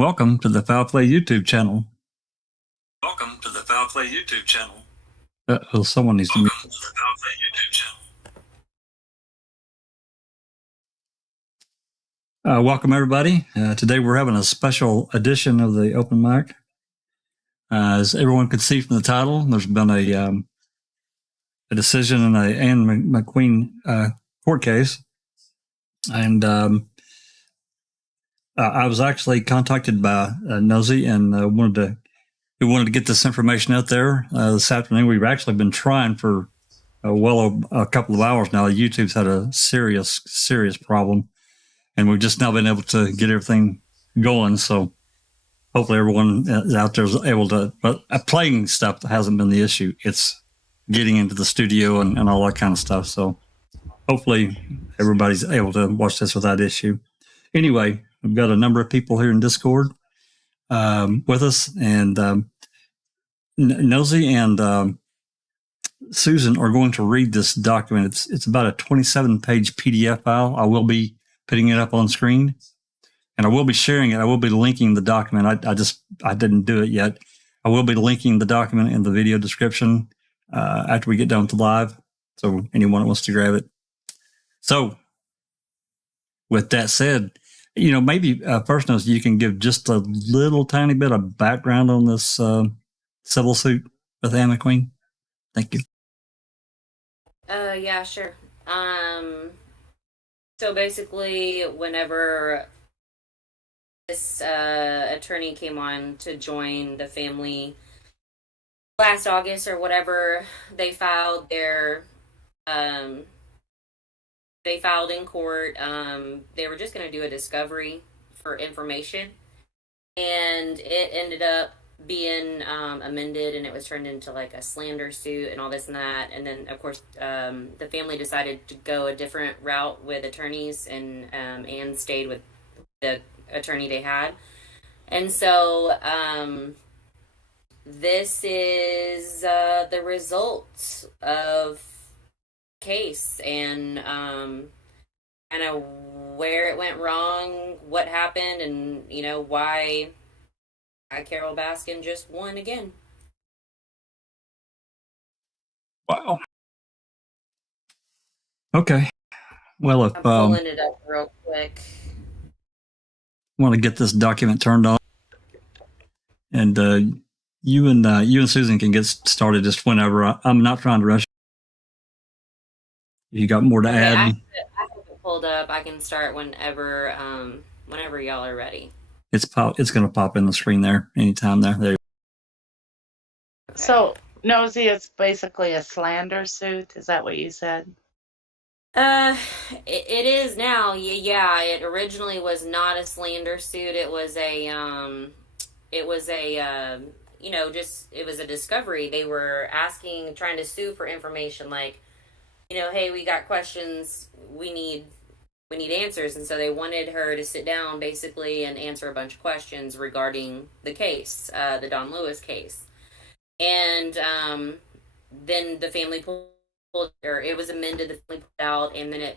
Welcome to the Foul Play YouTube channel. Welcome to the Foul Play YouTube channel. Someone needs to mute. Welcome to the Foul Play YouTube channel. Welcome everybody. Today we're having a special edition of the open mic. As everyone could see from the title, there's been a decision in a Anne McQueen court case, and I was actually contacted by Nosey and wanted to get this information out there this afternoon. We've actually been trying for a couple of hours now. YouTube's had a serious problem, and we've just now been able to get everything going. So hopefully everyone out there is able to. But playing stuff hasn't been the issue. It's getting into the studio and all that kind of stuff. So hopefully everybody's able to watch this without issue. Anyway, we've got a number of people here in Discord with us, and Nosey and Susan are going to read this document. It's about a 27-page PDF file. I will be putting it up on screen, and I will be sharing it. I will be linking the document. I didn't do it yet. I will be linking the document in the video description after we get done with the live, so anyone that wants to grab it. So with that said, maybe first, you can give just a little tiny bit of background on this civil suit with Anne McQueen. Thank you. Yeah, sure. So basically, whenever this attorney came on to join the family last August or whatever, they filed in court. They were just going to do a discovery for information, and it ended up being amended, and it was turned into like a slander suit and all this and that. And then, of course, the family decided to go a different route with attorneys, and Anne stayed with the attorney they had. And so this is the result of case, and kind of where it went wrong, what happened, and why Carole Baskin just won again. Wow. Okay. Well, if I'm pulling it up real quick. Want to get this document turned on, and you and Susan can get started just whenever. I'm not trying to rush. You got more to add? I have it pulled up. I can start whenever y'all are ready. It's going to pop in the screen there anytime there. Okay. So, Nosey, it's basically a slander suit. Is that what you said? It is now. Yeah, it originally was not a slander suit. It was a discovery. They were trying to sue for information, like, hey, we got questions, we need answers. And so they wanted her to sit down basically and answer a bunch of questions regarding the case, the Don Lewis case. And then the family pulled, or it was amended, the family pulled out, and then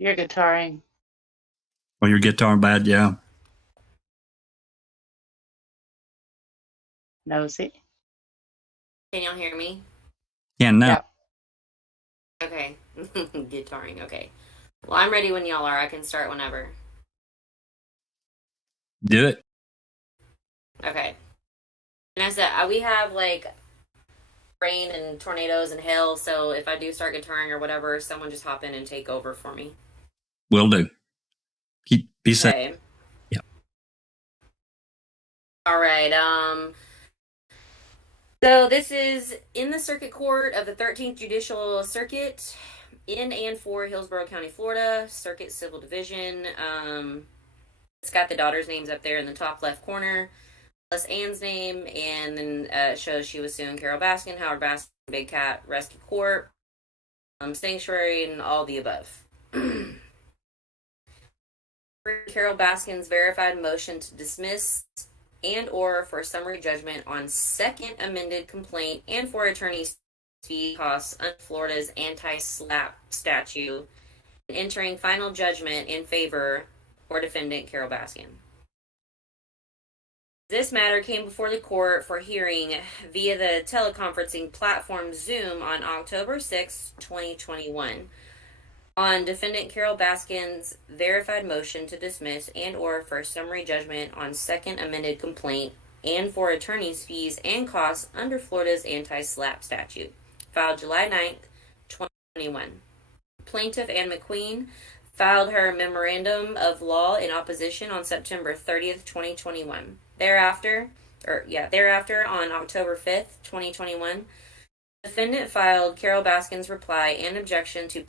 You're guitaring. Well, you're guitaring bad, yeah. Nosey. Can y'all hear me? Yeah, no. Yep. Okay. Guitaring, okay. Well, I'm ready when y'all are. I can start whenever. Do it. Okay. And I said, we have like rain and tornadoes and hail, so if I do start guitaring or whatever, someone just hop in and take over for me. Will do. Be safe. Okay. Yep. All right. So this is in the Circuit Court of the 13th Judicial Circuit in and for Hillsborough County, Florida, Circuit Civil Division. It's got the daughters' names up there in the top left corner, plus Anne's name, and then it shows she was suing Carole Baskin, Howard Baskin, Big Cat Rescue Corp, Sanctuary, and all the above. Carole Baskin's verified motion to dismiss and or for summary judgment on second amended complaint and for attorney's fee costs under Florida's anti-SLAPP statute and entering final judgment in favor for defendant Carole Baskin. This matter came before the court for hearing via the teleconferencing platform Zoom on October 6, 2021, on defendant Carole Baskin's verified motion to dismiss and or for summary judgment on second amended complaint and for attorney's fees and costs under Florida's anti-SLAPP statute, filed July 9th, 2021. Plaintiff Ann McQueen filed her memorandum of law in opposition on September 30th, 2021. Thereafter, on October 5th, 2021, the defendant filed Carole Baskin's reply and objection to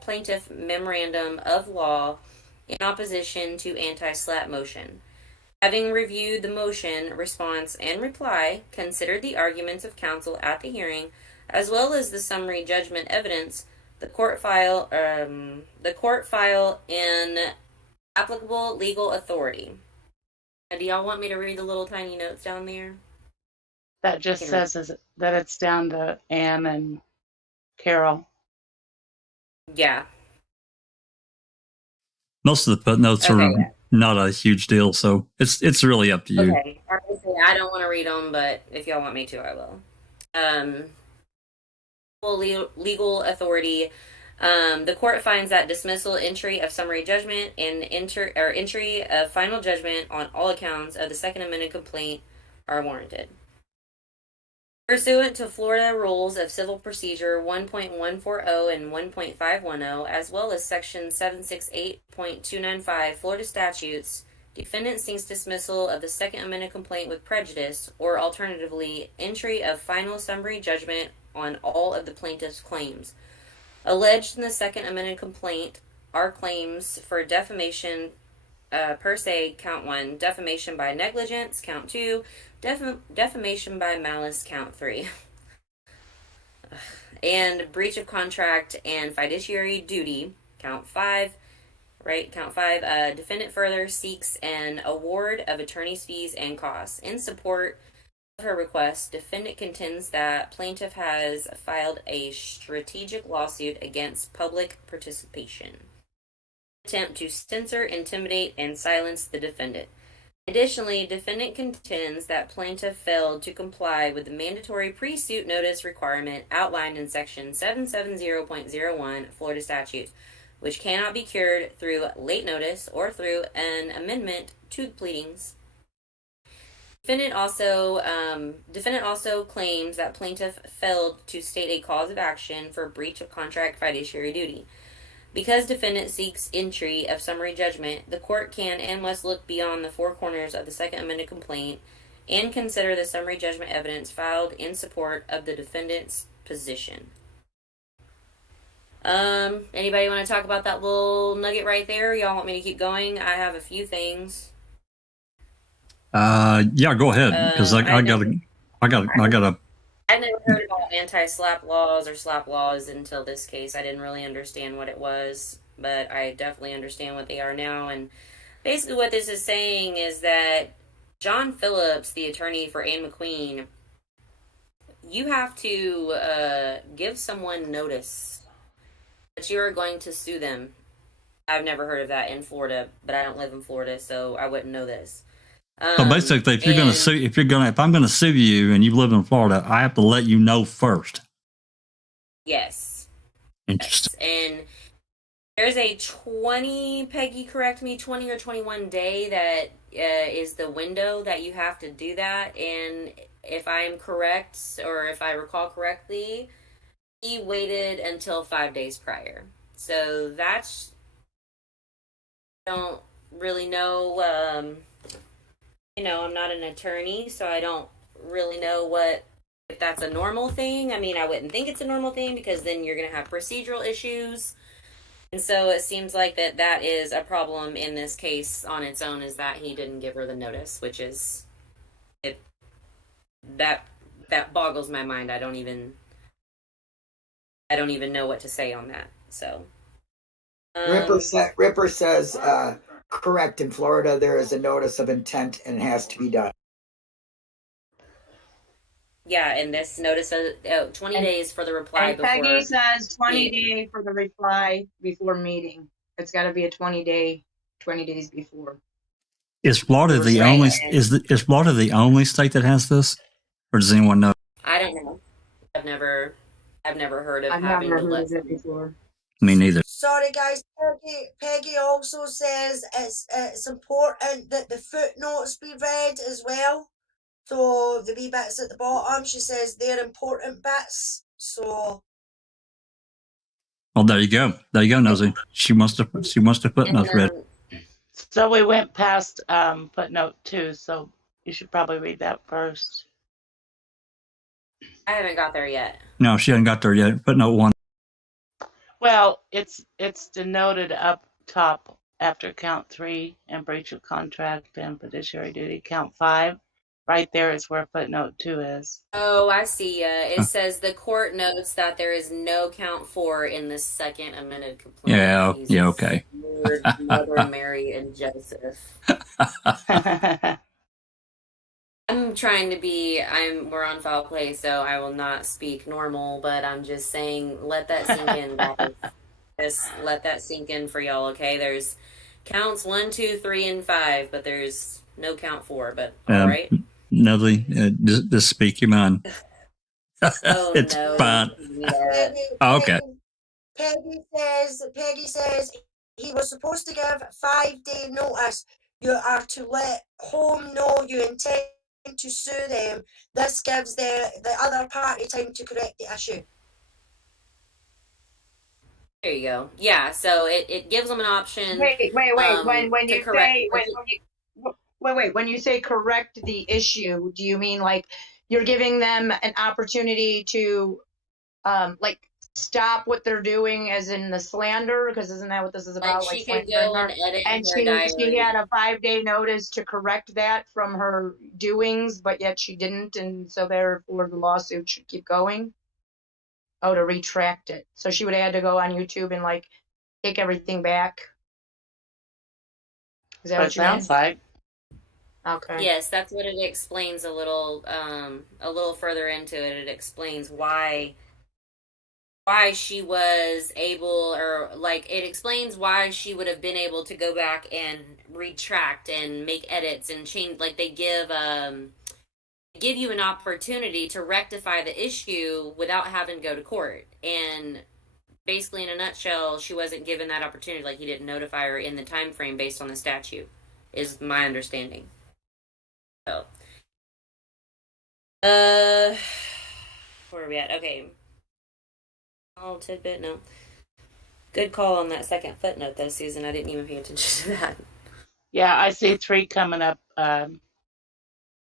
plaintiff memorandum of law in opposition to anti-SLAPP motion. Having reviewed the motion, response, and reply, considered the arguments of counsel at the hearing, as well as the summary judgment evidence, the court file in applicable legal authority. Do y'all want me to read the little tiny notes down there? That just says that it's down to Anne and Carole. Yeah. Most of the footnotes are not a huge deal, so it's really up to you. Okay. I don't want to read them, but if y'all want me to, I will. Legal authority. The court finds that dismissal, entry of summary judgment, and entry of final judgment on all accounts of the second amended complaint are warranted. Pursuant to Florida Rules of Civil Procedure 1.140 and 1.510, as well as Section 768.295 Florida statutes, defendant seeks dismissal of the second amended complaint with prejudice, or alternatively, entry of final summary judgment on all of the plaintiff's claims. Alleged in the second amended complaint are claims for defamation per se, count 1, defamation by negligence, count 2, defamation by malice, count 3, and breach of contract and fiduciary duty, count 5, count 5. Defendant further seeks an award of attorney's fees and costs. In support of her request, defendant contends that plaintiff has filed a strategic lawsuit against public participation, attempt to censor, intimidate, and silence the defendant. Additionally, defendant contends that plaintiff failed to comply with the mandatory pre-suit notice requirement outlined in Section 770.01 Florida statutes, which cannot be cured through late notice or through an amendment to the pleadings. Defendant also claims that plaintiff failed to state a cause of action for breach of contract fiduciary duty. Because defendant seeks entry of summary judgment, the court can and must look beyond the four corners of the second amended complaint and consider the summary judgment evidence filed in support of the defendant's position. Anybody want to talk about that little nugget right there? Y'all want me to keep going? I have a few things. Yeah, go ahead, because I gotta. I never heard about anti-SLAPP laws or SLAPP laws until this case. I didn't really understand what it was, but I definitely understand what they are now. And basically what this is saying is that John Phillips, the attorney for Ann McQueen, you have to give someone notice that you are going to sue them. I've never heard of that in Florida, but I don't live in Florida, so I wouldn't know this. So basically, if I'm going to sue you and you live in Florida, I have to let you know first. Yes. Interesting. Yes. And there's a 20, Peggy, correct me, 20 or 21 day that is the window that you have to do that. And if I'm correct, or if I recall correctly, he waited until 5 days prior. So that's, I don't really know. I'm not an attorney, so I don't really know if that's a normal thing. I mean, I wouldn't think it's a normal thing because then you're going to have procedural issues. And so it seems like that is a problem in this case on its own, is that he didn't give her the notice, which is, that boggles my mind. I don't even know what to say on that. So. Ripper says, correct, in Florida there is a notice of intent and it has to be done. Yeah, and this notice says 20 And- days for the reply And before. Peggy says 20 meeting. day for the reply before meeting. It's got to be a 20 days before. Is Florida the Right, only and- is Florida the only state that has this, or does anyone know? I don't know. I've never heard of I've having never to heard let of it before. Me neither. Sorry, guys. Peggy also says it's important that the footnotes be read as well. So the wee bits at the bottom, she says they're important bits. So Well, there you go. There you go, Nosey. She must have footnotes read. So we went past footnote 2, so you should probably read that first. I haven't got there yet. No, she hasn't got there yet. Footnote 1. Well, it's denoted up top after count 3 and breach of contract and fiduciary duty. Count 5, right there is where footnote 2 is. Oh, I see. It says the court notes that there is no count 4 in the second amended complaint. Yeah, Jesus. yeah, okay. Lord, Mother Mary and Joseph. I'm trying to be. We're on foul play, so I will not speak normal. But I'm just saying, let that sink in, guys. Just let that sink in for y'all. Okay, there's counts 1, 2, 3, and 5, but there's no count 4. But all right. Nosey, just speak your mind. Oh, It's no. fine. Yeah. Oh, okay. Peggy says he was supposed to give 5-day notice. You are to let home know you intend to sue them. This gives the other party time to correct the issue. There you go. Yeah, so it gives them an option. Wait. When to you correct- say when you say correct the issue, do you mean like you're giving them an opportunity to like stop what they're doing, as in the slander? Because isn't that what this is about? Like she Like could go slandering her? and edit And her diary. she had a 5-day notice to correct that from her doings, but yet she didn't, and so therefore the lawsuit should keep going. Oh, to retract it. So she would have had to go on YouTube and like take everything back. Is that What it what you mean? sounds like. Okay. Yes, that's what it explains a little further into it. It explains why she was able, or like it explains why she would have been able to go back and retract and make edits and change. Like they give you an opportunity to rectify the issue without having to go to court. And basically, in a nutshell, she wasn't given that opportunity. Like he didn't notify her in the time frame based on the statute, is my understanding. So, where are we at? Okay. Oh, tidbit, no. Good call on that second footnote, though, Susan. I didn't even pay attention to that. Yeah, I see 3 coming up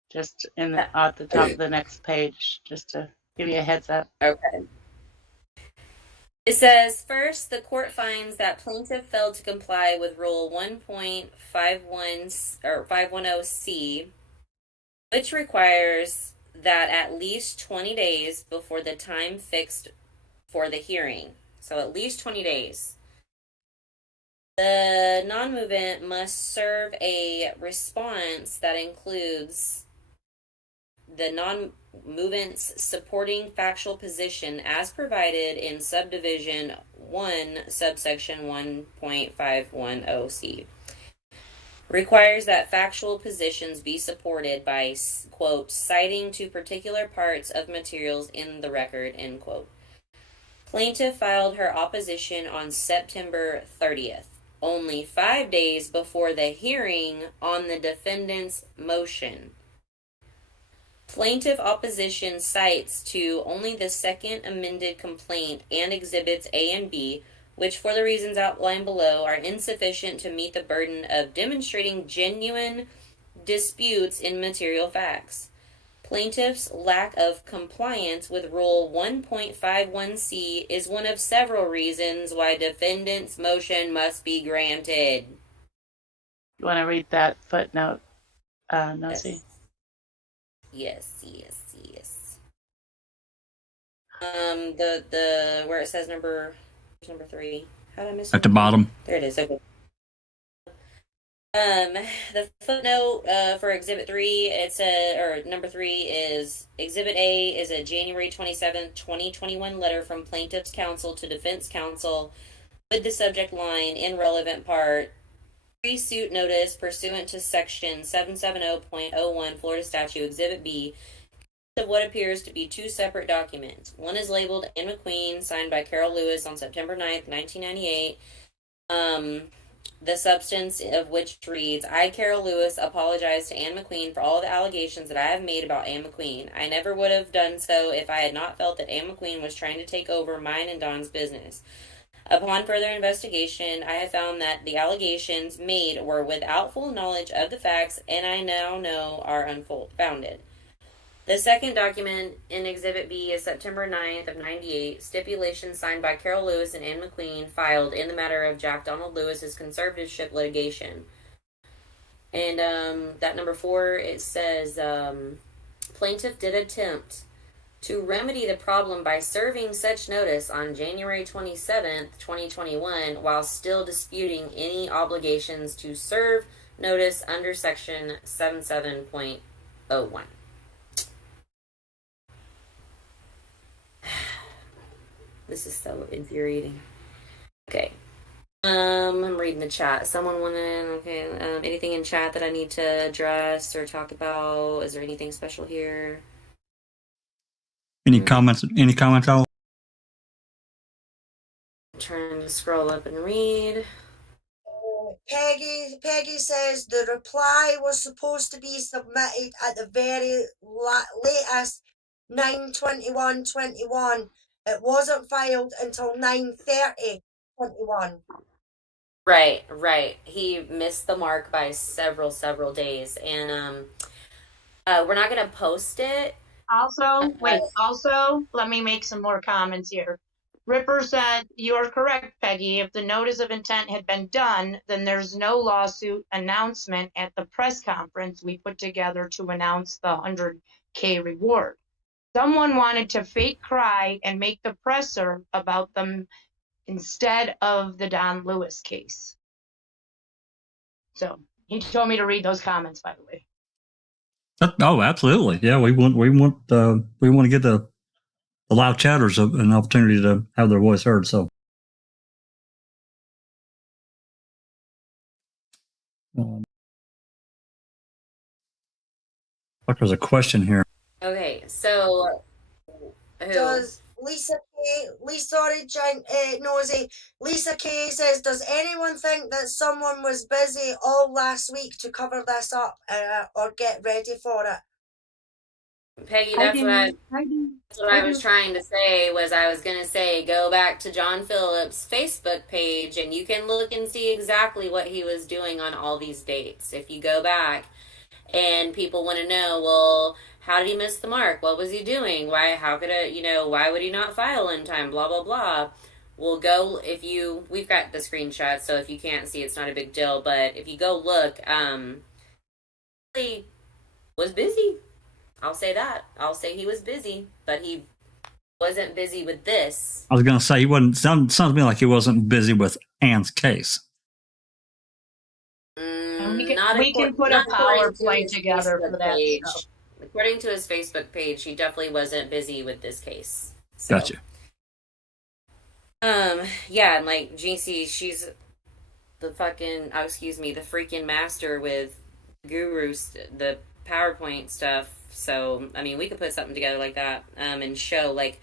just at the top of the next page, just to give you a heads up. Okay. It says, first, the court finds that plaintiff failed to comply with Rule 1.51 or 510C, which requires that at least 20 days before the time fixed for the hearing. So at least 20 days. The non-movement must serve a response that includes the non-movement's supporting factual position as provided in subdivision 1, subsection 1.510C. Requires that factual positions be supported by, quote, citing to particular parts of materials in the record, end quote. Plaintiff filed her opposition on September 30th, only 5 days before the hearing on the defendant's motion. Plaintiff opposition cites to only the second amended complaint and exhibits A and B, which for the reasons outlined below are insufficient to meet the burden of demonstrating genuine disputes in material facts. Plaintiff's lack of compliance with Rule 1.51C is one of several reasons why defendant's motion must be granted. You want to read that footnote, Nosey? Yes. The where it says number 3. How did I miss At the bottom. There it is. Okay. The footnote for Exhibit 3, or number 3 is Exhibit A is a January 27th, 2021 letter from Plaintiff's Counsel to Defense Counsel with the subject line in relevant part pre-suit notice pursuant to Section 770.01 Florida Statute. Exhibit B of what appears to be two separate documents. One is labeled Anne McQueen, signed by Carole Lewis on September 9th, 1998. The substance of which reads, I, Carole Lewis, apologize to Anne McQueen for all the allegations that I have made about Anne McQueen. I never would have done so if I had not felt that Anne McQueen was trying to take over mine and Don's business. Upon further investigation, I have found that the allegations made were without full knowledge of the facts, and I now know are unfounded. The second document in Exhibit B is September 9th of 98, stipulation signed by Carole Lewis and Anne McQueen, filed in the matter of Jack Donald Lewis's conservatorship litigation. And that number 4, it says, plaintiff did attempt to remedy the problem by serving such notice on January 27th, 2021, while still disputing any obligations to serve notice under Section 77.01. This is so infuriating. Okay. I'm reading the chat. Someone wanted, okay, anything in chat that I need to address or talk about? Is there anything special here? Any comments? Any comments, all? I'm trying to scroll up and read. Peggy says the reply was supposed to be submitted at the very latest 9/21/21. It wasn't filed until 9/30/21. Right. He missed the mark by several days, and we're not gonna post it. Also, let me make some more comments here. Ripper said, you're correct, Peggy. If the notice of intent had been done, then there's no lawsuit announcement at the press conference we put together to announce the 100K reward. Someone wanted to fake cry and make the presser about them instead of the Don Lewis case. So he told me to read those comments, by the way. Oh, absolutely. Yeah, we want to get the loud chatters an opportunity to have their voice heard. So, there's a question here. Okay, so who? Does Lisa K says, does anyone think that someone was busy all last week to cover this up or get ready for it? Peggy, that's what I was trying to say. I was going to say, go back to John Phillips' Facebook page and you can look and see exactly what he was doing on all these dates. If you go back and people want to know, well, how did he miss the mark? What was he doing? Why would he not file in time? Blah, blah, blah. We'll go, we've got the screenshot, so if you can't see, it's not a big deal, but if you go look, he was busy. I'll say that. I'll say he was busy, but he wasn't busy with this. I was going to say he wasn't. Sounds to me like he wasn't busy with Anne's case. We can put a PowerPoint together for that stuff. According to his Facebook page, he definitely wasn't busy with this case. So. Gotcha. Yeah, and like Jynxie, she's the freaking master with gurus, the PowerPoint stuff. So, I mean, we could put something together like that, and show, like,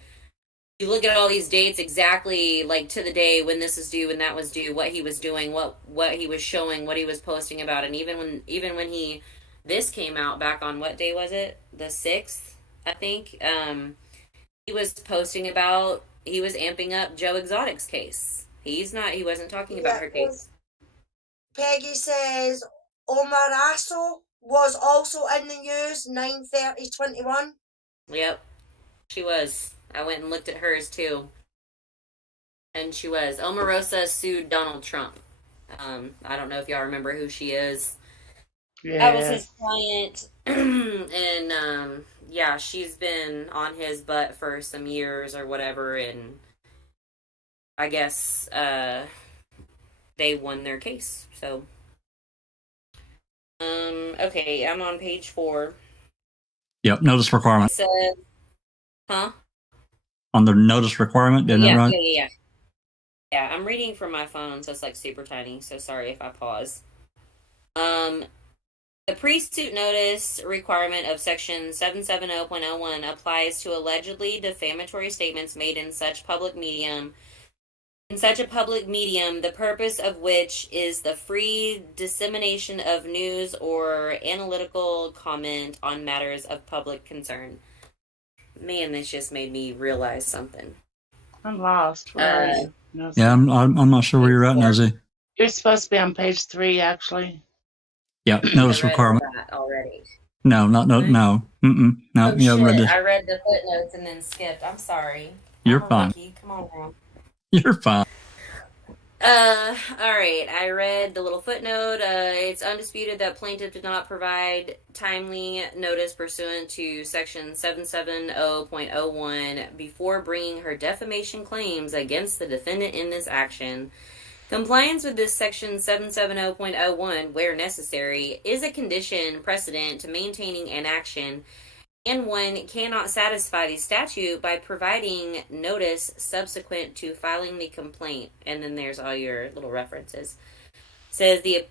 you look at all these dates exactly, like, to the day when this is due and that was due, what he was doing, what he was showing, what he was posting about, and even when this came out back on, what day was it? The 6th, I think. He was posting about, he was amping up Joe Exotic's case. He wasn't talking about her case. Peggy says, Omaraso was also in the news, 9/30/21. Yep, she was. I went and looked at hers too. And she was. Omarosa sued Donald Trump. I don't know if y'all remember who she is. Yeah. That was his client. And yeah, she's been on his butt for some years or whatever, and I guess they won their case. So Okay, I'm on page 4. Yep, notice It requirement. says, huh? On the notice requirement, isn't that Yeah, right? yeah. Yeah, I'm reading from my phone, so it's like super tiny, so sorry if I pause. The pre-suit notice requirement of section 770.01 applies to allegedly defamatory statements made in such a public medium, the purpose of which is the free dissemination of news or analytical comment on matters of public concern. Man, this just made me realize something. I'm lost. Where are you? Nosey? Yeah, I'm not sure where you're at, Nosey. You're supposed to be on page 3, actually. Yeah, I notice read requirement. that already. No. No. No. Oh You haven't read shit! this. I read the footnotes and then skipped. I'm sorry. You're I'm a fine. rookie. Come on, girl. You're fine. All right. I read the little footnote. It's undisputed that plaintiff did not provide timely notice pursuant to section 770.01 before bringing her defamation claims against the defendant in this action. Compliance with this section 770.01, where necessary, is a condition precedent to maintaining an action, and one cannot satisfy the statute by providing notice subsequent to filing the complaint. And then there's all your little references. It says the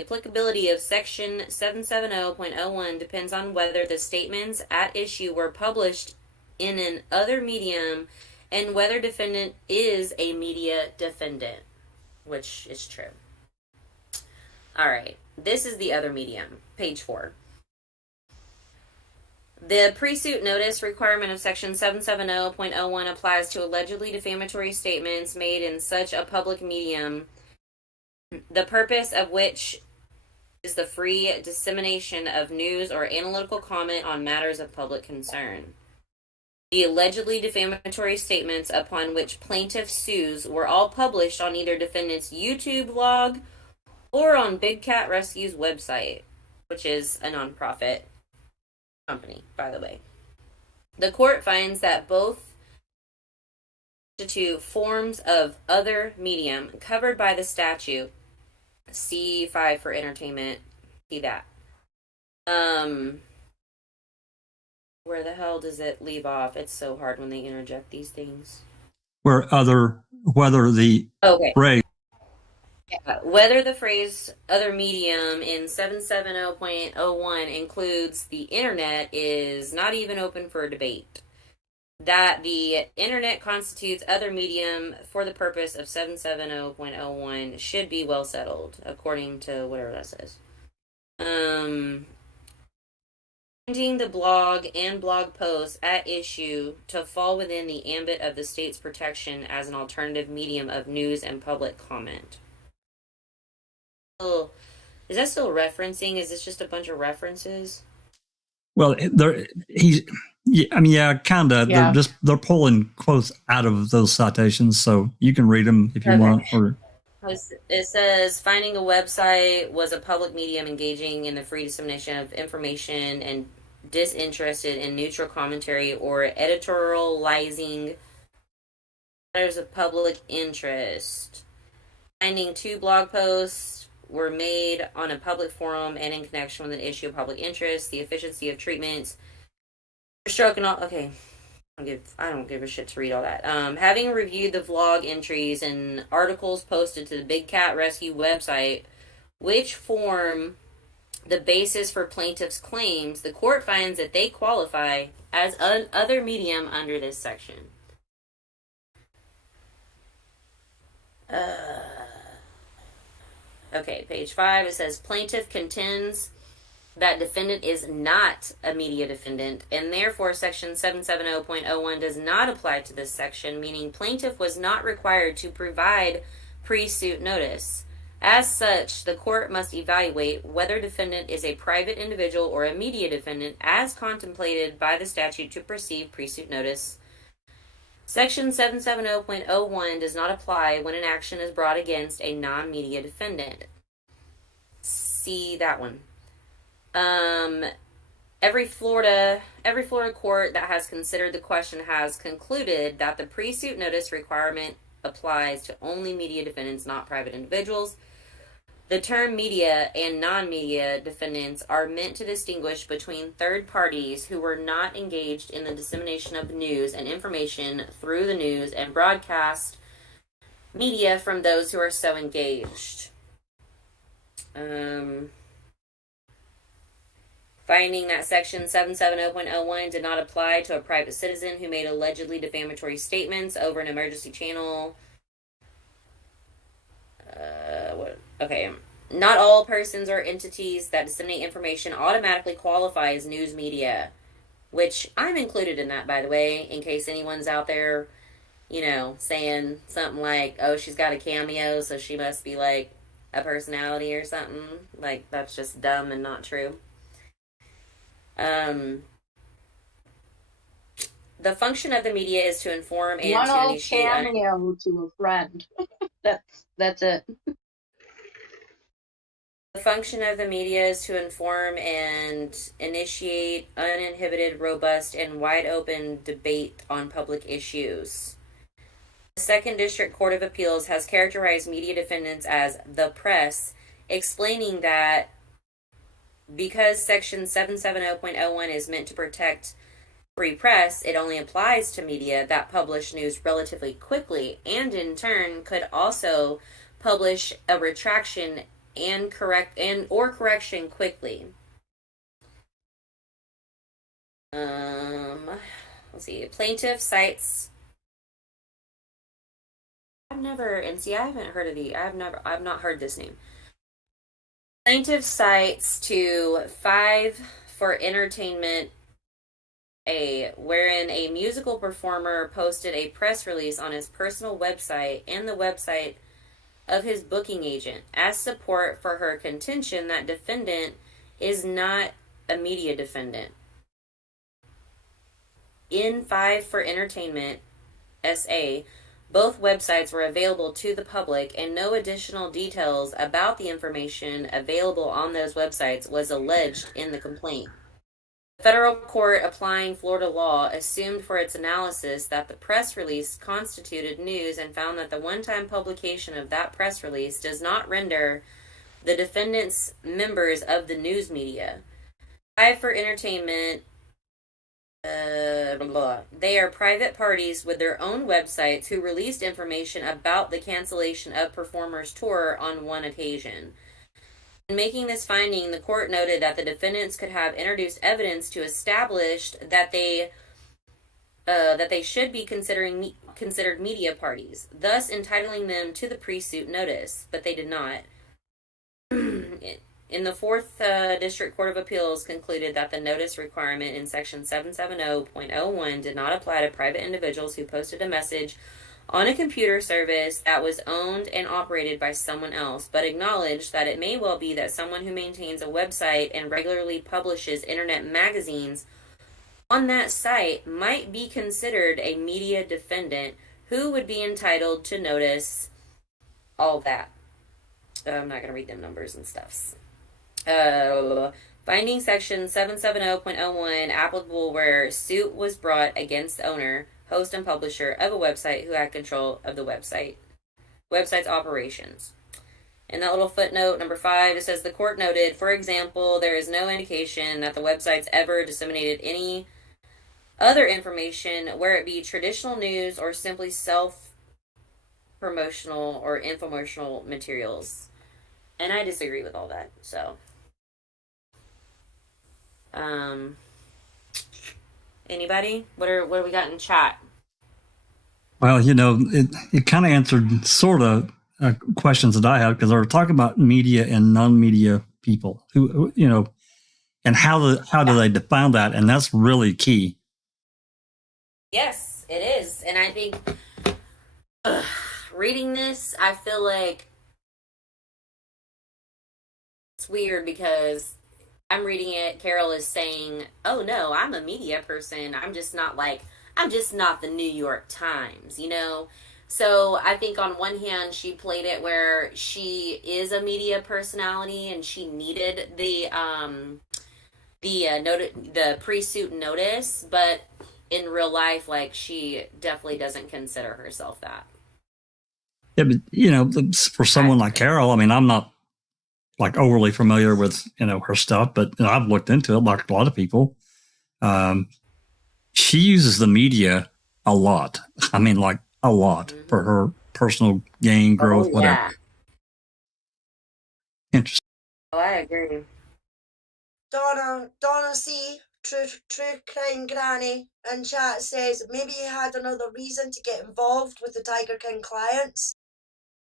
applicability of section 770.01 depends on whether the statements at issue were published in an other medium and whether defendant is a media defendant, which is true. All right. This is the other medium, page 4. The pre-suit notice requirement of section 770.01 applies to allegedly defamatory statements made in such a public medium, the purpose of which is the free dissemination of news or analytical comment on matters of public concern. The allegedly defamatory statements upon which plaintiff sues were all published on either defendant's YouTube blog or on Big Cat Rescue's website, which is a nonprofit company, by the way. The court finds that both constitute forms of other medium covered by the statute. C5 for entertainment. See that. Where the hell does it leave off? It's so hard when they interject these things. Whether the phrase. Yeah, whether the phrase other medium in 770.01 includes the internet is not even open for debate. That the internet constitutes other medium for the purpose of 770.01 should be well settled, according to whatever that says. Finding the blog and blog posts at issue to fall within the ambit of the state's protection as an alternative medium of news and public comment. Is that still referencing? Is this just a bunch of references? Well, kind of. Yeah. They're pulling quotes out of those citations, so you can read them if you Okay. want. Or It says finding a website was a public medium engaging in the free dissemination of information and disinterested and neutral commentary or editorializing matters of public interest. Finding 2 blog posts were made on a public forum and in connection with an issue of public interest. The efficiency of treatments, stroke and all. Okay, I don't give a shit to read all that. Having reviewed the vlog entries and articles posted to the Big Cat Rescue website, which form the basis for plaintiff's claims, the court finds that they qualify as other medium under this section. Okay, page 5, it says plaintiff contends that defendant is not a media defendant, and therefore section 770.01 does not apply to this section, meaning plaintiff was not required to provide pre-suit notice. As such, the court must evaluate whether defendant is a private individual or a media defendant as contemplated by the statute to receive pre-suit notice. Section 770.01 does not apply when an action is brought against a non-media defendant. See that one. Every Florida court that has considered the question has concluded that the pre-suit notice requirement applies to only media defendants, not private individuals. The term media and non-media defendants are meant to distinguish between third parties who were not engaged in the dissemination of news and information through the news and broadcast media from those who are so engaged. Finding that Section 770.01 did not apply to a private citizen who made allegedly defamatory statements over an emergency channel. Okay. Not all persons or entities that disseminate information automatically qualify as news media, which I'm included in that, by the way, in case anyone's out there, saying something like, oh, she's got a cameo, so she must be like a personality or something. Like, that's just dumb and not true. The function of the media is to inform and One to old initiate. cameo to a friend. That's it. The function of the media is to inform and initiate uninhibited, robust, and wide open debate on public issues. The Second District Court of Appeals has characterized media defendants as the press, explaining that because Section 770.01 is meant to protect free press, it only applies to media that publish news relatively quickly and in turn could also publish a retraction or correction quickly. Let's see. Plaintiff cites. I haven't heard of I've not heard this name. Plaintiff cites to 5 for Entertainment A, wherein a musical performer posted a press release on his personal website and the website of his booking agent as support for her contention that defendant is not a media defendant. In 5 for Entertainment SA, both websites were available to the public and no additional details about the information available on those websites was alleged in the complaint. The federal court applying Florida law assumed for its analysis that the press release constituted news and found that the one-time publication of that press release does not render the defendants members of the news media. 5 for Entertainment, they are private parties with their own websites who released information about the cancellation of performers' tour on one occasion. In making this finding, the court noted that the defendants could have introduced evidence to establish that they should be considered media parties, thus entitling them to the pre-suit notice, but they did not. In the 4th District Court of Appeals concluded that the notice requirement in Section 770.01 did not apply to private individuals who posted a message on a computer service that was owned and operated by someone else, but acknowledged that it may well be that someone who maintains a website and regularly publishes internet magazines on that site might be considered a media defendant who would be entitled to notice all that. I'm not going to read them numbers and stuffs. Finding Section 770.01 applicable where suit was brought against the owner, host, and publisher of a website who had control of the website's operations. In that little footnote, number 5, it says the court noted, for example, there is no indication that the websites ever disseminated any other information, where it be traditional news or simply self-promotional or infomercial materials. And I disagree with all that, so. Anybody? What do we got in chat? Well, it kind of answered sort of questions that I had, because they were talking about media and non-media people who, and how do they define that? And that's really key. Yes, it is. And I think reading this, I feel like it's weird because I'm reading it. Carole is saying, oh no, I'm a media person. I'm just not the New York Times, So I think on one hand, she played it where she is a media personality and she needed the pre-suit notice, but in real life, she definitely doesn't consider herself that. Yeah, but for someone like Carole, I'm not like overly familiar with, her stuff, but I've looked into it like a lot of people. She uses the media a lot. I mean, like a lot for her personal gain, growth, whatever. Yeah. Interesting. Oh, I agree. Donna C, true crime granny, in chat says maybe he had another reason to get involved with the Tiger King clients.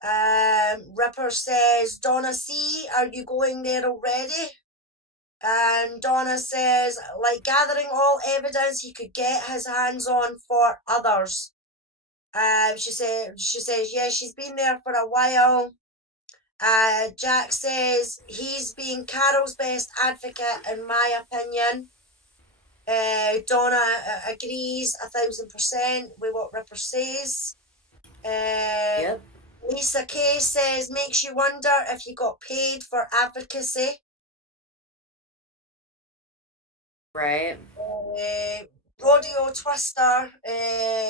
Ripper says, Donna C, are you going there already? And Donna says, like gathering all evidence he could get his hands on for others. She says, yeah, she's been there for a while. Jack says he's being Carole's best advocate, in my opinion. Donna agrees 1,000% with what Ripper says. Yep. Lisa K says makes you wonder if you got paid for advocacy. Right. Rodeo Twister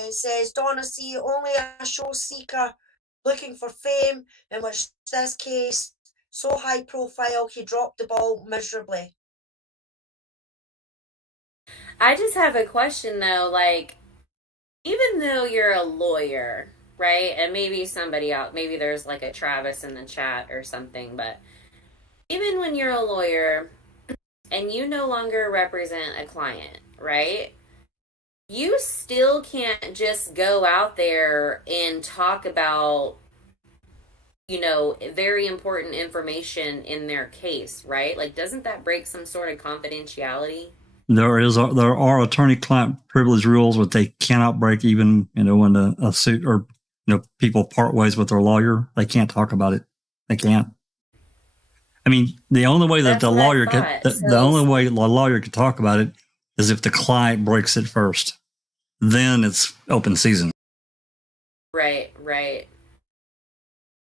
says Donna C only a show seeker looking for fame, in which this case so high profile he dropped the ball miserably. I just have a question though, like, even though you're a lawyer, right? And maybe somebody else, maybe there's like a Travis in the chat or something, but even when you're a lawyer and you no longer represent a client, right? You still can't just go out there and talk about, very important information in their case, right? Like, doesn't that break some sort of confidentiality? There are attorney-client privilege rules, but they cannot break even, when a suit or people part ways with their lawyer. They can't talk about it. They can't. I mean, the only way that the lawyer could talk about it is if the client breaks it first. Then it's open season. Right.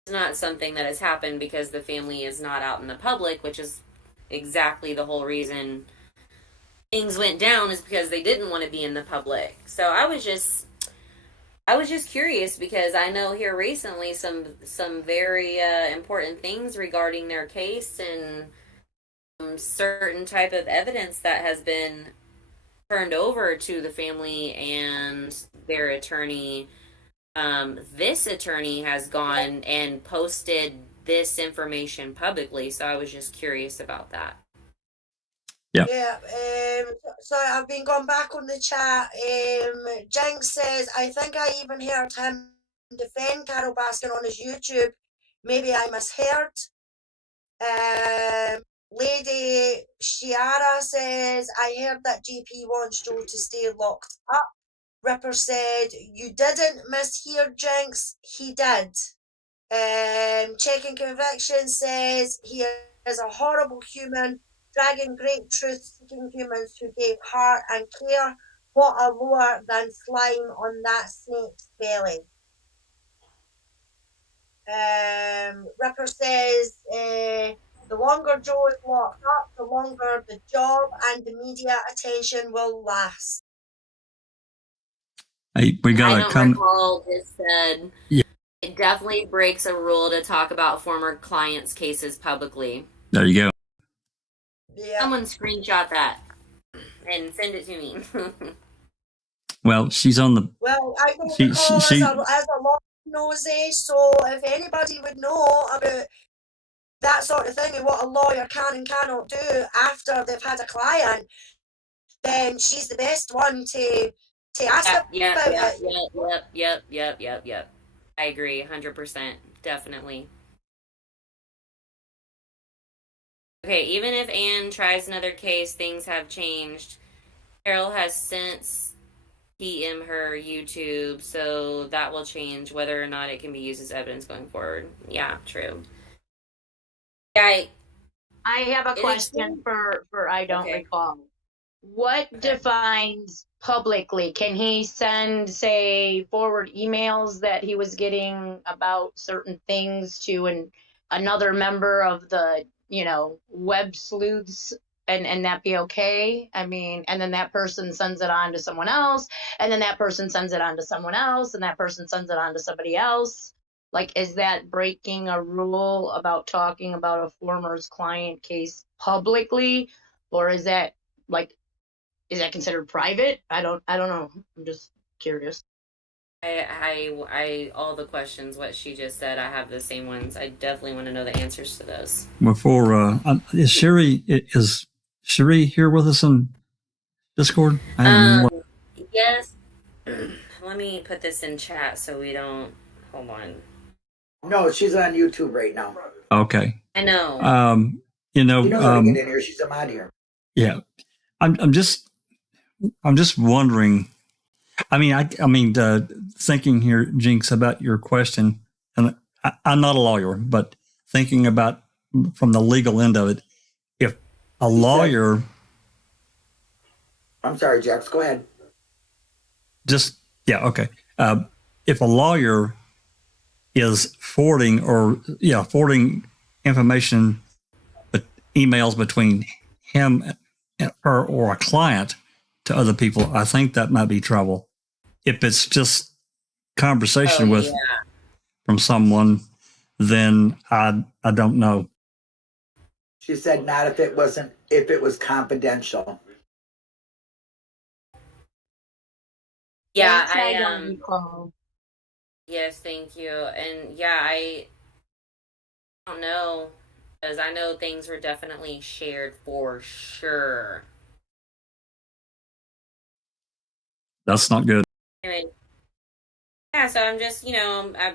It's not something that has happened because the family is not out in the public, which is exactly the whole reason things went down, is because they didn't want to be in the public. So I was just curious, because I know here recently some very important things regarding their case and certain type of evidence that has been turned over to the family and their attorney. This attorney has gone and posted this information publicly, so I was just curious about that. Yeah. So I've been going back on the chat. Jynx says, I think I even heard him defend Carole Baskin on his YouTube. Maybe I misheard. Lady Shiara says, I heard that GP wants Joe to stay locked up. Ripper said, you didn't mishear, Jynx. He did. Checking Conviction says, he is a horrible human, dragging great truth-seeking humans who gave heart and care. What a lower than slime on that snake's belly. Ripper says, the longer Joe is locked up, the longer the job and the media attention will last. We gotta come. Recall this said. Yeah. It definitely breaks a rule to talk about former clients' cases publicly. There you go. Yeah. Someone screenshot that and send it to me. Well, she's on the. Well, I don't recall as a law nosy, so if anybody would know about that sort of thing and what a lawyer can and cannot do after they've had a client, then she's the best one to ask about it. Yep. I agree, 100%, definitely. Okay, even if Anne tries another case, things have changed. Carole has since PM her YouTube, so that will change whether or not it can be used as evidence going forward. Yeah, true. Yeah, I have a question for I don't recall. What defines publicly? Can he send, say, forward emails that he was getting about certain things to another member of the, web sleuths, and that be okay? I mean, and then that person sends it on to someone else, and then that person sends it on to someone else, and that person sends it on to somebody else. Like, is that breaking a rule about talking about a former's client case publicly? Or is that like, is that considered private? I don't know. I'm just curious. All the questions, what she just said, I have the same ones. I definitely want to know the answers to those. Before, is Sherry here with us in Discord? Yes. Let me put this in chat so we don't. Hold on. No, she's on YouTube right now. Okay. I know. She knows how to get in here. She's a mod here. Yeah. I'm just wondering. I mean, thinking here, Jynx, about your question, and I'm not a lawyer, but thinking about from the legal end of it, if a lawyer, I'm sorry, Jax, go ahead. Okay. If a lawyer is forwarding information, but emails between him or a client to other people, I think that might be trouble. If it's just conversation from someone, then I don't know. She said not if it was confidential. Yeah, I don't recall. Yes, thank you. And yeah, I don't know, because I know things were definitely shared for sure. That's not good. Anyway, yeah, so I'm just, I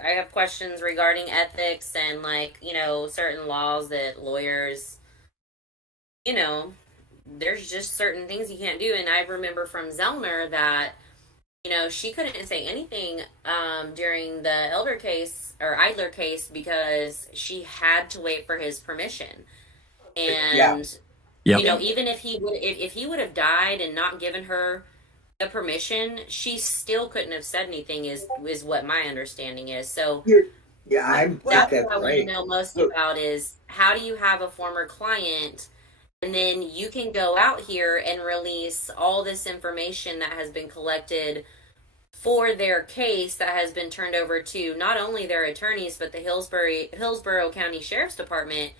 have questions regarding ethics and, like, certain laws that lawyers, there's just certain things you can't do. And I remember from Zellner that, she couldn't say anything during the Idler case because she had to wait for his permission. And, even if he would have died and not given her the permission, she still couldn't have said anything, is what my understanding is. So that's what I want to know most about is, how do you have a former client and then you can go out here and release all this information that has been collected for their case that has been turned over to not only their attorneys but the Hillsborough County Sheriff's Department,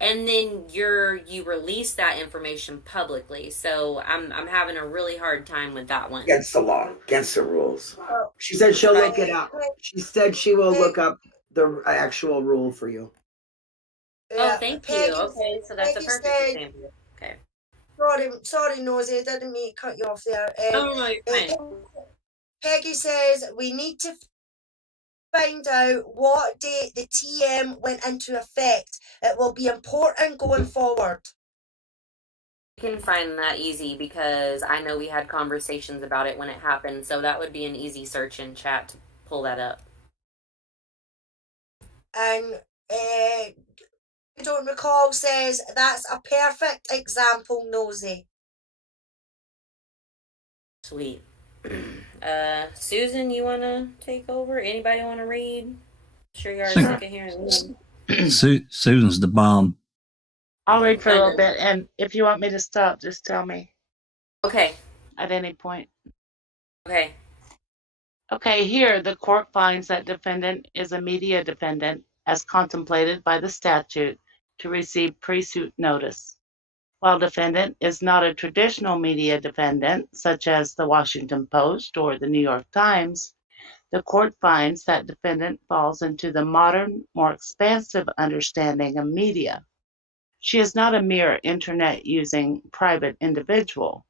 and then you release that information publicly. So I'm having a really hard time with that one. Against the law, against the rules. She said she'll look it up. She said she will look up the actual rule for you. Oh, thank you. Okay, so that's a perfect example. Okay. Sorry, Nosey, I didn't mean to cut you off there. No, you're fine. Peggy says we need to find out what date the TM went into effect. It will be important going forward. You can find that easy because I know we had conversations about it when it happened, so that would be an easy search in chat to pull that up. And I don't recall says that's a perfect example, Nosey. Sweet. Susan, you want to take over? Anybody want to read? I'm sure you are sick of hearing me. Susan's the bomb. I'll read for a little bit, and if you want me to stop, just tell me. Okay. At any point. Okay. Okay, here the court finds that defendant is a media defendant as contemplated by the statute to receive pre-suit notice. While defendant is not a traditional media defendant, such as the Washington Post or the New York Times, the court finds that defendant falls into the modern, more expansive understanding of media. She is not a mere internet-using private individual.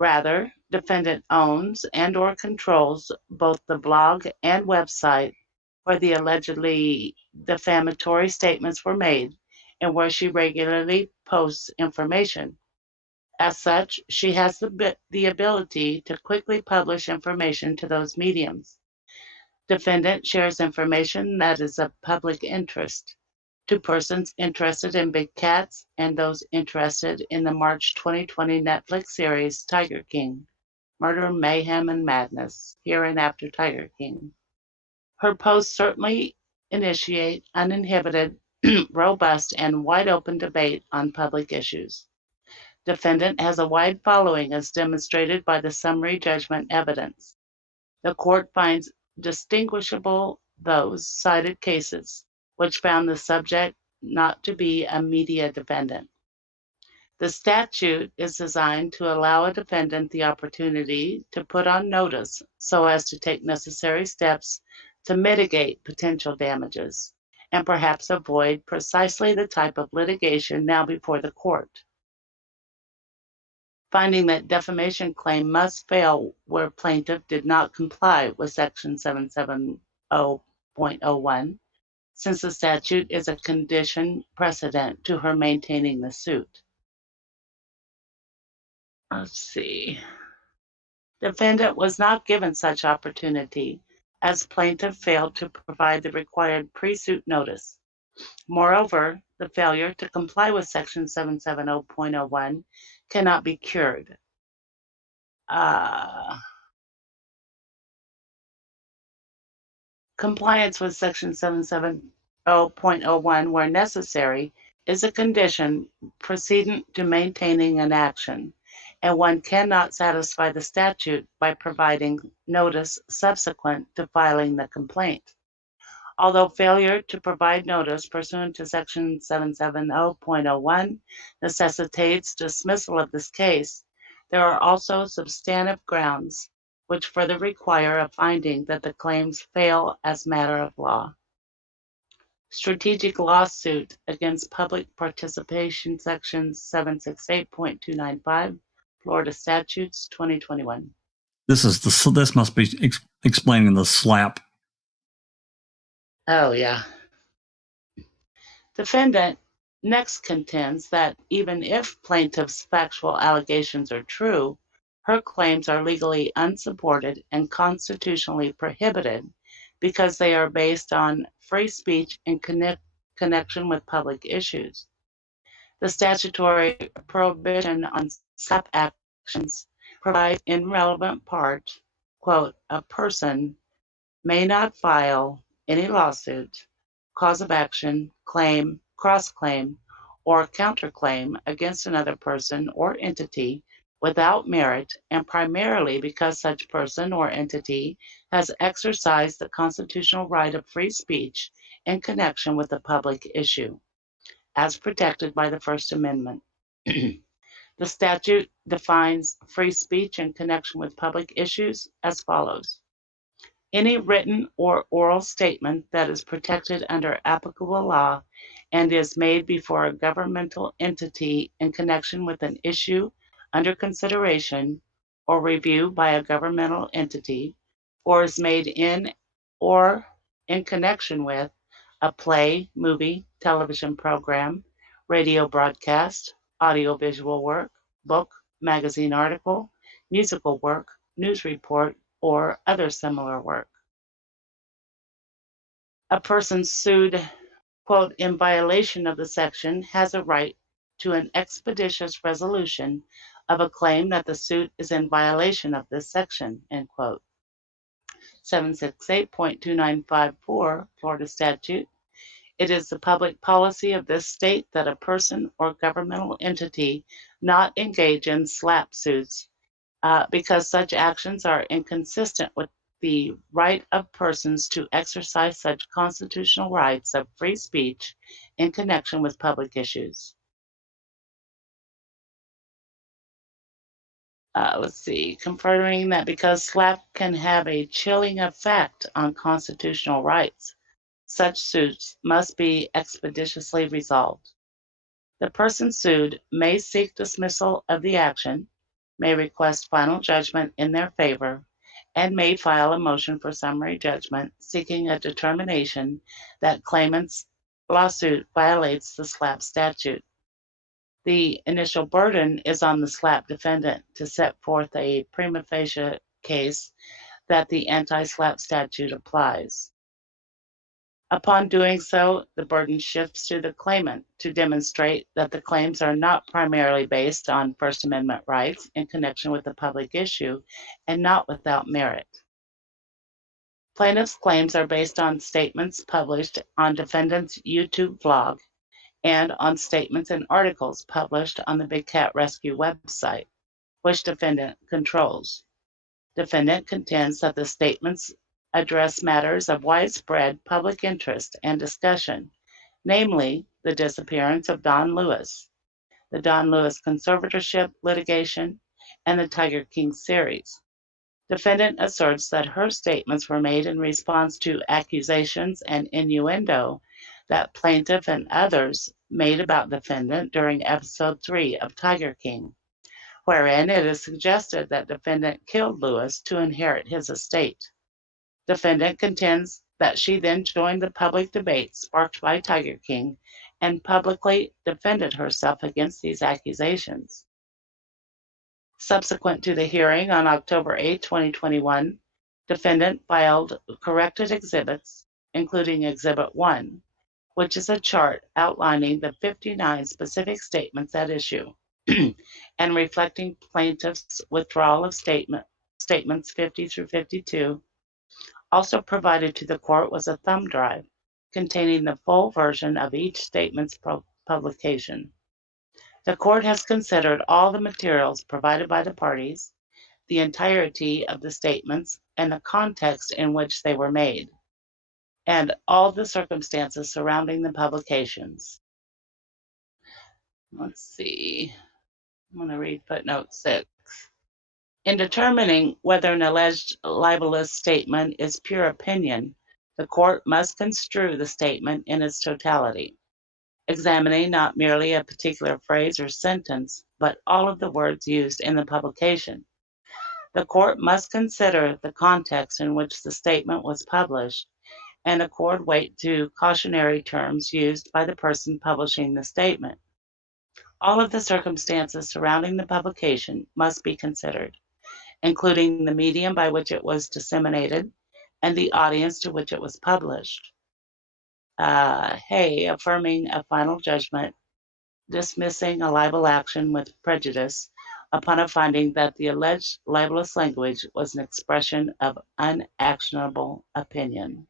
Rather, defendant owns and/or controls both the blog and website where the allegedly defamatory statements were made and where she regularly posts information. As such, she has the ability to quickly publish information to those mediums. Defendant shares information that is of public interest to persons interested in big cats and those interested in the March 2020 Netflix series Tiger King, Murder, Mayhem, and Madness, hereinafter Tiger King. Her posts certainly initiate uninhibited, robust, and wide-open debate on public issues. Defendant has a wide following as demonstrated by the summary judgment evidence. The court finds distinguishable those cited cases, which found the subject not to be a media defendant. The statute is designed to allow a defendant the opportunity to put on notice so as to take necessary steps to mitigate potential damages and perhaps avoid precisely the type of litigation now before the court. Finding that defamation claim must fail where plaintiff did not comply with Section 770.01, since the statute is a condition precedent to her maintaining the suit. Let's see. Defendant was not given such opportunity as plaintiff failed to provide the required pre-suit notice. Moreover, the failure to comply with Section 770.01 cannot be cured. Compliance with Section 770.01 where necessary is a condition precedent to maintaining an action, and one cannot satisfy the statute by providing notice subsequent to filing the complaint. Although failure to provide notice pursuant to Section 770.01 necessitates dismissal of this case, there are also substantive grounds which further require a finding that the claims fail as matter of law. Strategic lawsuit against public participation, Section 768.295, Florida Statutes, 2021. This must be explaining the slap. Oh, yeah. Defendant next contends that even if plaintiff's factual allegations are true, her claims are legally unsupported and constitutionally prohibited because they are based on free speech in connection with public issues. The statutory prohibition on slap actions provides in relevant part, quote, a person may not file any lawsuit, cause of action, claim, cross-claim, or counterclaim against another person or entity without merit, and primarily because such person or entity has exercised the constitutional right of free speech in connection with a public issue, as protected by the First Amendment. The statute defines free speech in connection with public issues as follows. Any written or oral statement that is protected under applicable law and is made before a governmental entity in connection with an issue under consideration or review by a governmental entity, or is made in or in connection with a play, movie, television program, radio broadcast, audiovisual work, book, magazine article, musical work, news report, or other similar work. A person sued, quote, in violation of the section has a right to an expeditious resolution of a claim that the suit is in violation of this section, end quote. 768.2954, Florida statute. It is the public policy of this state that a person or governmental entity not engage in slap suits because such actions are inconsistent with the right of persons to exercise such constitutional rights of free speech in connection with public issues. Let's see, confirming that because slap can have a chilling effect on constitutional rights, such suits must be expeditiously resolved. The person sued may seek dismissal of the action, may request final judgment in their favor, and may file a motion for summary judgment seeking a determination that claimant's lawsuit violates the SLAPP statute. The initial burden is on the SLAPP defendant to set forth a prima facie case that the anti-SLAPP statute applies. Upon doing so, the burden shifts to the claimant to demonstrate that the claims are not primarily based on First Amendment rights in connection with the public issue and not without merit. Plaintiff's claims are based on statements published on defendant's YouTube vlog and on statements and articles published on the Big Cat Rescue website, which defendant controls. Defendant contends that the statements address matters of widespread public interest and discussion, namely the disappearance of Don Lewis, the Don Lewis conservatorship litigation, and the Tiger King series. Defendant asserts that her statements were made in response to accusations and innuendo that plaintiff and others made about defendant during episode 3 of Tiger King, wherein it is suggested that defendant killed Lewis to inherit his estate. Defendant contends that she then joined the public debate sparked by Tiger King and publicly defended herself against these accusations. Subsequent to the hearing on October 8, 2021, defendant filed corrected exhibits, including Exhibit 1, which is a chart outlining the 59 specific statements at issue and reflecting plaintiff's withdrawal of statements 50 through 52. Also provided to the court was a thumb drive containing the full version of each statement's publication. The court has considered all the materials provided by the parties, the entirety of the statements, and the context in which they were made, and all the circumstances surrounding the publications. Let's see. I'm going to read footnote 6. In determining whether an alleged libelous statement is pure opinion, the court must construe the statement in its totality, examining not merely a particular phrase or sentence, but all of the words used in the publication. The court must consider the context in which the statement was published and accord weight to cautionary terms used by the person publishing the statement. All of the circumstances surrounding the publication must be considered, including the medium by which it was disseminated and the audience to which it was published. Affirming a final judgment, dismissing a libel action with prejudice upon a finding that the alleged libelous language was an expression of unactionable opinion.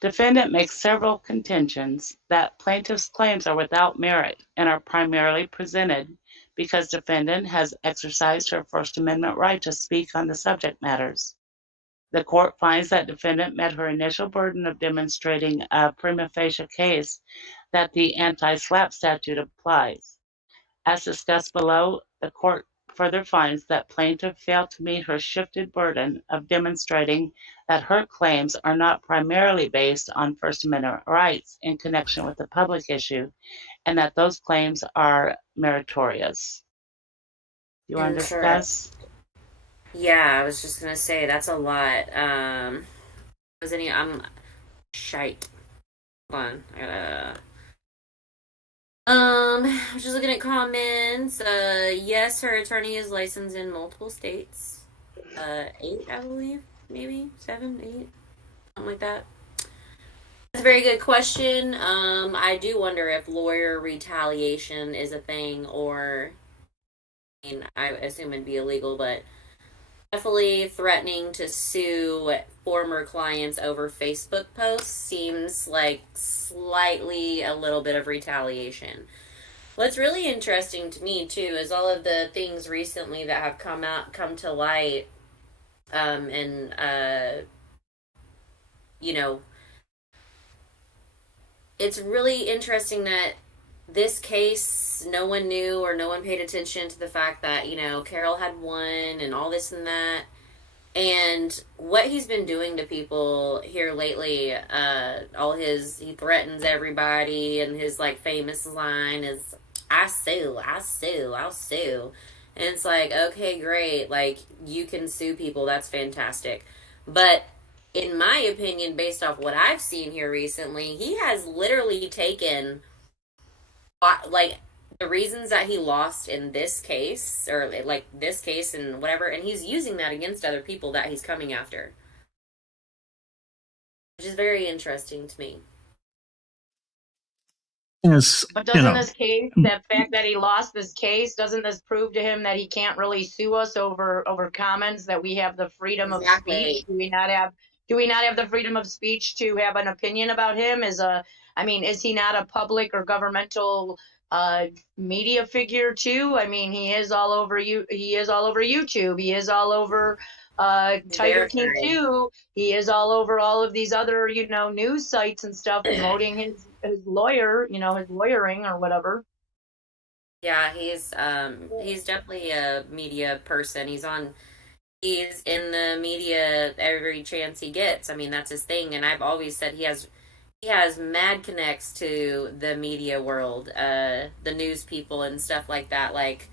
Defendant makes several contentions that plaintiff's claims are without merit and are primarily presented because defendant has exercised her First Amendment right to speak on the subject matters. The court finds that defendant met her initial burden of demonstrating a prima facie case that the anti-SLAPP statute applies. As discussed below, the court further finds that plaintiff failed to meet her shifted burden of demonstrating that her claims are not primarily based on First Amendment rights in connection with the public issue, and that those claims are meritorious. You want to discuss? Yeah, I was just gonna say that's a lot. I'm shite. Hold on, I was just looking at comments. Yes, her attorney is licensed in multiple states. 8, I believe, maybe 7, 8, something like that. That's a very good question. I do wonder if lawyer retaliation is a thing, or I mean, I assume it'd be illegal, but definitely threatening to sue former clients over Facebook posts seems like slightly a little bit of retaliation. What's really interesting to me too is all of the things recently that have come to light, it's really interesting that this case, no one knew or no one paid attention to the fact that, Carole had won and all this and that. And what he's been doing to people here lately, he threatens everybody, and his famous line is, I sue, I'll sue. And it's like, okay, great. You can sue people. That's fantastic. But in my opinion, based off what I've seen here recently, he has literally taken the reasons that he lost in this case, or this case and whatever, and he's using that against other people that he's coming after, which is very interesting to me. Yes, But doesn't this case, that fact that he lost this case, doesn't this prove to him that he can't really sue us over comments, that we have the freedom of speech? Do we not have the freedom of speech to have an opinion about him? Is he not a public or governmental media figure too. I mean, he is all over he is all over YouTube. He is all over Tiger King Verified. too. He is all over all of these other, news sites and stuff promoting his lawyer, his lawyering or whatever. Yeah, he's definitely a media person. He's in the media every chance he gets. I mean, that's his thing, and I've always said he has mad connects to the media world, the news people and stuff like that. Like,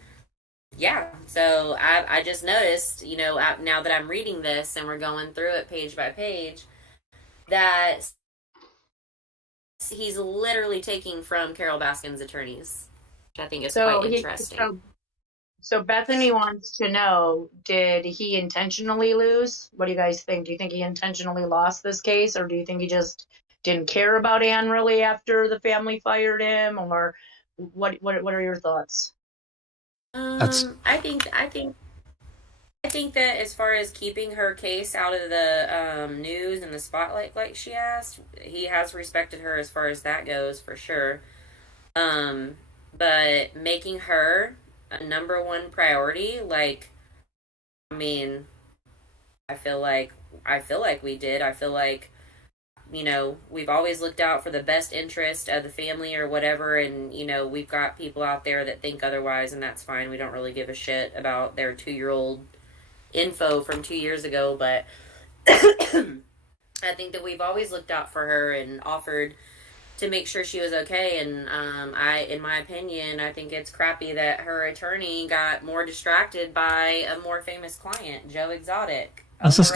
yeah. So I just noticed, now that I'm reading this and we're going through it page by page, that he's literally taking from Carole Baskin's attorneys, which I think is quite interesting. So Bethany wants to know, did he intentionally lose? What do you guys think? Do you think he intentionally lost this case, or do you think he just didn't care about Anne really after the family fired him, or what are your thoughts? I think that as far as keeping her case out of the news and the spotlight, like she asked, he has respected her as far as that goes, for sure. But making her a number one priority, like, I mean, I feel like we did. I feel like, we've always looked out for the best interest of the family or whatever, and, we've got people out there that think otherwise, and that's fine. We don't really give a shit about their 2-year-old info from 2 years ago, but I think that we've always looked out for her and offered to make sure she was okay, and in my opinion, I think it's crappy that her attorney got more distracted by a more famous client, Joe Exotic. I was just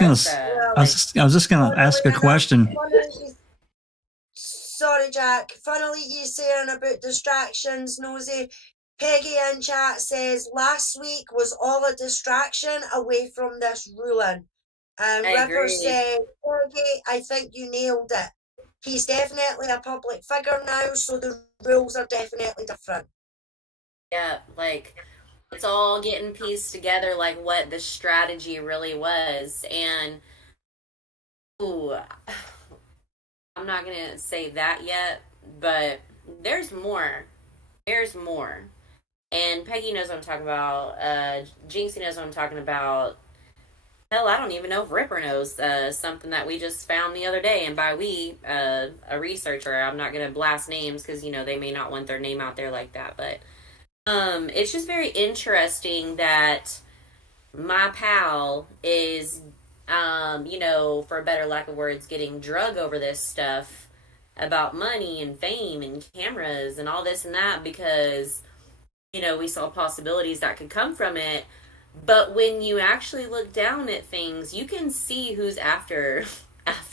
gonna ask a question. Sorry, Jack. Funnily, you saying about distractions, Nosey. Peggy in chat says last week was all a distraction away from this ruling. Ripper said, Peggy, I think you nailed it. He's definitely a public figure now, so the rules are definitely different. Yeah, like, it's all getting pieced together, like what the strategy really was. And I'm not gonna say that yet, but there's more. And Peggy knows what I'm talking about. Jynxie knows what I'm talking about. Hell, I don't even know if Ripper knows something that we just found the other day. And by we, a researcher. I'm not going to blast names because, they may not want their name out there like that. But it's just very interesting that my pal is, for a better lack of words, getting drug over this stuff about money and fame and cameras and all this and that because, we saw possibilities that could come from it. But when you actually look down at things, you can see who's after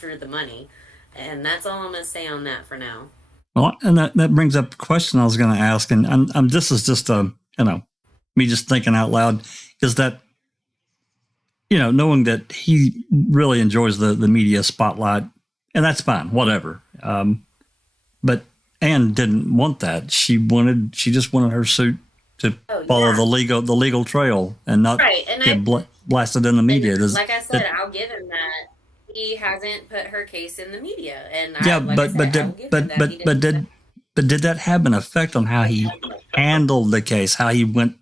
the money. And that's all I'm going to say on that for now. Well, and that brings up a question I was going to ask. And this is just, me just thinking out loud. Is that, knowing that he really enjoys the media spotlight, and that's fine, whatever. But Anne didn't want that. She just wanted her suit to follow the legal trail and not get blasted in the media. Like I said, I'll give him that. He hasn't put her case in the media, and did that have an effect on how he handled the case? How he went,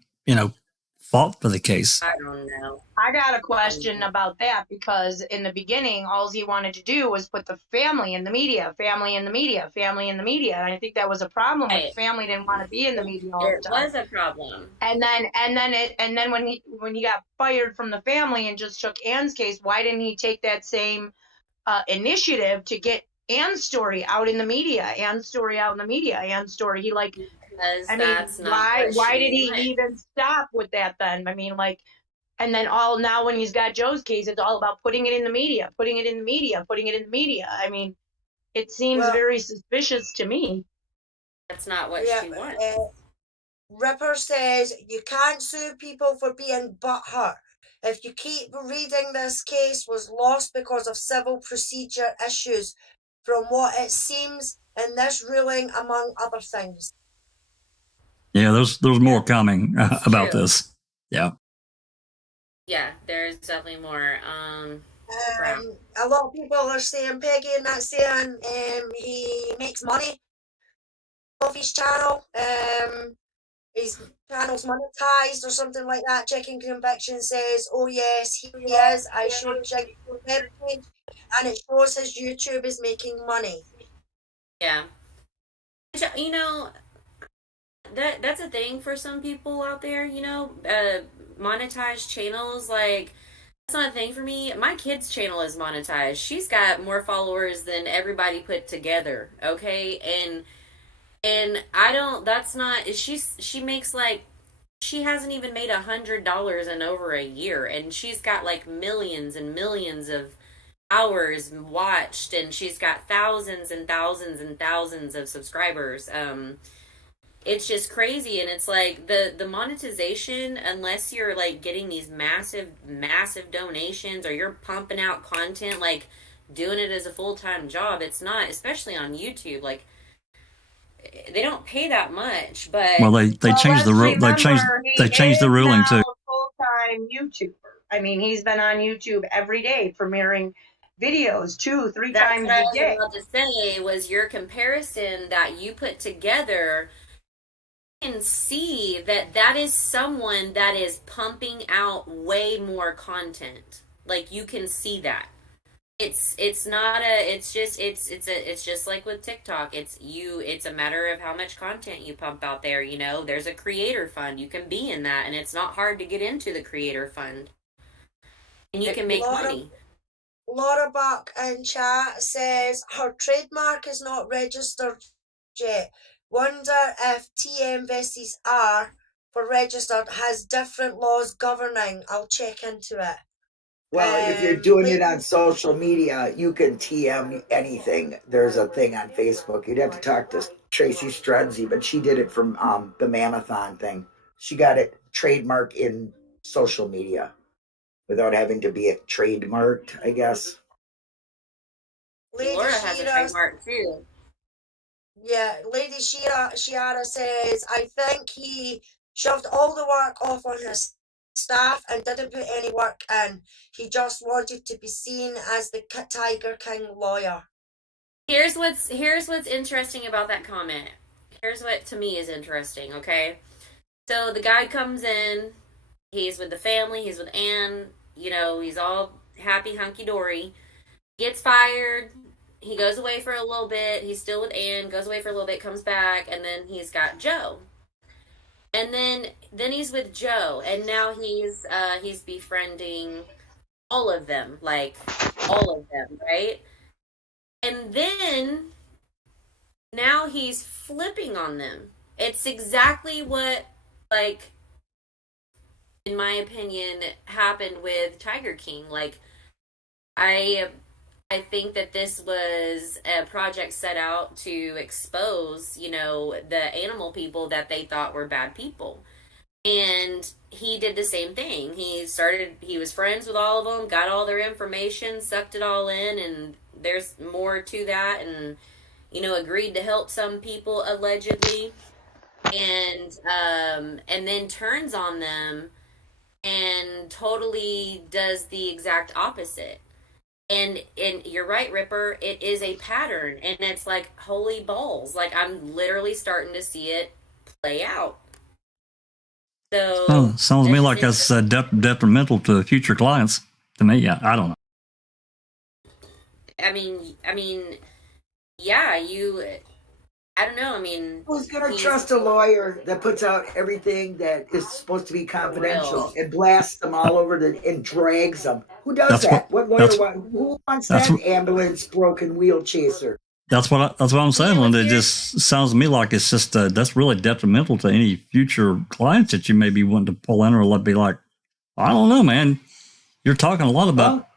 fought for the case? I don't know. I got a question about that because in the beginning, all he wanted to do was put the family in the media. And I think that was a problem. Right. The family didn't want to be in the media all the time. It was a problem. And then when he got fired from the family and just took Anne's case, why didn't he take that same initiative to get Anne's story out in the media? He why did he even stop with that then? I mean, and then now when he's got Joe's case, it's all about putting it in the media. I mean, it seems very suspicious to me. That's not what she wants. Ripper says you can't sue people for being butthurt. If you keep reading, this case was lost because of civil procedure issues, from what it seems in this ruling, among other things. Yeah, there's more coming about this. Yeah. Yeah, there's definitely more. A lot of people are saying Peggy and not saying he makes money of his channel. His channel's monetized or something like that. Checking conviction says, oh yes, he is. I showed Jynx web page and it shows his YouTube is making money. Yeah. You know, that's a thing for some people out there, you know, monetized channels, like, that's not a thing for me. My kid's channel is monetized. She's got more followers than everybody put together, okay? And I don't, that's not, she makes like, she hasn't even made $100 in over a year, and she's got like millions and millions of hours watched, and she's got thousands and thousands and thousands of subscribers. It's just crazy, and it's like the monetization, unless you're like getting these massive donations, or you're pumping out content, like doing it as a full-time job, it's not, especially on YouTube, like they don't pay that much. But Well, they changed the rule. They changed the ruling too. Full-time YouTuber. I mean, he's been on YouTube every day premiering videos 2-3 that's times what I a was day. about to say, was your comparison that you put together. Can see that is someone that is pumping out way more content. Like, you can see that. It's not a, it's just like with TikTok. It's a matter of how much content you pump out there, you know. There's a creator fund. You can be in that, and it's not hard to get into the creator fund. And you can make money. Laura Buck in chat says her trademark is not registered yet. Wonder if TM versus R for registered has different laws governing. I'll check into it. Well, if you're doing it on social media, you can TM anything. There's a thing on Facebook. You'd have to talk to Tracy Strudzi, but she did it from the Mamathon thing. She got it trademarked in social media without having to be trademarked, I guess. Lady Laura has a Shira, trademark too. yeah, Lady Shiara says, I think he shoved all the work off on his staff and didn't put any work in. He just wanted to be seen as the Tiger King lawyer. Here's what's interesting about that comment. Here's what to me is interesting, okay? So the guy comes in, he's with the family, he's with Ann, you know, he's all happy, hunky-dory, gets fired, he goes away for a little bit, he's still with Ann, goes away for a little bit, comes back, and then he's got Joe. And then he's with Joe, and now he's befriending all of them, like all of them, right? And then now he's flipping on them. It's exactly what, like, in my opinion, happened with Tiger King. Like, I think that this was a project set out to expose, you know, the animal people that they thought were bad people. And he did the same thing. He was friends with all of them, got all their information, sucked it all in, and there's more to that, and, you know, agreed to help some people allegedly, and then turns on them and totally does the exact opposite. And you're right, Ripper, it is a pattern, and it's like, holy balls, like, I'm literally starting to see it play out. So sounds to me like that's detrimental to future clients. To me, yeah, I don't know. I mean, yeah, I don't know. I mean, who's gonna trust a lawyer that puts out everything that is supposed to be confidential and blasts them all over and drags them? Who does that? What lawyer? Who wants that ambulance broken wheel chaser? That's what I'm saying, Linda. It just sounds to me like it's just that's really detrimental to any future clients that you may be wanting to pull in, or be like, I don't know, man. You're talking a lot about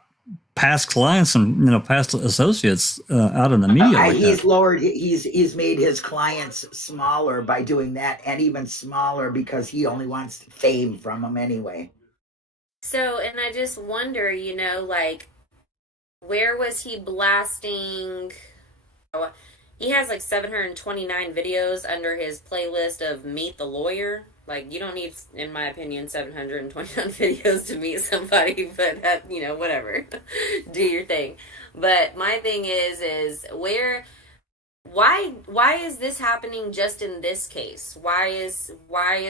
past clients and, you know, past associates out in the media. He's made his clients smaller by doing that, and even smaller because he only wants fame from them anyway. So, and I just wonder, you know, like, where was he blasting? He has like 729 videos under his playlist of Meet the Lawyer. Like, you don't need, in my opinion, 729 videos to meet somebody, but that, you know, whatever. Do your thing. But my thing is why is this happening just in this case? Why is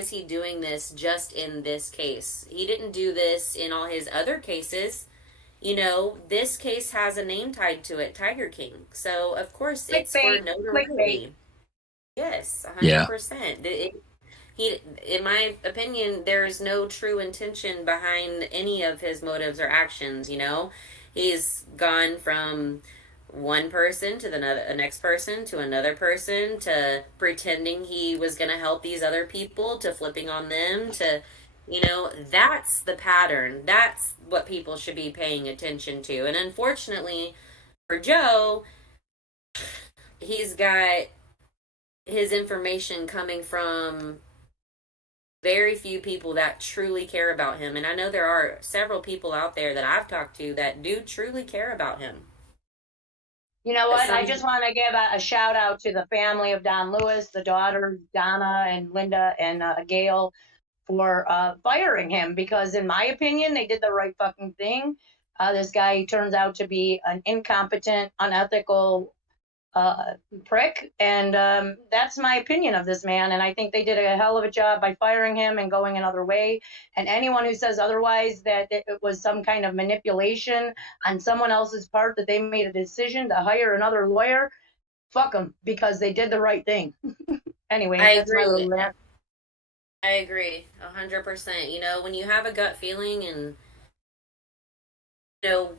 he doing this just in this case? He didn't do this in all his other cases. You know, this case has a name tied to it, Tiger King. So of course it's for Clickbait. notoriety. Yes, Yeah. 100%. He, in my opinion, there's no true intention behind any of his motives or actions. You know, he's gone from one person to the next person to another person to pretending he was going to help these other people to flipping on them to, you know, that's the pattern. That's what people should be paying attention to. And unfortunately for Joe, he's got his information coming from very few people that truly care about him. And I know there are several people out there that I've talked to that do truly care about him. You know what? I just want to give a shout out to the family of Don Lewis, the daughters, Donna and Linda and Gail, for firing him, because in my opinion, they did the right fucking thing. This guy turns out to be an incompetent, unethical prick, and that's my opinion of this man. And I think they did a hell of a job by firing him and going another way. And anyone who says otherwise, that it was some kind of manipulation on someone else's part, that they made a decision to hire another lawyer, fuck them, because they did the right thing. Anyway, that's my little rant. I agree 100%. You know, when you have a gut feeling, and you know,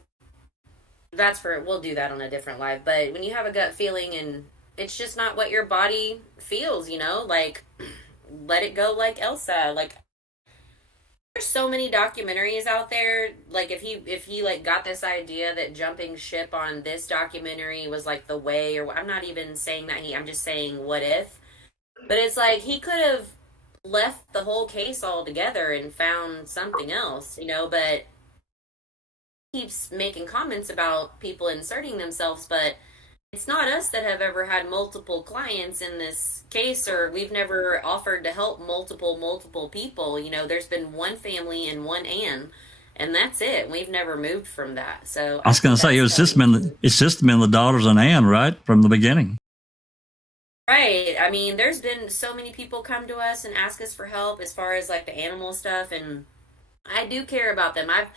we'll do that on a different live, but when you have a gut feeling and it's just not what your body feels, you know, like, let it go, like Elsa. Like, there's so many documentaries out there. Like, if he like got this idea that jumping ship on this documentary was like the way, or I'm not even saying that I'm just saying what if, but it's like he could have left the whole case altogether and found something else, you know, but keeps making comments about people inserting themselves. But it's not us that have ever had multiple clients in this case, or we've never offered to help multiple people. You know, there's been one family and one Ann, and that's it. We've never moved from that. So I was going to say, it's just been the daughters and Ann, right, from the beginning. Right. I mean, there's been so many people come to us and ask us for help as far as like the animal stuff, and I do care about them. I've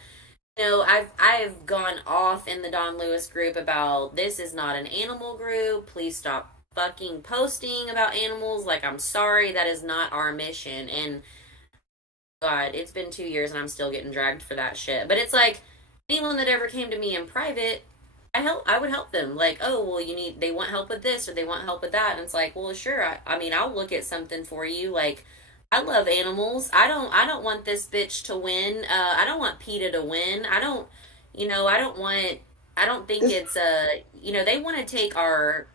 gone off in the Don Lewis group about, this is not an animal group. Please stop fucking posting about animals. Like, I'm sorry, that is not our mission. And God, it's been 2 years and I'm still getting dragged for that shit. But it's like, anyone that ever came to me in private, I would help them. Like, oh, well, they want help with this or they want help with that. And it's like, well, sure. I mean, I'll look at something for you. Like, I love animals. I don't want this bitch to win. I don't want PETA to win. I don't think it's, they want to take our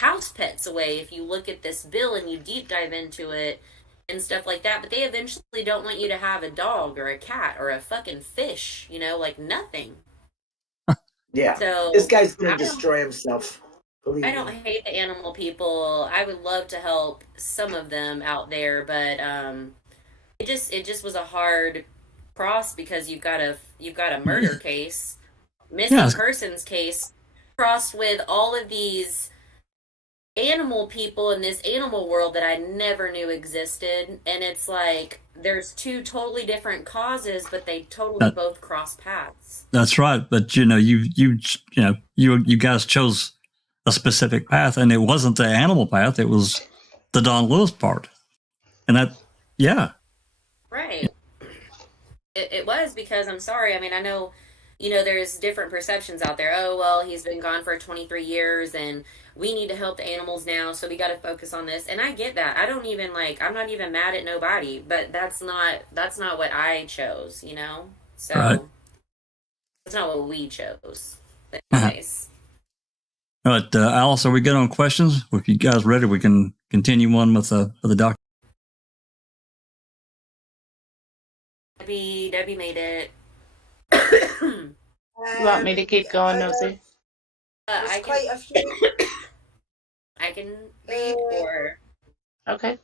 house pets away if you look at this bill and you deep dive into it and stuff like that. But they eventually don't want you to have a dog or a cat or a fucking fish, you know, like nothing. Yeah. So This guy's going to destroy himself. Believe I don't me. hate the animal people. I would love to help some of them out there, but it just was a hard cross, because you've got a murder case, missing persons case, crossed with all of these animal people in this animal world that I never knew existed. And it's like, there's two totally different causes, but they totally both cross paths. That's right. But you guys chose a specific path, and it wasn't the animal path. It was the Don Lewis part. And that, yeah. Right. It was, because I'm sorry. I mean, I know, there's different perceptions out there. Oh, well, he's been gone for 23 years and we need to help the animals now, so we got to focus on this. And I get that. I'm not even mad at nobody, but that's not what I chose, So right. That's not what we chose. But anyways. All right, Alice, are we good on questions? If you guys ready, we can continue on with the doc. Debbie made it. You want me to keep going, Nosey? Quite a few. I can read, or Okay.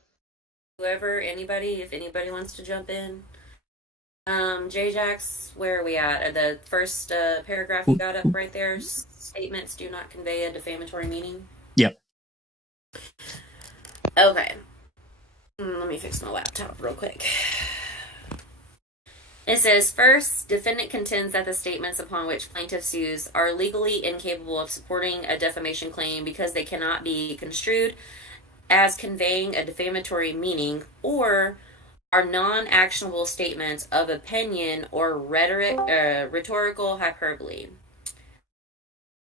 anybody, if anybody wants to jump in. J-Jax, where are we at? The first paragraph you got up right there. Statements do not convey a defamatory meaning. Yep. Okay. Let me fix my laptop real quick. It says, first, defendant contends that the statements upon which plaintiff sues are legally incapable of supporting a defamation claim because they cannot be construed as conveying a defamatory meaning or are non-actionable statements of opinion or rhetorical hyperbole.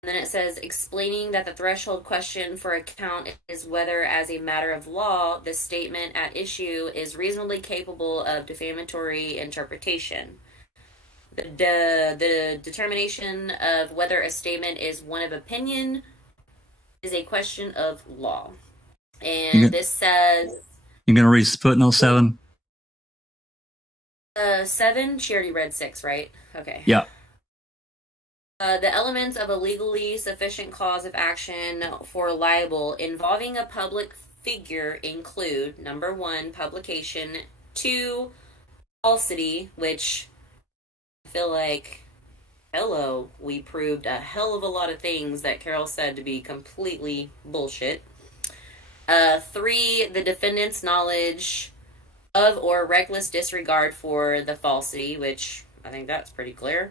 And then it says, explaining that the threshold question for a count is whether, as a matter of law, the statement at issue is reasonably capable of defamatory interpretation. The determination of whether a statement is one of opinion is a question of law. And this says... You're going to read footnote 7? 7? She already read 6, right? Okay. Yeah. The elements of a legally sufficient cause of action for libel involving a public figure include, number 1, publication, 2, falsity, which I feel like, hello, we proved a hell of a lot of things that Carole said to be completely bullshit. 3, the defendant's knowledge of or reckless disregard for the falsity, which I think that's pretty clear.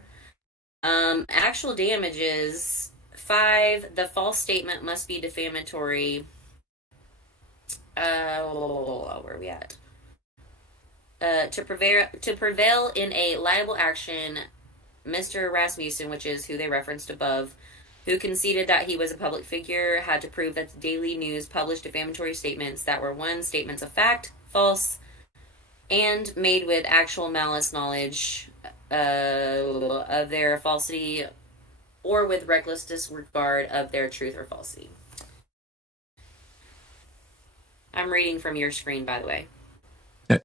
Actual damages. 5, the false statement must be defamatory. Where are we at? To prevail in a liable action, Mr. Rasmussen, which is who they referenced above, who conceded that he was a public figure, had to prove that the Daily News published defamatory statements that were 1, statements of fact, false, and made with actual malice knowledge of their falsity or with reckless disregard of their truth or falsity. I'm reading from your screen, by the way. Okay.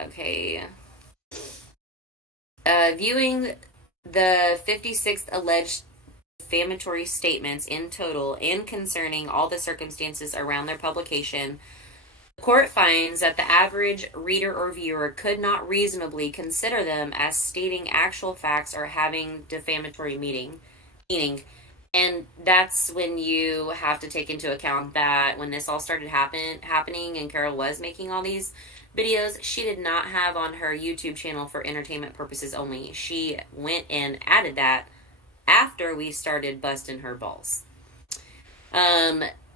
Okay. Viewing the 56th alleged defamatory statements in total and concerning all the circumstances around their publication, the court finds that the average reader or viewer could not reasonably consider them as stating actual facts or having defamatory meaning. And that's when you have to take into account that when this all started happening and Carole was making all these videos, she did not have on her YouTube channel for entertainment purposes only. She went and added that after we started busting her balls.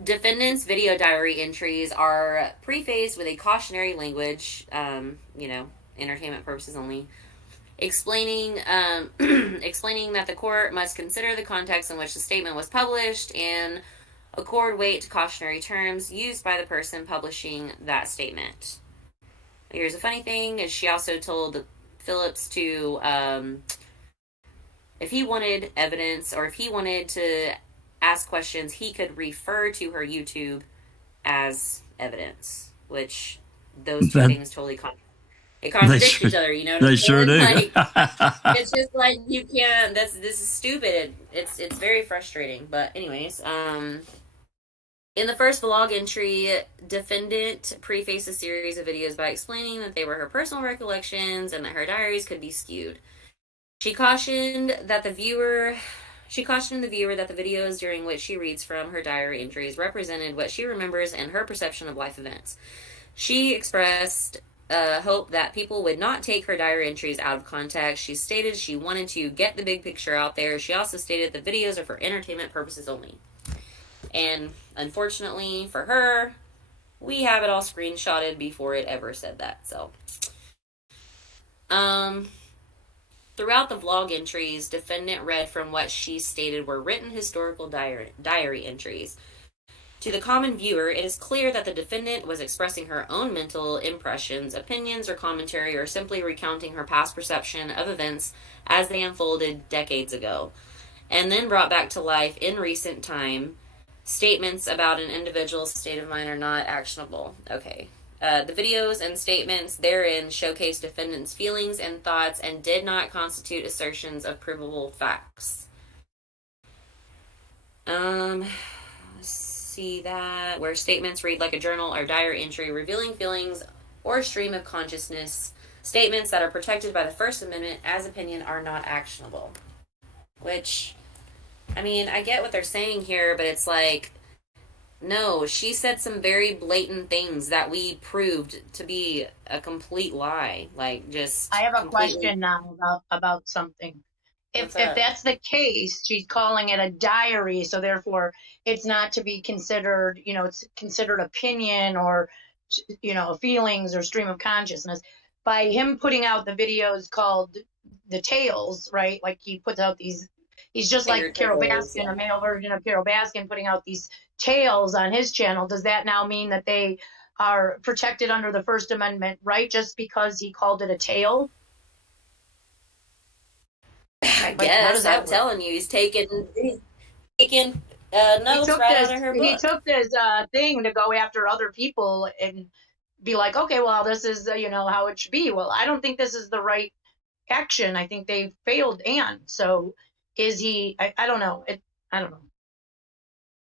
Defendant's video diary entries are prefaced with a cautionary language, entertainment purposes only, explaining that the court must consider the context in which the statement was published and accord weight to cautionary terms used by the person publishing that statement. Here's a funny thing, is she also told Phillips to, if he wanted evidence or if he wanted to ask questions, he could refer to her YouTube as evidence, which those two things totally contradict each other, you know what They sure do. Like, it's just like, you can't, this is stupid. It's very frustrating. But anyways, in the first vlog entry, defendant prefaced a series of videos by explaining that they were her personal recollections and that her diaries could be skewed. She cautioned the viewer that the videos during which she reads from her diary entries represented what she remembers and her perception of life events. She expressed hope that people would not take her diary entries out of context. She stated she wanted to get the big picture out there. She also stated the videos are for entertainment purposes only. And unfortunately for her, we have it all screenshotted before it ever said that. So, throughout the vlog entries, defendant read from what she stated were written historical diary entries. To the common viewer, it is clear that the defendant was expressing her own mental impressions, opinions, or commentary, or simply recounting her past perception of events as they unfolded decades ago, and then brought back to life in recent time. Statements about an individual's state of mind are not actionable. Okay. The videos and statements therein showcase defendant's feelings and thoughts and did not constitute assertions of provable facts. See that where statements read like a journal or diary entry revealing feelings or stream of consciousness. Statements that are protected by the First Amendment as opinion are not actionable. Which, I mean, I get what they're saying here, but it's like, No, she said some very blatant things that we proved to be a complete lie. Like, just I have a completely. question now about something. What's If up? that's the case, she's calling it a diary, so therefore it's not to be considered, it's considered opinion or, feelings or stream of consciousness. By him putting out the videos called the tales, right? Like he puts out these, he's just like Figure Carole tales, Baskin, yeah. a male version of Carole Baskin, putting out these tales on his channel. Does that now mean that they are protected under the First Amendment, right? Just because he called it a tale? I Like, how does guess. that I'm work? telling you, he's taking He notes took right this. out of her He book. took this thing to go after other people and be like, okay, well, this is how it should be. Well, I don't think this is the right action. I think they failed Anne. So, is he? I don't know. I don't know.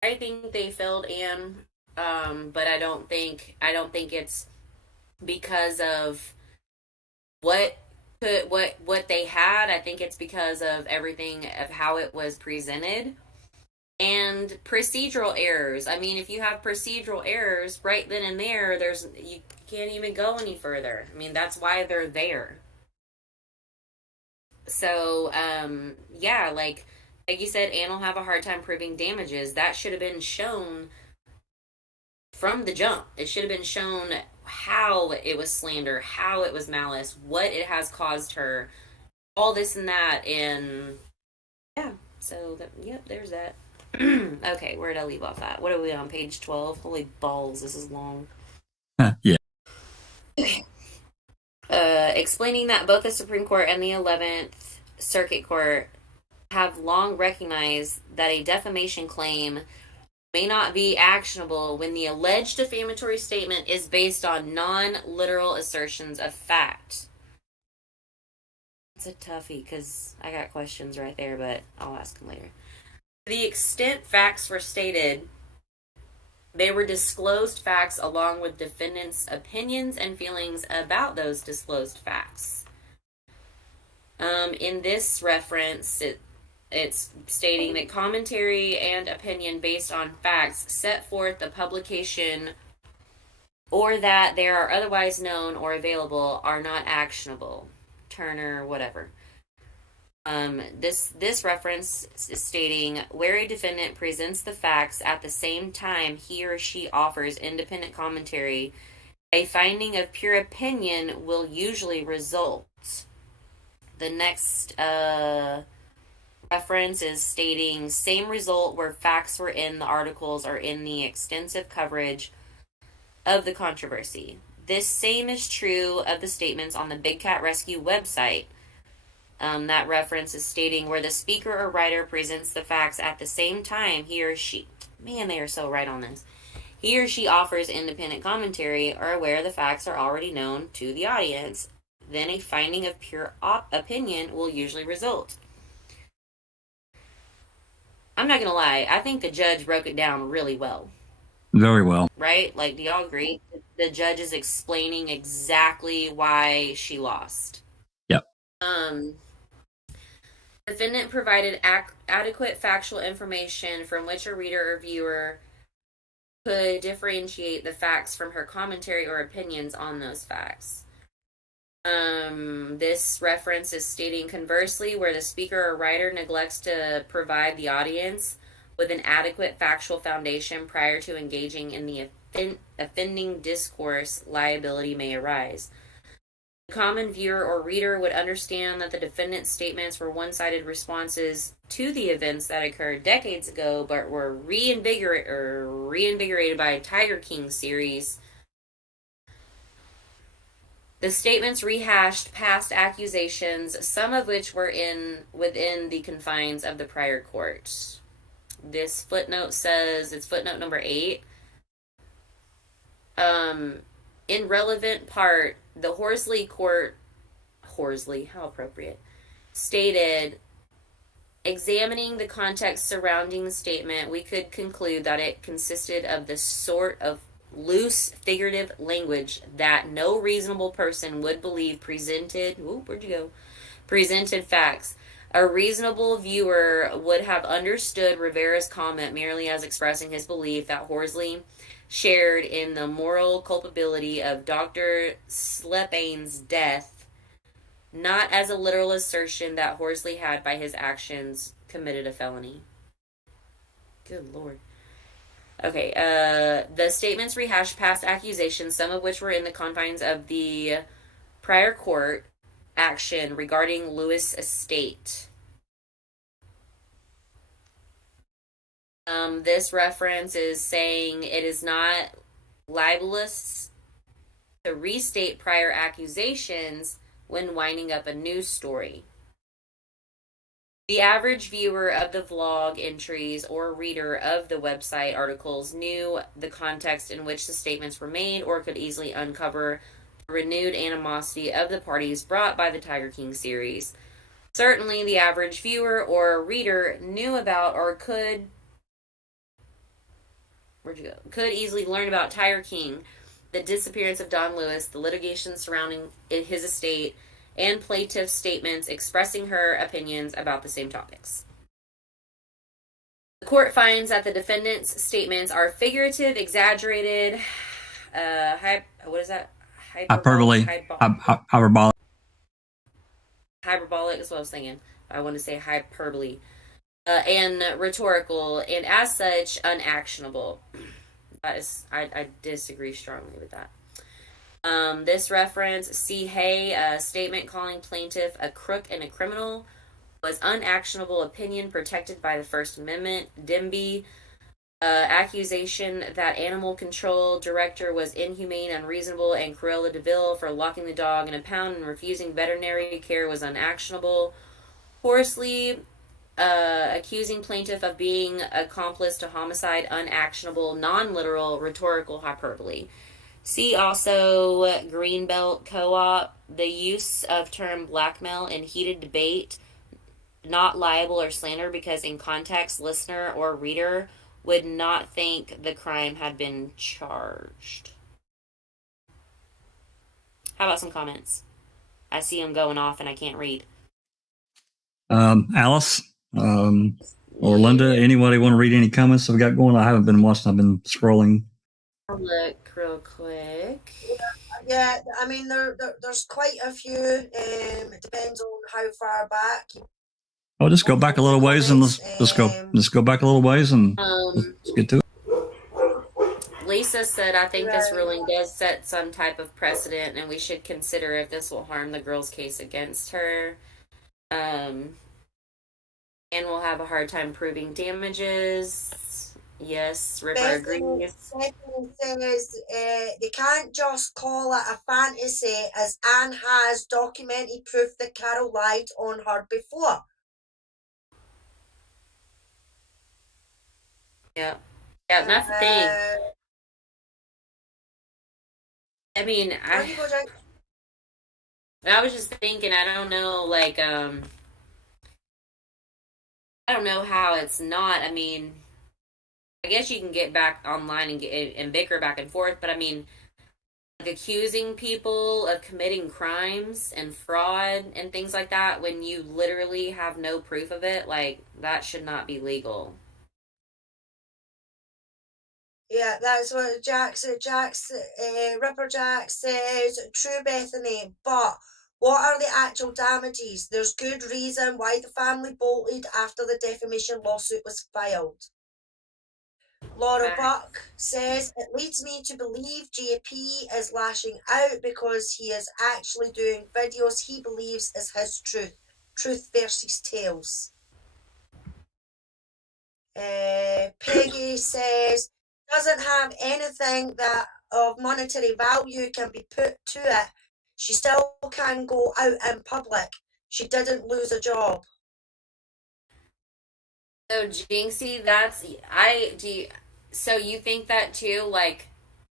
I think they failed Anne, but I don't think it's because of what they had. I think it's because of everything of how it was presented and procedural errors. I mean, if you have procedural errors right then and there, you can't even go any further. I mean, that's why they're there. So, yeah, like you said, Anne will have a hard time proving damages. That should have been shown from the jump. It should have been shown how it was slander, how it was malice, what it has caused her, all this and that, and yeah. So, yep, there's that. Okay, where did I leave off at? What are we on, page 12? Holy balls, this is long. Yeah. Explaining that both the Supreme Court and the 11th Circuit Court have long recognized that a defamation claim may not be actionable when the alleged defamatory statement is based on non-literal assertions of fact. It's a toughie because I got questions right there, but I'll ask them later. To the extent facts were stated, they were disclosed facts along with defendants' opinions and feelings about those disclosed facts. In this reference, it's stating that commentary and opinion based on facts set forth the publication or that they are otherwise known or available are not actionable. Turner, whatever. This reference is stating where a defendant presents the facts at the same time he or she offers independent commentary, a finding of pure opinion will usually result. The next reference is stating same result where facts were in the articles or in the extensive coverage of the controversy. This same is true of the statements on the Big Cat Rescue website. That reference is stating where the speaker or writer presents the facts at the same time he or she, man, they are so right on this, he or she offers independent commentary or where the facts are already known to the audience, then a finding of pure opinion will usually result. I'm not gonna lie, I think the judge broke it down really well. Very well. Right? Like, do y'all agree? The judge is explaining exactly why she lost. Yep. Defendant provided adequate factual information from which a reader or viewer could differentiate the facts from her commentary or opinions on those facts. This reference is stating conversely where the speaker or writer neglects to provide the audience with an adequate factual foundation prior to engaging in the offending discourse, liability may arise. The common viewer or reader would understand that the defendant's statements were one-sided responses to the events that occurred decades ago, but were reinvigorated by a Tiger King series. The statements rehashed past accusations, some of which were within the confines of the prior court. This footnote says, it's footnote number 8. In relevant part, the Horsley court, how appropriate, stated, examining the context surrounding the statement, we could conclude that it consisted of the sort of loose figurative language that no reasonable person would believe presented facts. A reasonable viewer would have understood Rivera's comment merely as expressing his belief that Horsley shared in the moral culpability of Dr. Slepane's death, not as a literal assertion that Horsley had, by his actions, committed a felony. Good Lord. Okay, the statements rehashed past accusations, some of which were in the confines of the prior court action regarding Lewis' estate. This reference is saying it is not libelous to restate prior accusations when winding up a news story. The average viewer of the vlog entries or reader of the website articles knew the context in which the statements were made or could easily uncover the renewed animosity of the parties brought by the Tiger King series. Certainly, the average viewer or reader knew about or could easily learn about Tiger King, the disappearance of Don Lewis, the litigation surrounding his estate, and plaintiff's statements expressing her opinions about the same topics. The court finds that the defendant's statements are figurative, exaggerated, Hyperbole. Hyperbolic. Hyperbolic is what I was thinking. I want to say hyperbole. And rhetorical, and as such, unactionable. That is, I disagree strongly with that. This reference, C. Hay, a statement calling plaintiff a crook and a criminal, was unactionable opinion protected by the First Amendment. Dimby, accusation that animal control director was inhumane, unreasonable, and Cruella DeVille for locking the dog in a pound and refusing veterinary care was unactionable. Horsley, accusing plaintiff of being accomplice to homicide, unactionable, non-literal, rhetorical hyperbole. See also Greenbelt Co-op, the use of term blackmail in heated debate, not liable or slander because in context, listener or reader would not think the crime had been charged. How about some comments? I see them going off and I can't read. Alice, or Linda, anybody want to read any comments that we got going? I haven't been watching. I've been scrolling. I'll look real quick. Yeah, I mean, there's quite a few. It depends on how far back. Oh, just go back a little ways and let's go back a little ways and let's get to it. Lisa said, I think this ruling does set some type of precedent and we should consider if this will harm the girl's case against her. And we'll have a hard time proving damages. Yes, Ripper agrees. Bethany says they can't just call it a fantasy as Anne has documented proof that Carole lied on her before. Yeah. Yeah, and that's the thing. I mean, I was just thinking, I don't know, like, I don't know how it's not. I mean, I guess you can get back online and bicker back and forth, but I mean, like accusing people of committing crimes and fraud and things like that when you literally have no proof of it, like, that should not be legal. Yeah, that's what Ripper Jack says. True, Bethany, but what are the actual damages? There's good reason why the family bolted after the defamation lawsuit was filed. Laura Buck says, it leads me to believe JP is lashing out because he is actually doing videos he believes is his truth. Truth versus tales. Peggy says, doesn't have anything that of monetary value can be put to it. She still can go out in public. She didn't lose a job. So Jinxie, so you think that too, like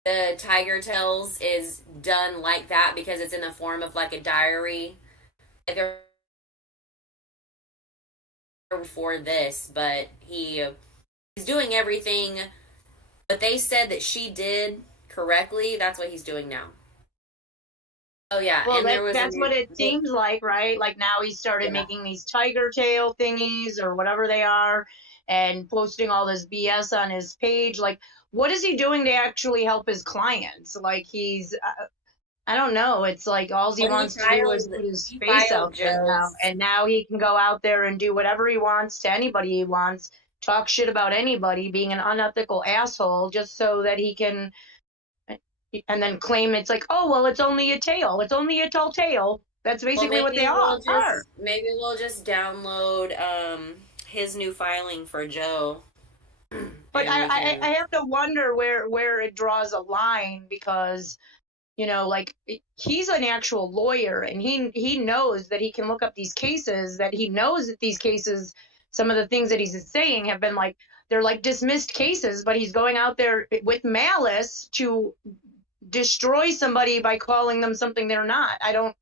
the Tiger Tales is done like that because it's in the form of like a diary? Like for this, but he's doing everything. But they said that she did correctly. That's what he's doing now. Oh yeah, Well, and there was that's what it seems like, right? Like now he started Yeah. making these tiger tail thingies or whatever they are and posting all this BS on his page. Like, what is he doing to actually help his clients? Like, he's, I don't know. It's like all he Well, wants to do is put his he face filed out there now. Joe's. And now he can go out there and do whatever he wants to anybody he wants, talk shit about anybody, being an unethical asshole just so that he can, and then claim it's like, oh, well, it's only a tail. It's only a tall tail. That's basically what they are. Maybe we'll just download his new filing for Joe. But And we can- I have to wonder where it draws a line because, you know, like he's an actual lawyer and he knows that he can look up these cases, that he knows that these cases, some of the things that he's saying have been like, they're like dismissed cases, but he's going out there with malice to destroy somebody by calling them something they're not. I don't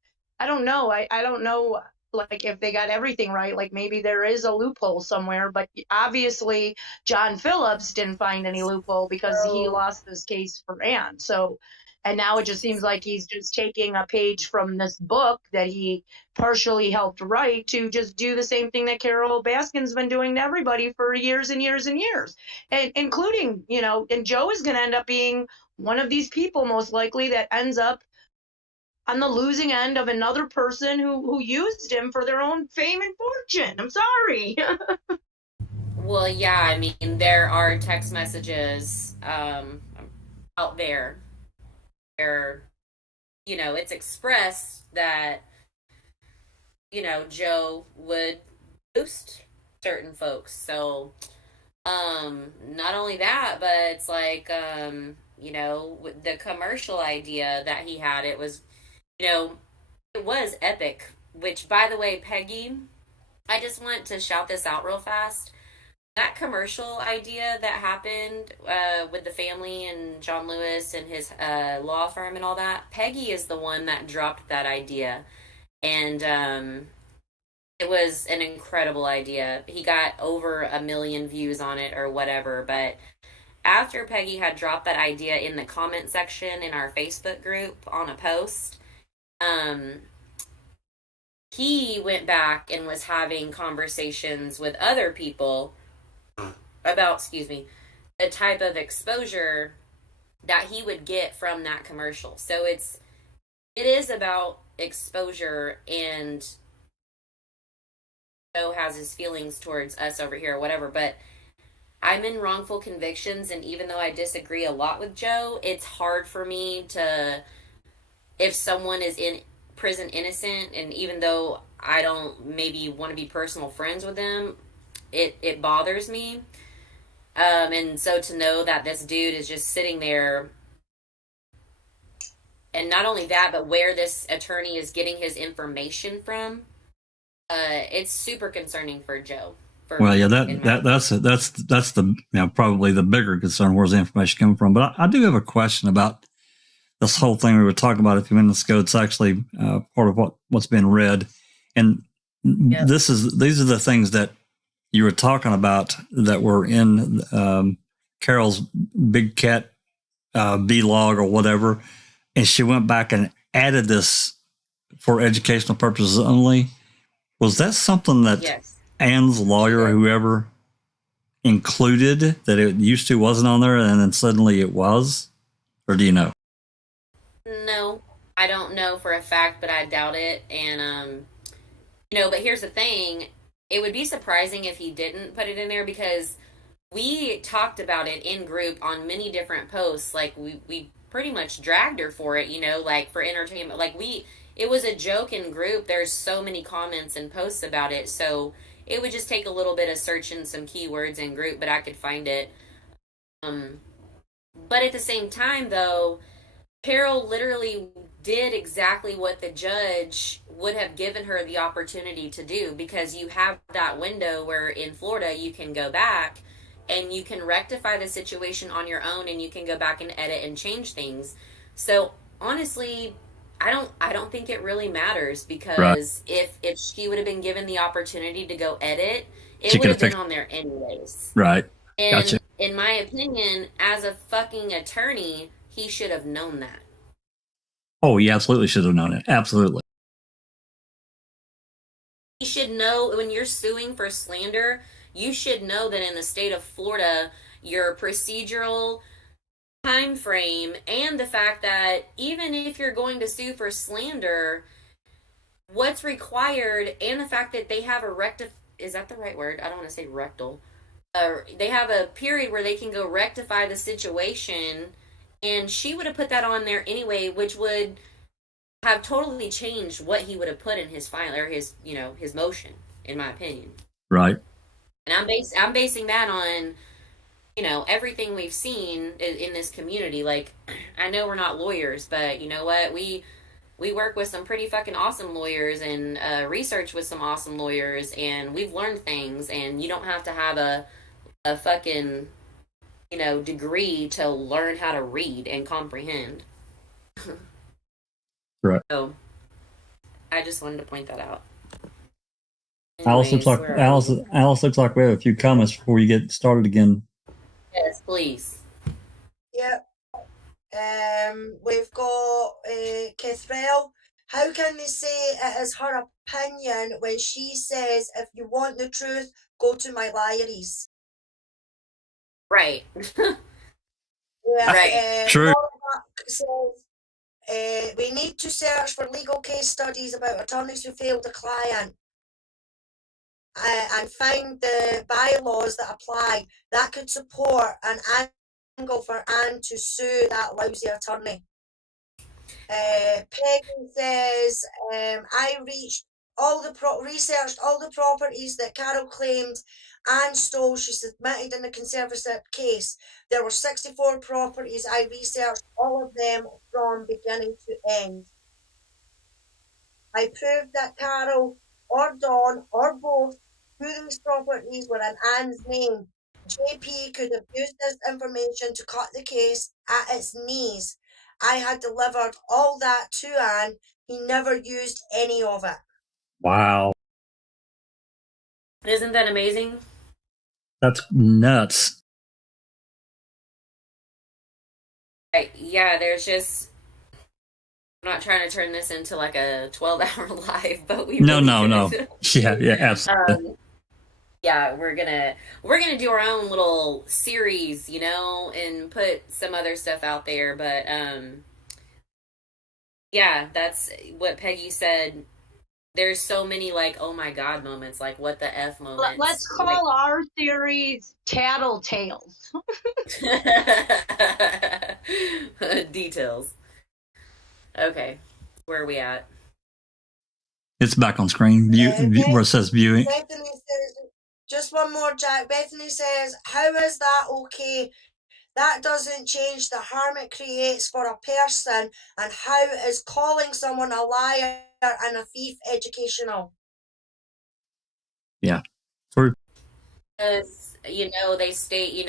know. I don't know, like, if they got everything right. Like maybe there is a loophole somewhere, but obviously John Phillips didn't find any loophole because he lost this case for Ann. So, and now it just seems like he's just taking a page from this book that he partially helped write to just do the same thing that Carole Baskin's been doing to everybody for years and years and years, and including, you know, and Joe is going to end up being one of these people most likely that ends up on the losing end of another person who used him for their own fame and fortune. I'm sorry. Well, yeah, I mean, there are text messages out there where, you know, it's expressed that, you know, Joe would boost certain folks. So, not only that, but it's like, you know, with the commercial idea that he had, it was, you know, it was epic. Which, by the way, Peggy, I just want to shout this out real fast. That commercial idea that happened with the family and John Lewis and his law firm and all that, Peggy is the one that dropped that idea. And it was an incredible idea. He got over 1 million views on it or whatever. But after Peggy had dropped that idea in the comment section in our Facebook group on a post, he went back and was having conversations with other people about, the type of exposure that he would get from that commercial. So it is about exposure, and Joe has his feelings towards us over here or whatever, but I'm in wrongful convictions, and even though I disagree a lot with Joe, it's hard for me to, if someone is in prison innocent, and even though I don't maybe want to be personal friends with them, it bothers me. And so to know that this dude is just sitting there, and not only that, but where this attorney is getting his information from, it's super concerning for Joe. Well, yeah, that's the, you know, probably the bigger concern. Where's the information coming from? But I do have a question about this whole thing we were talking about a few minutes ago. It's actually part of what's been read, and these are the things that you were talking about that were in Carole's Big Cat vlog or whatever, and she went back and added this for educational purposes only. Was that something that Ann's lawyer, whoever, included, that it used to wasn't on there and then suddenly it was? Or do you know? No, I don't know for a fact, but I doubt it. And, you know, but here's the thing. It would be surprising if he didn't put it in there, because we talked about it in group on many different posts. Like, we pretty much dragged her for it, you know, like for entertainment. Like, it was a joke in group. There's so many comments and posts about it. So it would just take a little bit of searching some keywords in group, but I could find it. But at the same time, though, Carole literally did exactly what the judge would have given her the opportunity to do, because you have that window where in Florida you can go back and you can rectify the situation on your own, and you can go back and edit and change things. So honestly, I don't think it really matters, because if she would have been given the opportunity to go edit, it would have been on there anyways. Right. And Gotcha. in my opinion, as a fucking attorney, he should have known that. Oh, he absolutely should have known it. Absolutely. You should know when you're suing for slander, you should know that in the state of Florida, your procedural time frame and the fact that even if you're going to sue for slander, what's required and the fact that they have a is that the right word? I don't want to say rectal. They have a period where they can go rectify the situation, and she would have put that on there anyway, which would have totally changed what he would have put in his file or his his motion, in my opinion. Right. And I'm basing that on everything we've seen in this community. Like, I know we're not lawyers, but you know what, we work with some pretty fucking awesome lawyers and research with some awesome lawyers, and we've learned things. And you don't have to have a fucking degree to learn how to read and comprehend. Right. So I just wanted to point that out. Alice looks like Alice looks like we have a few comments before you get started again. Yes, please. Yep. We've got Cathrell. How can they say it is her opinion when she says, if you want the truth, go to my liaries? Right. Yeah, Right. True. Mark says, we need to search for legal case studies about attorneys who failed a client and find the bylaws that apply. That could support an angle for Anne to sue that lousy attorney. Peggy says, I researched all the properties that Carole claimed Anne stole. She submitted in the conservatorship case. There were 64 properties. I researched all of them from beginning to end. I proved that Carole or Dawn or both knew these properties were in Anne's name. JP could have used this information to cut the case at its knees. I had delivered all that to Anne. He never used any of it. Wow. Isn't that amazing? That's nuts. Right. Yeah, there's just, I'm not trying to turn this into like a 12-hour live, but we No. Yeah, absolutely. Yeah, we're gonna do our own little series, and put some other stuff out there. But yeah, that's what Peggy said. There's so many like, oh my god moments, like what the F moments. Let's call our theories tattletales. Details. Okay, where are we at? It's back on screen. Where it says viewing. Bethany says, just one more, Jack. Bethany says, how is that okay? That doesn't change the harm it creates for a person. And how is calling someone a liar and a thief educational? Yeah. True. Because they state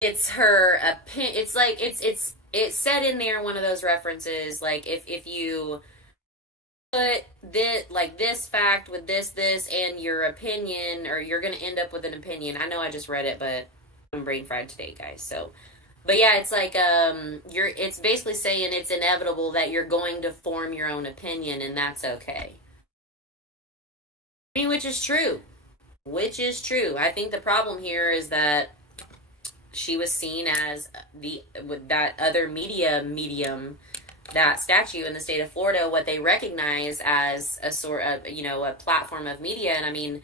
it's her opinion. It's like it's said in there, one of those references, like if you put this fact with this and your opinion, or you're gonna end up with an opinion. I know I just read it, but I'm brain fried today, guys. So, but yeah, it's like it's basically saying it's inevitable that you're going to form your own opinion, and that's okay. I mean, which is true. I think the problem here is that she was seen as that other medium, that statue in the state of Florida, what they recognize as a sort of, a platform of media. And I mean,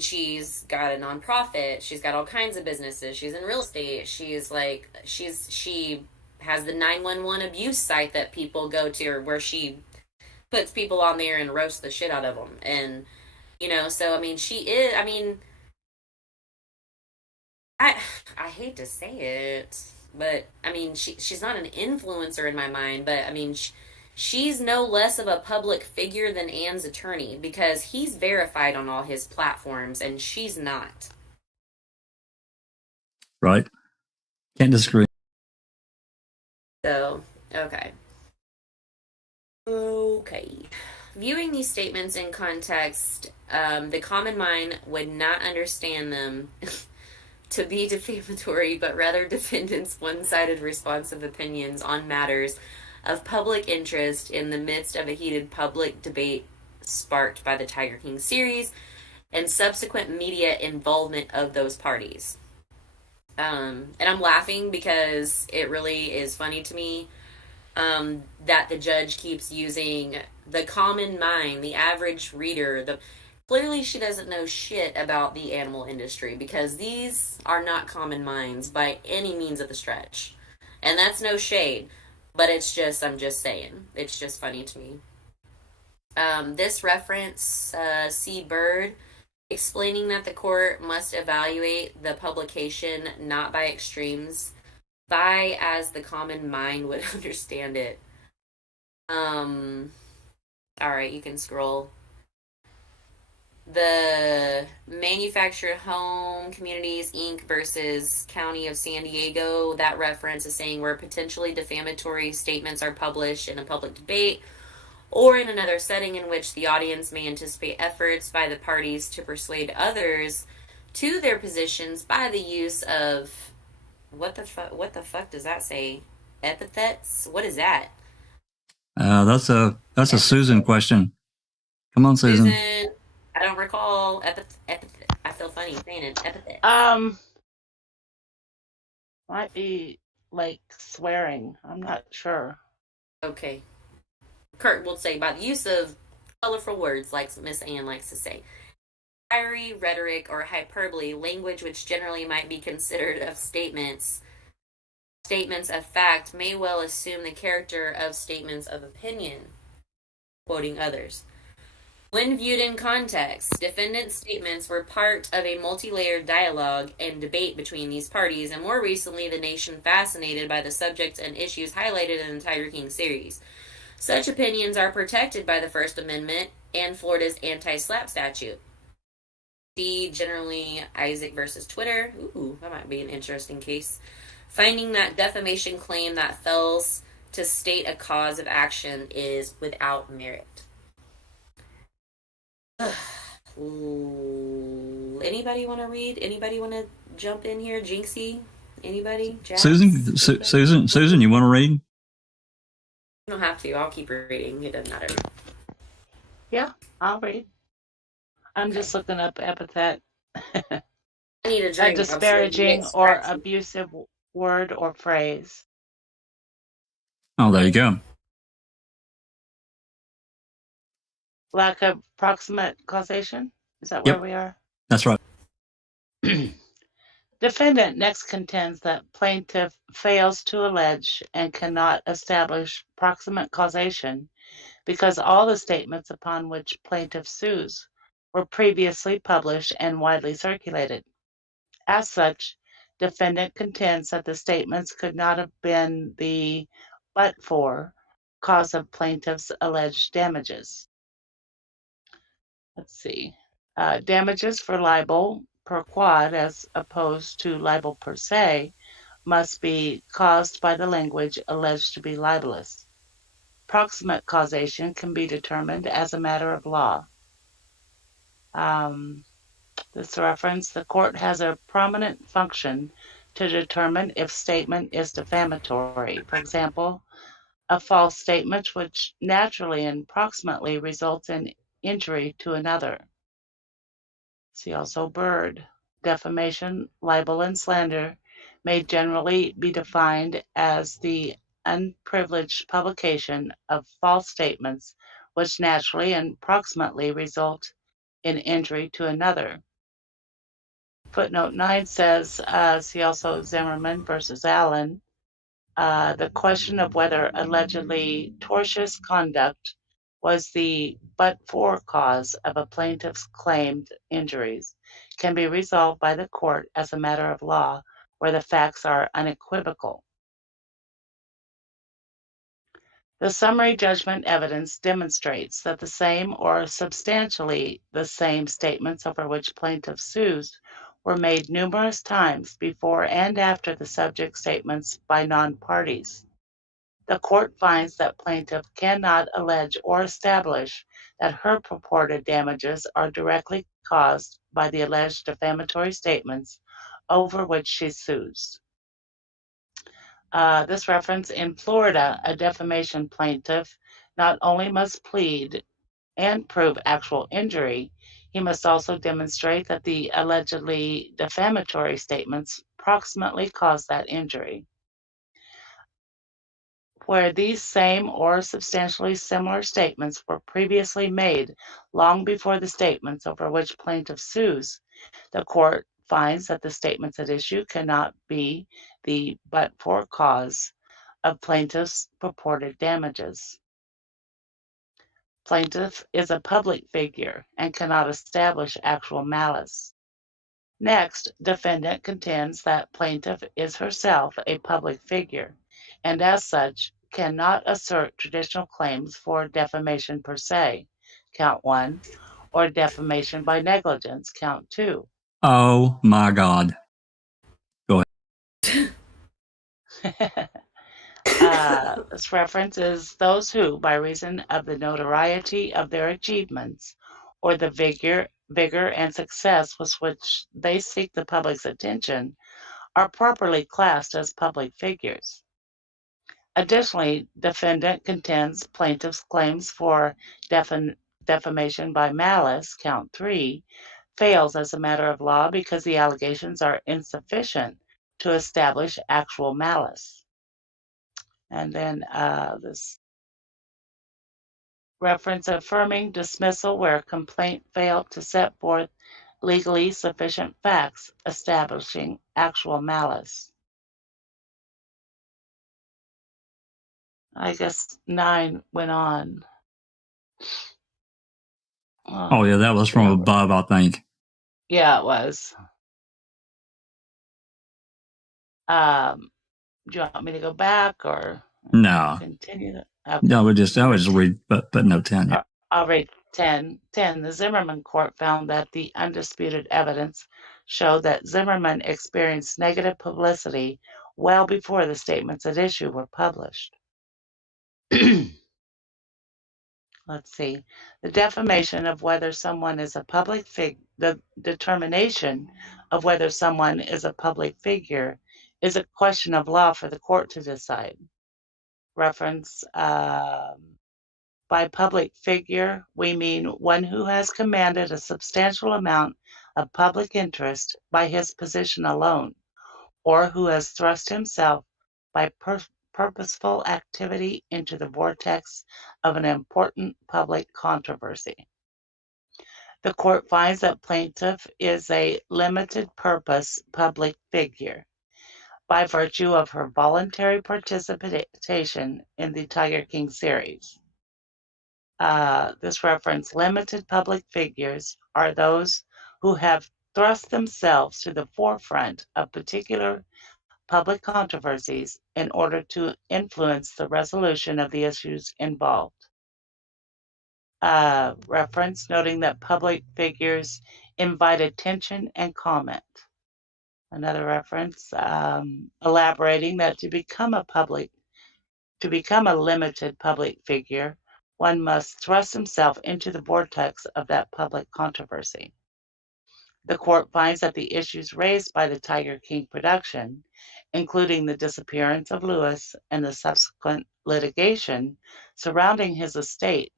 she's got a nonprofit. She's got all kinds of businesses. She's in real estate. She has the 911 abuse site that people go to, or where she puts people on there and roasts the shit out of them. And, so, she is, I hate to say it, but she's not an influencer in my mind, but she's no less of a public figure than Anne's attorney, because he's verified on all his platforms and she's not. Right. Can't disagree. So, okay. Viewing these statements in context, the common mind would not understand them to be defamatory, but rather defendants' one-sided responsive opinions on matters of public interest in the midst of a heated public debate sparked by the Tiger King series and subsequent media involvement of those parties. And I'm laughing because it really is funny to me that the judge keeps using the common mind, the average reader. Clearly she doesn't know shit about the animal industry, because these are not common minds by any means of the stretch. And that's no shade, but I'm just saying. It's just funny to me. This reference, C. Bird, explaining that the court must evaluate the publication not by extremes, by as the common mind would understand it. Alright, you can scroll. The Manufactured Home Communities Inc. versus County of San Diego, that reference is saying where potentially defamatory statements are published in a public debate or in another setting in which the audience may anticipate efforts by the parties to persuade others to their positions by the use of what the fuck does that say? Epithets? What is that? That's a Susan question. Come on, Susan. I don't recall epithet. I feel funny saying it. Epithet. Might be like swearing. I'm not sure. Okay. Kurt will say by the use of colorful words, like Miss Ann likes to say. Fiery rhetoric or hyperbole, language which generally might be considered of statements of fact, may well assume the character of statements of opinion, quoting others. When viewed in context, defendants' statements were part of a multi-layered dialogue and debate between these parties, and more recently the nation fascinated by the subjects and issues highlighted in the Tiger King series. Such opinions are protected by the First Amendment and Florida's anti-SLAPP statute. See generally Isaac versus Twitter. Ooh, that might be an interesting case. Finding that defamation claim that fails to state a cause of action is without merit. Anybody want to read? Anybody want to jump in here? Jinxie? Anybody? Jax? Susan, you want to read? You don't have to. I'll keep reading. It doesn't matter. Yeah, I'll read. I'm just looking up epithet. I need a drink. A disparaging or abusive word or phrase. Oh, there you go. Lack of proximate causation? Is that where we are? That's right. Defendant next contends that plaintiff fails to allege and cannot establish proximate causation because all the statements upon which plaintiff sues were previously published and widely circulated. As such, defendant contends that the statements could not have been the but-for cause of plaintiff's alleged damages. Let's see. Damages for libel per quad, as opposed to libel per se, must be caused by the language alleged to be libelous. Proximate causation can be determined as a matter of law. This reference, the court has a prominent function to determine if statement is defamatory. For example, a false statement which naturally and proximately results in injury to another. See also Bird. Defamation, libel, and slander may generally be defined as the unprivileged publication of false statements which naturally and proximately result in injury to another. Footnote 9 says, see also Zimmerman versus Allen, the question of whether allegedly tortious conduct was the but-for cause of a plaintiff's claimed injuries can be resolved by the court as a matter of law where the facts are unequivocal. The summary judgment evidence demonstrates that the same or substantially the same statements over which plaintiff sues were made numerous times before and after the subject statements by non-parties. The court finds that plaintiff cannot allege or establish that her purported damages are directly caused by the alleged defamatory statements over which she sues. This reference in Florida, a defamation plaintiff not only must plead and prove actual injury, he must also demonstrate that the allegedly defamatory statements proximately caused that injury. Where these same or substantially similar statements were previously made long before the statements over which plaintiff sues, the court finds that the statements at issue cannot be the but-for cause of plaintiff's purported damages. Plaintiff is a public figure and cannot establish actual malice. Next, defendant contends that plaintiff is herself a public figure, and as such, cannot assert traditional claims for defamation per se, count 1, or defamation by negligence, count 2. Oh my God. This reference is those who, by reason of the notoriety of their achievements or the vigor and success with which they seek the public's attention, are properly classed as public figures. Additionally, defendant contends plaintiff's claims for defamation by malice, count 3, fails as a matter of law because the allegations are insufficient to establish actual malice. And then this reference affirming dismissal where complaint failed to set forth legally sufficient facts establishing actual malice. I guess 9 went on. Oh, yeah, that was from above, I think. Yeah, it was. Do you want me to go back or No. continue? Okay. No, I would just read, but no 10. Yeah. I'll read 10. 10. The Zimmerman court found that the undisputed evidence showed that Zimmerman experienced negative publicity well before the statements at issue were published. Let's see. The defamation of whether someone is a public figure, the determination of whether someone is a public figure is a question of law for the court to decide. Reference, by public figure, we mean one who has commanded a substantial amount of public interest by his position alone, or who has thrust himself by purposeful activity into the vortex of an important public controversy. The court finds that plaintiff is a limited purpose public figure by virtue of her voluntary participation in the Tiger King series. This reference, limited public figures are those who have thrust themselves to the forefront of particular public controversies in order to influence the resolution of the issues involved. Reference noting that public figures invite attention and comment. Another reference elaborating that to become a limited public figure, one must thrust himself into the vortex of that public controversy. The court finds that the issues raised by the Tiger King production, including the disappearance of Lewis and the subsequent litigation surrounding his estate,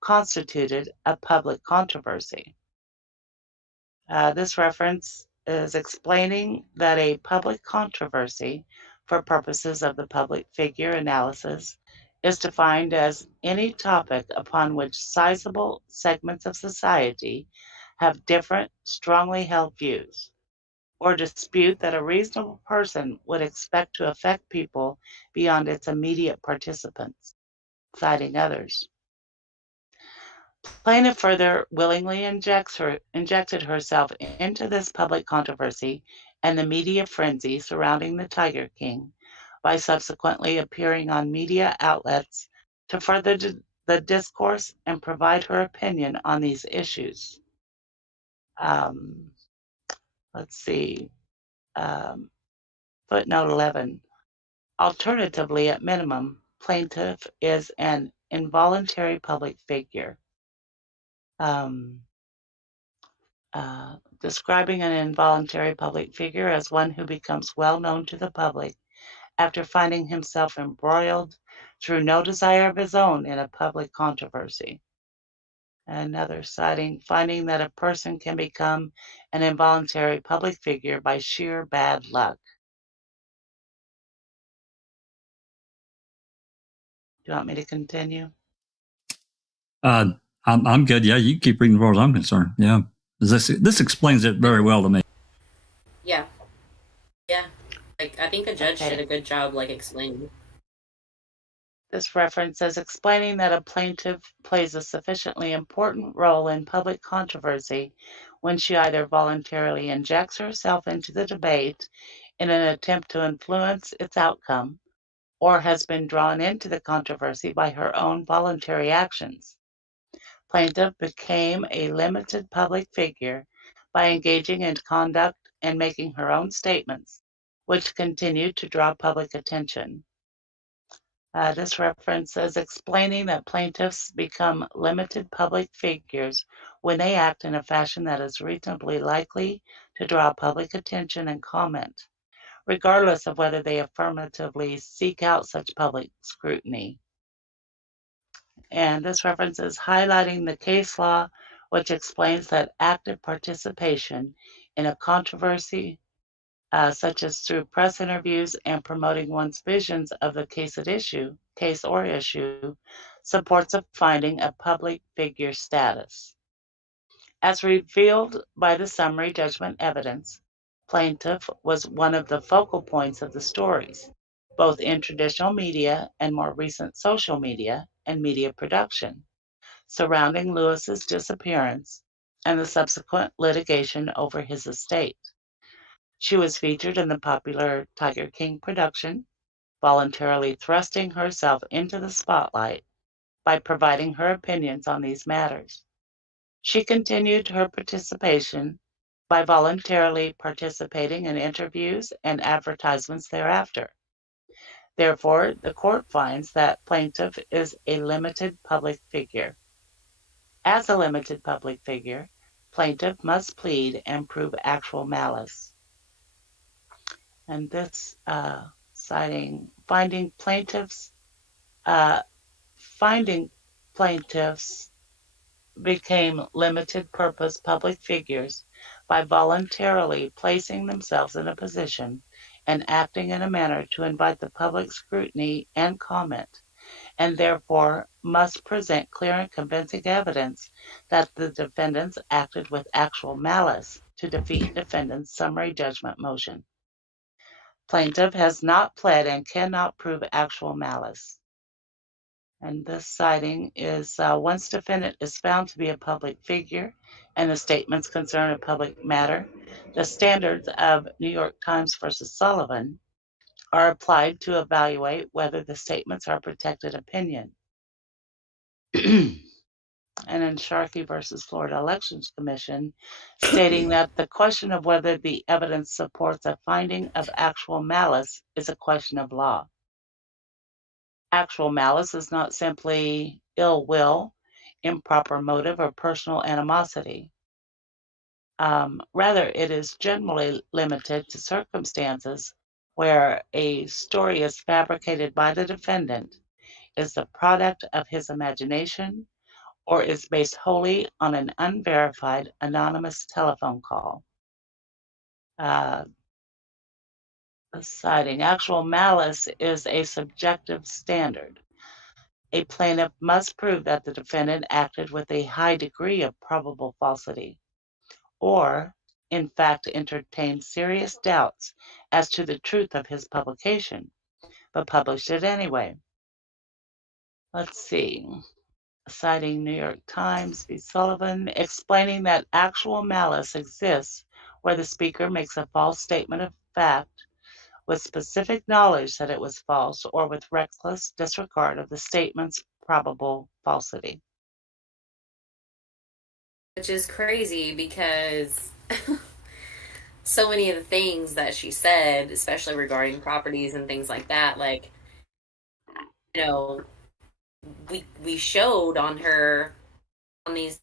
constituted a public controversy. This reference is explaining that a public controversy, for purposes of the public figure analysis, is defined as any topic upon which sizable segments of society have different, strongly held views, or dispute that a reasonable person would expect to affect people beyond its immediate participants, citing others. Plaintiff further willingly injected herself into this public controversy and the media frenzy surrounding the Tiger King by subsequently appearing on media outlets to further the discourse and provide her opinion on these issues. Let's see. Footnote 11. Alternatively, at minimum, plaintiff is an involuntary public figure. describing an involuntary public figure as one who becomes well known to the public after finding himself embroiled through no desire of his own in a public controversy. Another citing, finding that a person can become an involuntary public figure by sheer bad luck. Do you want me to continue? I'm good. Yeah, you keep reading as far as I'm concerned. Yeah, this explains it very well to me. Yeah. Yeah. Like, I think the judge Okay. did a good job, like, explaining. This reference as explaining that a plaintiff plays a sufficiently important role in public controversy when she either voluntarily injects herself into the debate in an attempt to influence its outcome, or has been drawn into the controversy by her own voluntary actions. Plaintiff became a limited public figure by engaging in conduct and making her own statements, which continued to draw public attention. This reference is explaining that plaintiffs become limited public figures when they act in a fashion that is reasonably likely to draw public attention and comment, regardless of whether they affirmatively seek out such public scrutiny. And this reference is highlighting the case law, which explains that active participation in a controversy, such as through press interviews and promoting one's visions of the case or issue, supports a finding of public figure status. As revealed by the summary judgment evidence, plaintiff was one of the focal points of the stories, both in traditional media and more recent social media and media production, surrounding Lewis's disappearance and the subsequent litigation over his estate. She was featured in the popular Tiger King production, voluntarily thrusting herself into the spotlight by providing her opinions on these matters. She continued her participation by voluntarily participating in interviews and advertisements thereafter. Therefore, the court finds that plaintiff is a limited public figure. As a limited public figure, plaintiff must plead and prove actual malice. And this finding plaintiffs became limited purpose public figures by voluntarily placing themselves in a position and acting in a manner to invite the public scrutiny and comment, and therefore must present clear and convincing evidence that the defendants acted with actual malice to defeat defendant's summary judgment motion. Plaintiff has not pled and cannot prove actual malice. And this citing is once defendant is found to be a public figure and the statements concern a public matter, the standards of New York Times versus Sullivan are applied to evaluate whether the statements are protected opinion. And in Sharkey versus Florida Elections Commission, stating that the question of whether the evidence supports a finding of actual malice is a question of law. Actual malice is not simply ill will, improper motive, or personal animosity. Rather, it is generally limited to circumstances where a story is fabricated by the defendant, is the product of his imagination, or is based wholly on an unverified anonymous telephone call. Citing actual malice is a subjective standard. A plaintiff must prove that the defendant acted with a high degree of probable falsity, or, in fact, entertained serious doubts as to the truth of his publication, but published it anyway. Let's see. Citing New York Times v. Sullivan, explaining that actual malice exists where the speaker makes a false statement of fact with specific knowledge that it was false or with reckless disregard of the statement's probable falsity. Which is crazy because so many of the things that she said, especially regarding properties and things like that, like, you know, we showed on her on these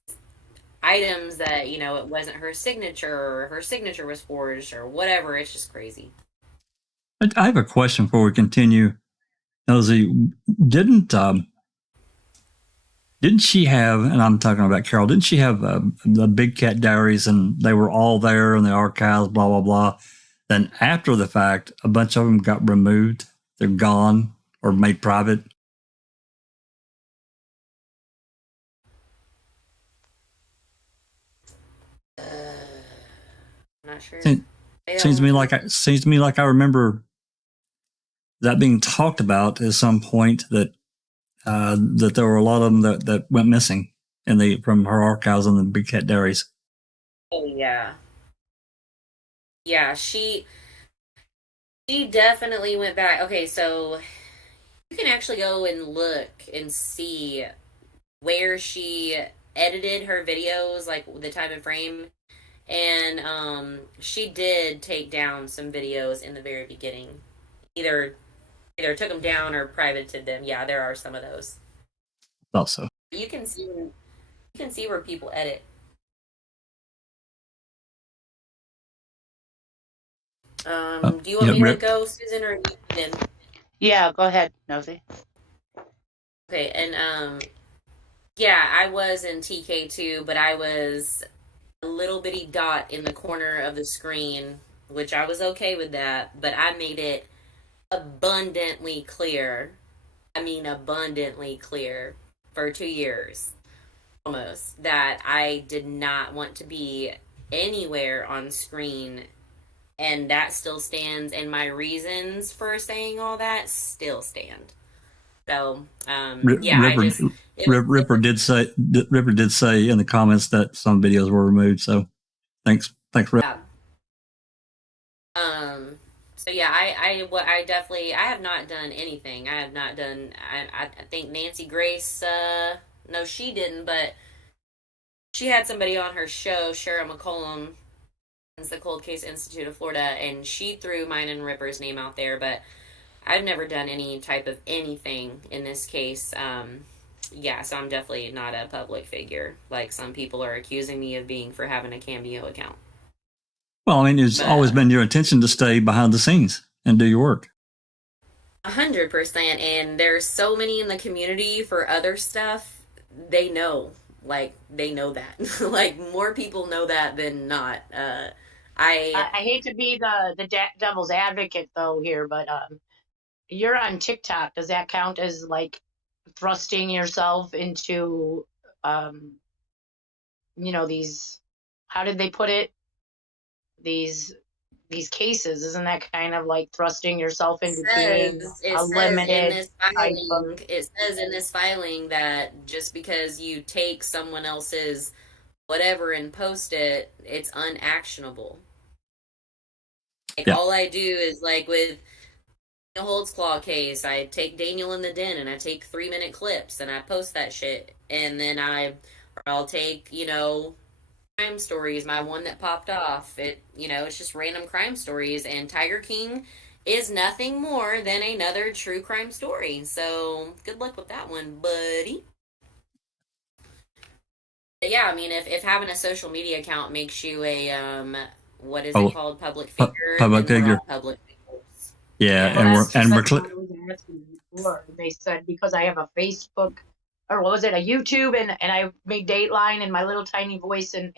items that, it wasn't her signature or her signature was forged or whatever. It's just crazy. I have a question before we continue. Nosey, didn't she have, and I'm talking about Carole, didn't she have the Big Cat Diaries, and they were all there in the archives, blah, blah, blah. Then after the fact, a bunch of them got removed. They're gone or made private. I'm not sure. Seems to me like I remember that being talked about at some point, that that there were a lot of them that went missing from her archives on the Big Cat Diaries. Oh yeah. Yeah, she definitely went back. Okay, so you can actually go and look and see where she edited her videos, like the time and frame. And she did take down some videos in the very beginning. Either took them down or privated them. Yeah, there are some of those. Also, You can see where people edit. Do you want me to go, Susan, or you? Yeah, go ahead, Nosey. Okay, and yeah, I was in TK too, but I was a little bitty dot in the corner of the screen, which I was okay with that, but I made it abundantly clear. I mean, abundantly clear for 2 years almost that I did not want to be anywhere on screen, and that still stands, and my reasons for saying all that still stand. So, yeah, Ripper did say in the comments that some videos were removed. So, thanks, Ripper. Yeah. So yeah, I definitely, I have not done anything. I have not done. I think Nancy Grace. No, she didn't, but she had somebody on her show, Cheryl McCollum, it's the Cold Case Institute of Florida, and she threw mine and Ripper's name out there, but I've never done any type of anything in this case. Yeah, so I'm definitely not a public figure like some people are accusing me of being for having a Cameo account. Well, I mean, it's always been your intention to stay behind the scenes and do your work. 100%. And there's so many in the community for other stuff. They know, they know that. Like, more people know that than not. I hate to be the devil's advocate though here, but you're on TikTok. Does that count as like thrusting yourself into these, how did they put it? These cases, isn't that kind of like thrusting yourself into being a limited filing? It says in this filing that just because you take someone else's whatever and post it, it's unactionable. Like, all I do is, like with the Holtzclaw case, I take Daniel in the Den and I take 3-minute clips and I post that shit, and then I'll take crime stories, my one that popped off. It's just random crime stories, and Tiger King is nothing more than another true crime story. So good luck with that one, buddy. But yeah, I mean, if having a social media account makes you a what is it called, public figure? Public figure. Public figures. Yeah, They said because I have a Facebook, or what was it, a YouTube, and I made Dateline in my little tiny voice, and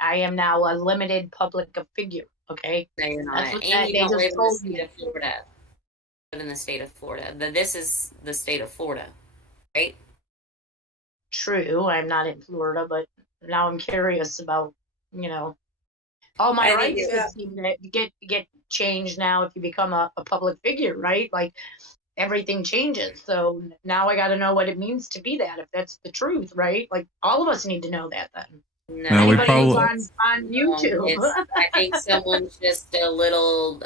I am now a limited public figure. Okay. No, you're not. And you don't live in the state of Florida. Live in the state of Florida. This is the state of Florida, right? True. I'm not in Florida, but now I'm curious about all my rights seem to get changed now if you become a public figure, right? Like, everything changes. So now I got to know what it means to be that, if that's the truth, right? Like, all of us need to know that then. No, anybody who's on YouTube. I think someone's just a little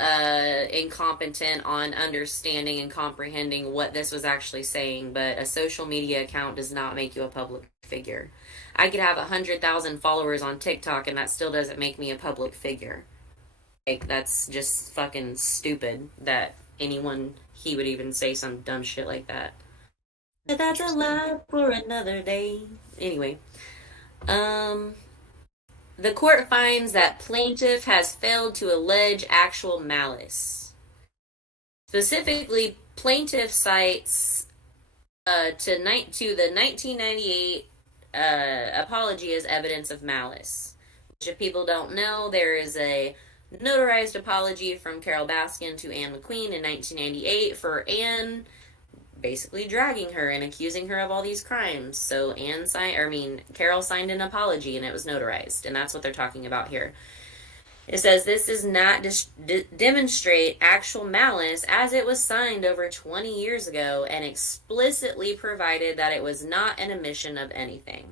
incompetent on understanding and comprehending what this was actually saying, but a social media account does not make you a public figure. I could have 100,000 followers on TikTok and that still doesn't make me a public figure. Like, that's just fucking stupid that he would even say some dumb shit like that. But that's a lie for another day. Anyway, The court finds that plaintiff has failed to allege actual malice. Specifically, plaintiff cites to the 1998 apology as evidence of malice. Which, if people don't know, there is a notarized apology from Carole Baskin to Anne McQueen in 1998 for Anne basically dragging her and accusing her of all these crimes. So Carole signed an apology and it was notarized, and that's what they're talking about here. It says this does not demonstrate actual malice as it was signed over 20 years ago and explicitly provided that it was not an omission of anything.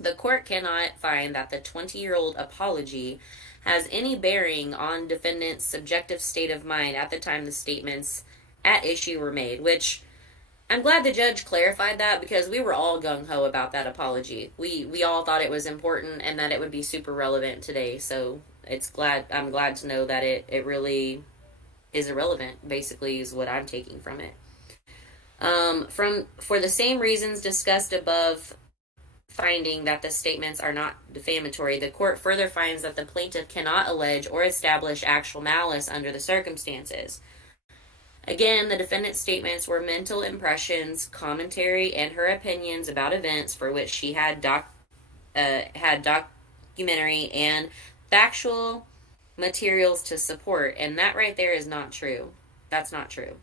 The court cannot find that the 20-year-old apology has any bearing on defendant's subjective state of mind at the time the statements at issue were made, which I'm glad the judge clarified that, because we were all gung-ho about that apology. We all thought it was important and that it would be super relevant today, so I'm glad to know that it really is irrelevant, basically, is what I'm taking from it. For the same reasons discussed above, finding that the statements are not defamatory, the court further finds that the plaintiff cannot allege or establish actual malice under the circumstances. Again, the defendant's statements were mental impressions, commentary, and her opinions about events for which she had documentary and factual materials to support, and that right there is not true. That's not true.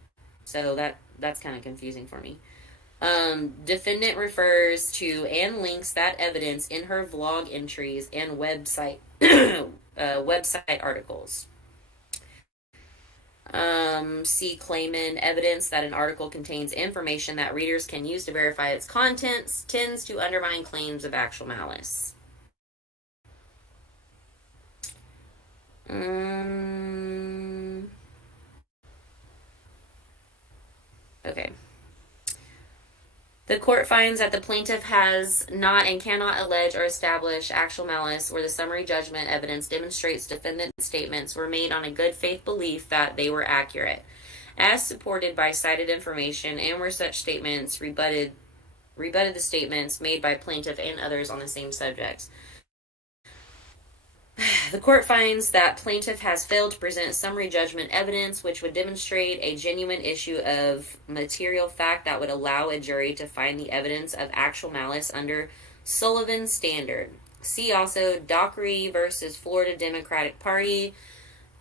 So that's kind of confusing for me. Defendant refers to and links that evidence in her vlog entries and website articles. See Clayman, evidence that an article contains information that readers can use to verify its contents tends to undermine claims of actual malice. Okay. The court finds that the plaintiff has not and cannot allege or establish actual malice where the summary judgment evidence demonstrates defendant's statements were made on a good faith belief that they were accurate, as supported by cited information, and where such statements rebutted the statements made by plaintiff and others on the same subjects. The court finds that plaintiff has failed to present summary judgment evidence which would demonstrate a genuine issue of material fact that would allow a jury to find the evidence of actual malice under Sullivan's standard. See also Dockery versus Florida Democratic Party,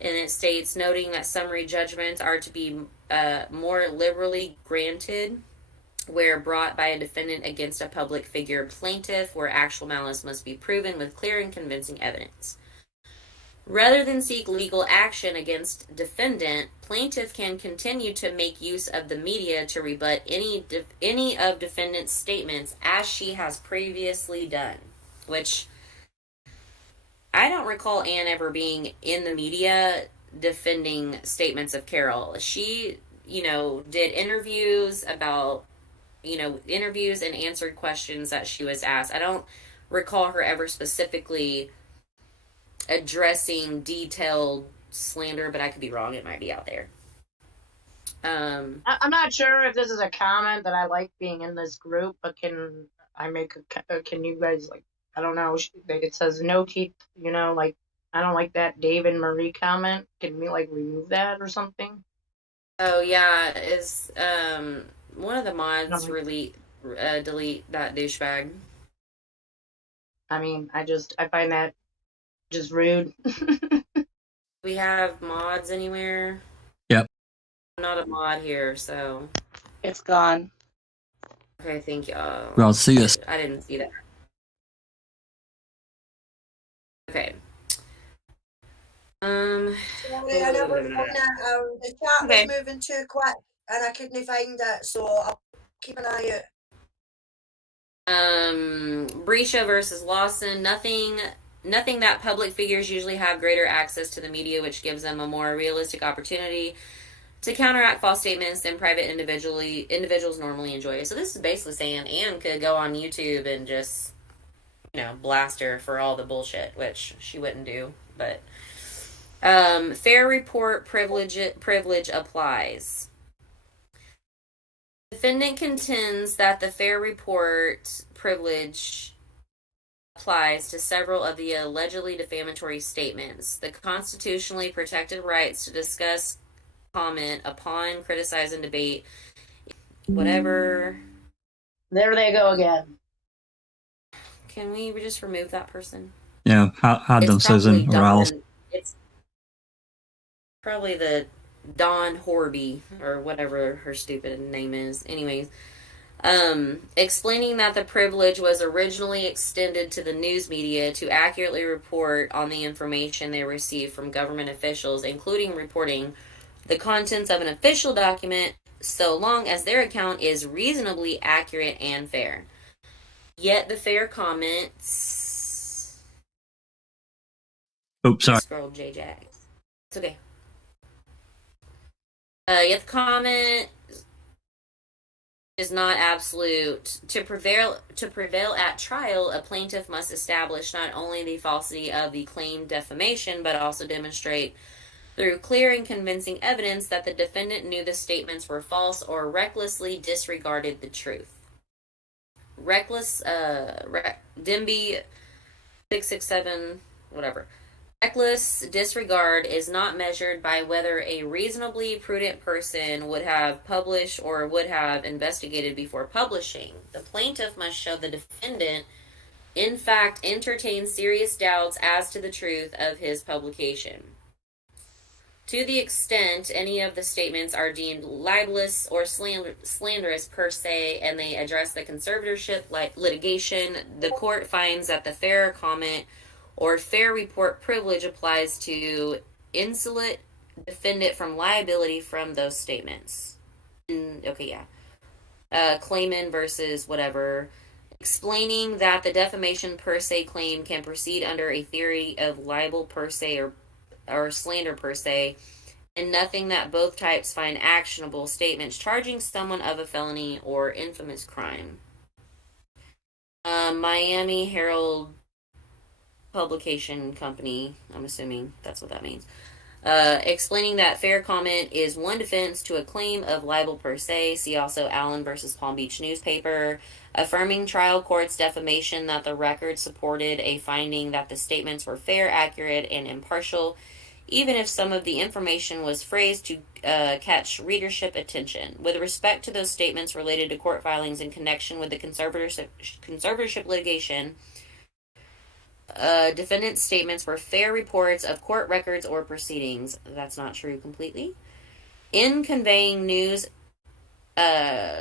and it states, noting that summary judgments are to be more liberally granted where brought by a defendant against a public figure plaintiff, where actual malice must be proven with clear and convincing evidence. Rather than seek legal action against defendant, plaintiff can continue to make use of the media to rebut any of defendant's statements, as she has previously done. Which, I don't recall Anne ever being in the media defending statements of Carole. She, did interviews about, interviews and answered questions that she was asked. I don't recall her ever specifically addressing detailed slander, but I could be wrong. It might be out there. I'm not sure if this is a comment that I like being in this group, but can I make can you guys, I don't know, it says no keep, I don't like that David Marie comment. Can we remove that or something? Oh yeah, is one of the mods delete that douchebag? I mean, I find that just rude. We have mods anywhere? Yep. I'm not a mod here, so. It's gone. Okay, thank you. Well, see this. I didn't see that. Okay. Sorry, I never found that. The chat Okay. was moving too quick and I couldn't find it, so I'll keep an eye out. Brescia versus Lawson. Nothing that public figures usually have greater access to the media, which gives them a more realistic opportunity to counteract false statements than private individuals normally enjoy. So this is basically saying Anne could go on YouTube and just, blast her for all the bullshit, which she wouldn't do. But fair report privilege applies. Defendant contends that the fair report privilege applies to several of the allegedly defamatory statements. The constitutionally protected rights to discuss, comment upon, criticize, and debate, whatever. There they go again. Can we just remove that person? Yeah, hide them, Susan or Alice. It's probably the Dawn Horby or whatever her stupid name is. Anyways, explaining that the privilege was originally extended to the news media to accurately report on the information they received from government officials, including reporting the contents of an official document, so long as their account is reasonably accurate and fair. Yet the fair comments... Oops, sorry. Scroll J-Jax. It's okay. Yet the comment is not absolute. To prevail at trial, a plaintiff must establish not only the falsity of the claimed defamation, but also demonstrate through clear and convincing evidence that the defendant knew the statements were false or recklessly disregarded the truth. Dimby 667, whatever. Reckless disregard is not measured by whether a reasonably prudent person would have published or would have investigated before publishing. The plaintiff must show the defendant, in fact, entertained serious doubts as to the truth of his publication. To the extent any of the statements are deemed libelous or slanderous per se, and they address the conservatorship litigation, the court finds that the fair comment or fair report privilege applies to insulate defendant from liability from those statements. Clayman versus whatever, explaining that the defamation per se claim can proceed under a theory of libel per se or slander per se, and nothing that both types find actionable statements charging someone of a felony or infamous crime. Miami Herald Publication Company, I'm assuming that's what that means, explaining that fair comment is one defense to a claim of libel per se. See also Allen versus Palm Beach Newspaper, affirming trial court's defamation that the record supported a finding that the statements were fair, accurate, and impartial, even if some of the information was phrased to catch readership attention. With respect to those statements related to court filings in connection with the conservatorship litigation, defendant's statements were fair reports of court records or proceedings. That's not true completely. In conveying news,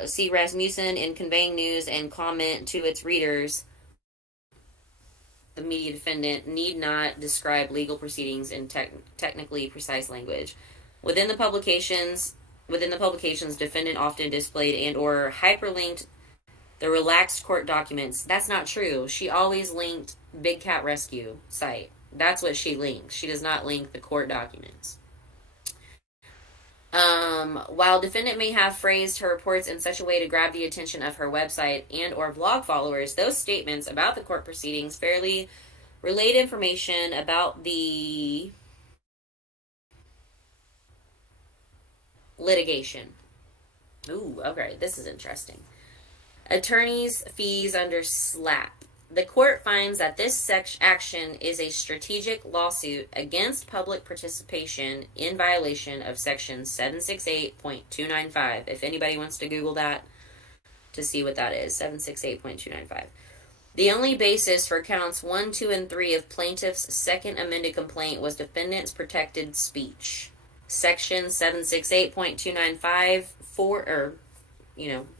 see Rasmussen, in conveying news and comment to its readers, the media defendant need not describe legal proceedings in technically precise language. Within the publications, defendant often displayed and or hyperlinked the relaxed court documents. That's not true. She always linked Big Cat Rescue site. That's what she links. She does not link the court documents. While defendant may have phrased her reports in such a way to grab the attention of her website and or blog followers, those statements about the court proceedings fairly relate information about the litigation. Ooh, okay, this is interesting. Attorney's fees under SLAP. The court finds that this action is a strategic lawsuit against public participation in violation of Section 768.295. If anybody wants to Google that to see what that is, 768.295. The only basis for counts 1, 2, and 3 of plaintiff's second amended complaint was defendant's protected speech. Section 768.295,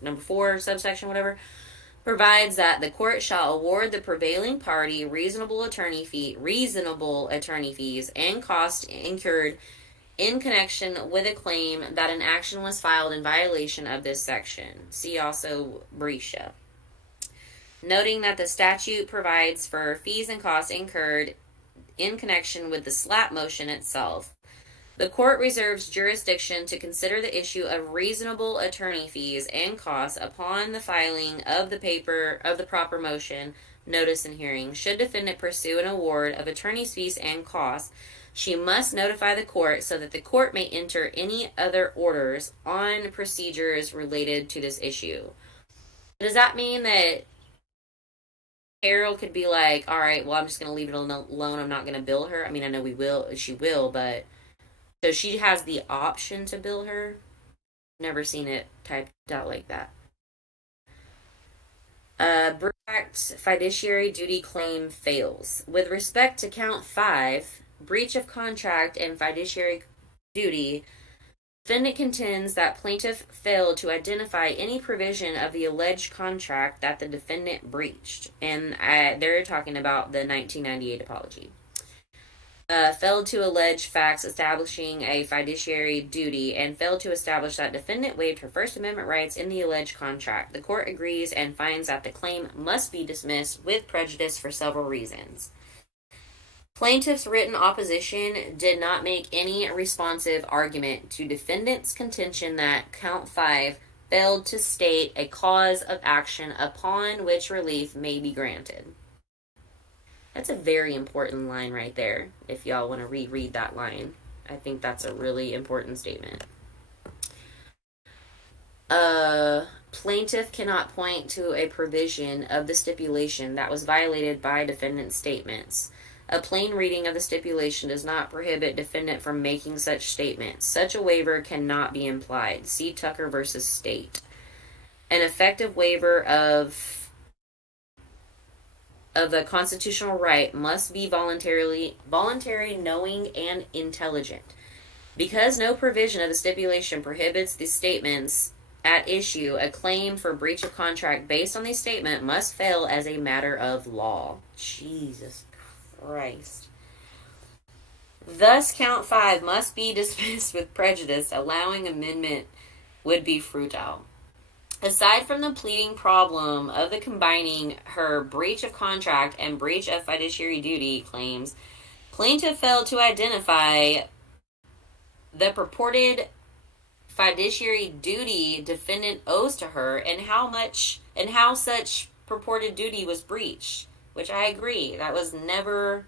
number 4, subsection, whatever, provides that the court shall award the prevailing party reasonable attorney fees and costs incurred in connection with a claim that an action was filed in violation of this section. See also Brescia. Noting that the statute provides for fees and costs incurred in connection with the SLAP motion itself, the court reserves jurisdiction to consider the issue of reasonable attorney fees and costs upon the filing of the proper motion, notice, and hearing. Should defendant pursue an award of attorney's fees and costs, she must notify the court so that the court may enter any other orders on procedures related to this issue. Does that mean that Carole could be like, all right, well, I'm just going to leave it alone. I'm not going to bill her. I mean, I know she will, but so she has the option to bill her. Never seen it typed out like that. Breach Act fiduciary duty claim fails. With respect to count 5, breach of contract and fiduciary duty, defendant contends that plaintiff failed to identify any provision of the alleged contract that the defendant breached. And they're talking about the 1998 apology. Failed to allege facts establishing a fiduciary duty and failed to establish that defendant waived her First Amendment rights in the alleged contract. The court agrees and finds that the claim must be dismissed with prejudice for several reasons. Plaintiff's written opposition did not make any responsive argument to defendant's contention that count 5 failed to state a cause of action upon which relief may be granted. That's a very important line right there, if y'all want to reread that line. I think that's a really important statement. Plaintiff cannot point to a provision of the stipulation that was violated by defendant's statements. A plain reading of the stipulation does not prohibit defendant from making such statements. Such a waiver cannot be implied. See Tucker versus State. An effective waiver of the constitutional right must be voluntary, knowing, and intelligent. Because no provision of the stipulation prohibits the statements at issue, a claim for breach of contract based on the statement must fail as a matter of law. Jesus Christ. Thus, count 5 must be dismissed with prejudice. Allowing amendment would be futile. Aside from the pleading problem of the combining her breach of contract and breach of fiduciary duty claims, plaintiff failed to identify the purported fiduciary duty defendant owes to her and how such purported duty was breached, which I agree, that was never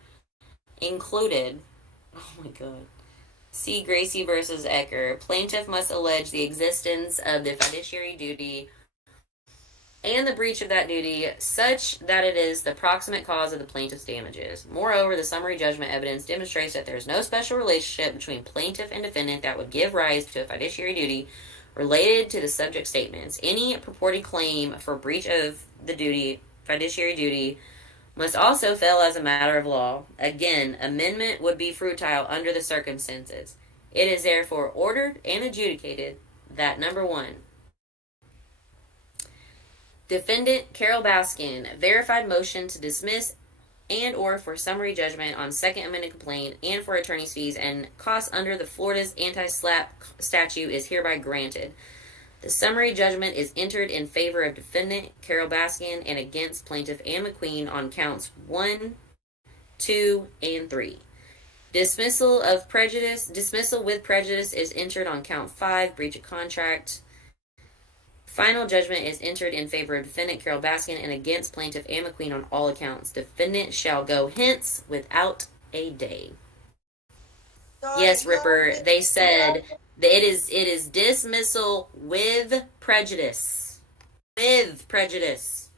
included. Oh my God. See Gracie versus Ecker. Plaintiff must allege the existence of the fiduciary duty and the breach of that duty such that it is the proximate cause of the plaintiff's damages. Moreover, the summary judgment evidence demonstrates that there is no special relationship between plaintiff and defendant that would give rise to a fiduciary duty related to the subject statements. Any purported claim for breach of the duty, fiduciary duty, must also fail as a matter of law. Again, amendment would be futile under the circumstances. It is therefore ordered and adjudicated that number 1, defendant Carole Baskin verified motion to dismiss and or for summary judgment on second amended complaint and for attorney's fees and costs under the Florida's anti-SLAPP statute is hereby granted. The summary judgment is entered in favor of defendant Carole Baskin and against plaintiff and McQueen on counts 1, 2, and 3. Dismissal with prejudice is entered on count 5, breach of contract. Final judgment is entered in favor of defendant Carole Baskin and against plaintiff and McQueen on all accounts. Defendant shall go hence without a day. Yes, Ripper, they said it is dismissal with prejudice. With prejudice.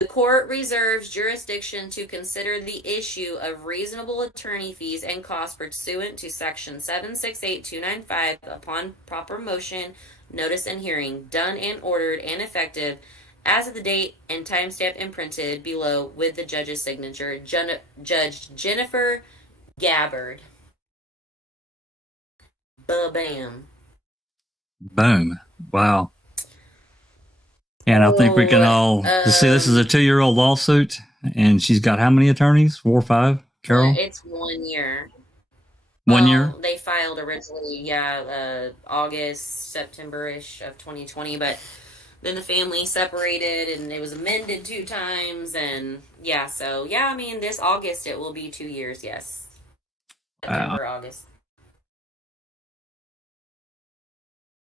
The court reserves jurisdiction to consider the issue of reasonable attorney fees and costs pursuant to section 768295 upon proper motion, notice, and hearing, done and ordered and effective as of the date and timestamp imprinted below with the judge's signature. Judge Jennifer Gabbard. Ba-bam. Boom. Wow. And I think we can all see this is a 2-year-old lawsuit, and she's got how many attorneys? 4 or 5, Carole? It's 1 year. 1 year? They filed originally, August, September-ish of 2020, but then the family separated and it was amended 2 times, and this August it will be 2 years, yes. September, August.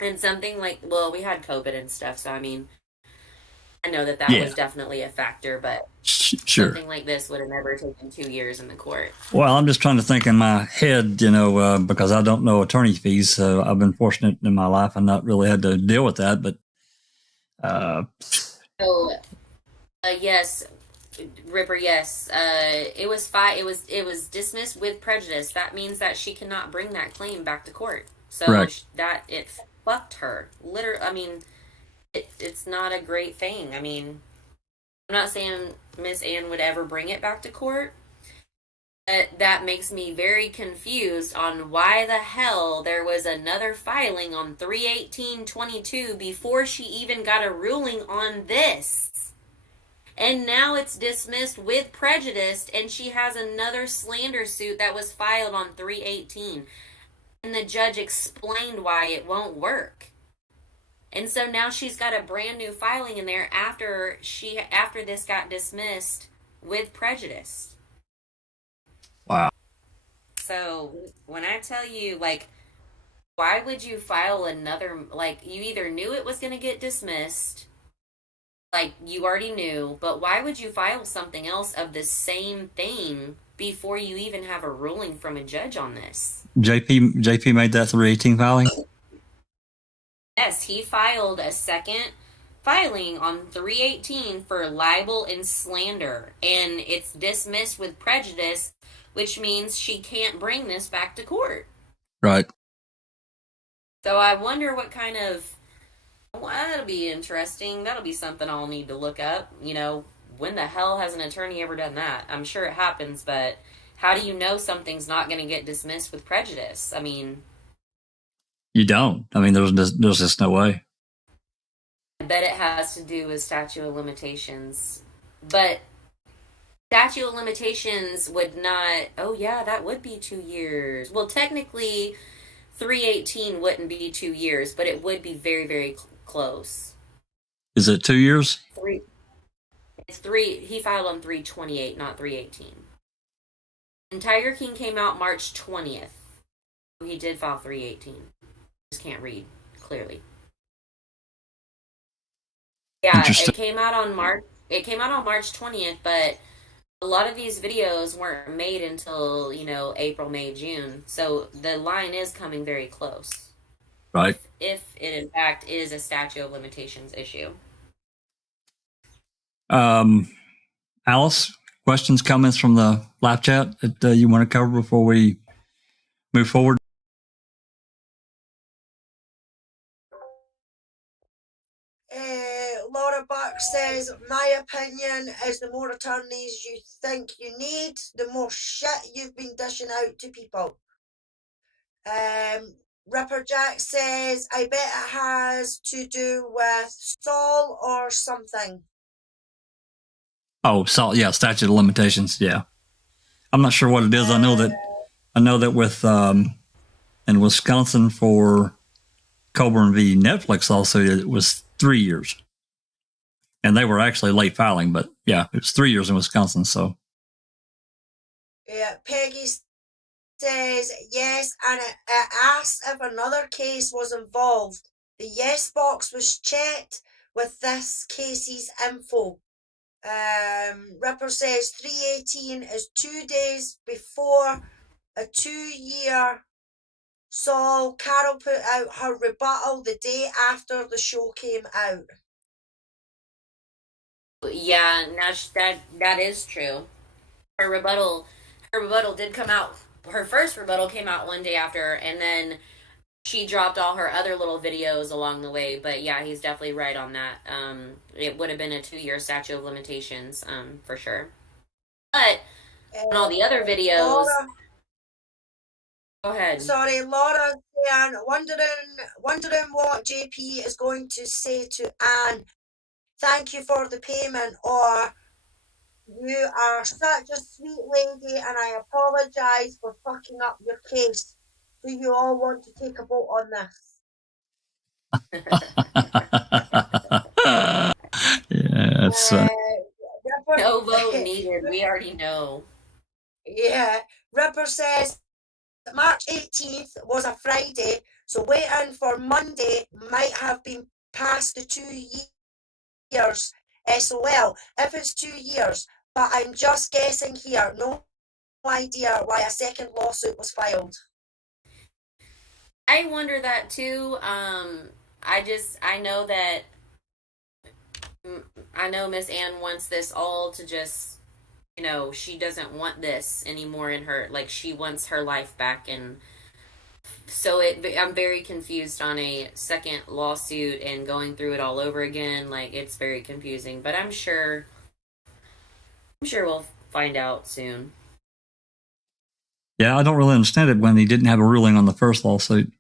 And something like, we had COVID and stuff, so I know that was definitely a factor, but sure, something like this would have never taken 2 years in the court. Well, I'm just trying to think in my head, because I don't know attorney fees, so I've been fortunate in my life and not really had to deal with that, but... Yes, Ripper, yes. It was dismissed with prejudice. That means that she cannot bring that claim back to court. So Correct. that it fucked her. Literally, I mean, it's not a great thing. I mean, I'm not saying Miss Ann would ever bring it back to court. That makes me very confused on why the hell there was another filing on 3/18/22 before she even got a ruling on this. And now it's dismissed with prejudice, and she has another slander suit that was filed on 3/18. And the judge explained why it won't work. And so now she's got a brand new filing in there after this got dismissed with prejudice. Wow. So when I tell you, like, why would you file another, like, you either knew it was going to get dismissed, like, you already knew, but why would you file something else of the same thing before you even have a ruling from a judge on this? JP made that 318 filing? Yes, he filed a second filing on 3/18 for libel and slander, and it's dismissed with prejudice, which means she can't bring this back to court. Right. So I wonder what kind of, well, that'll be interesting. That'll be something I'll need to look up. You know, when the hell has an attorney ever done that? I'm sure it happens, but how do you know something's not going to get dismissed with prejudice? I mean, You don't. I mean, there's just no way. I bet it has to do with statute of limitations. But statute of limitations would not, oh yeah, that would be 2 years. Well, technically, 3/18 wouldn't be 2 years, but it would be very, very close. Is it 2 years? He filed on 3/28, not 3/18. And Tiger King came out March 20th. He did file 3/18. Just can't read clearly. Yeah, it came out on March 20th, but a lot of these videos weren't made until, April, May, June. So the line is coming very close. Right. If it in fact is a statute of limitations issue. Alice, questions, comments from the live chat that you want to cover before we move forward? Laura Buck says, my opinion is the more attorneys you think you need, the more shit you've been dishing out to people. Ripper Jack says, I bet it has to do with Saul or something. Oh, yeah, statute of limitations. Yeah, I'm not sure what it is. I know that with in Wisconsin for Coburn v. Netflix lawsuit, it was 3 years, and they were actually late filing. But yeah, it was 3 years in Wisconsin. So yeah, Peggy says yes, and it asks if another case was involved. The yes box was checked with this case's info. Ripper says 3/18 is 2 days before a 2-year Saul. Carole put out her rebuttal the day after the show came out. Yeah, that is true. Her rebuttal did come out. Her first rebuttal came out one day after, and then she dropped all her other little videos along the way. But yeah, he's definitely right on that. It would have been a 2-year statute of limitations, for sure. But on all the other videos, Laura, go ahead. Sorry, Laura, saying, wondering what JP is going to say to Anne. Thank you for the payment, or you are such a sweet lady and I apologise for fucking up your case. Do you all want to take a vote on this? yeah, that's funny. No vote needed. We already know. Yeah, Ripper says March 18th was a Friday, so waiting for Monday might have been past the 2 years SOL, if it's 2 years, but I'm just guessing here. No idea why a second lawsuit was filed. I wonder that too. I know Miss Ann wants this all to just you know, she doesn't want this anymore in her, like she wants her life back. And so I'm very confused on a second lawsuit and going through it all over again. Like, it's very confusing, but I'm sure we'll find out soon. Yeah, I don't really understand it when he didn't have a ruling on the first lawsuit.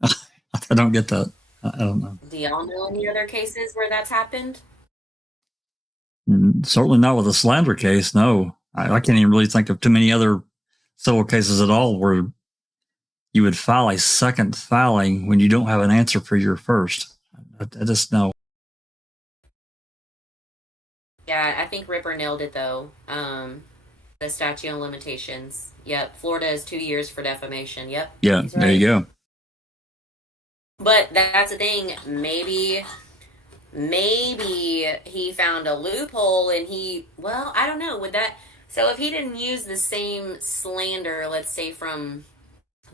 I don't get that. I don't know. Do y'all know any other cases where that's happened? Certainly not with a slander case. No, I can't even really think of too many other civil cases at all where you would file a second filing when you don't have an answer for your first. I just know. Yeah, I think Ripper nailed it though. The statute of limitations. Yep, Florida is 2 years for defamation. Yep. Yeah, he's there you right. go. But that's the thing. Maybe he found a loophole and well, I don't know. Would that, so if he didn't use the same slander, let's say from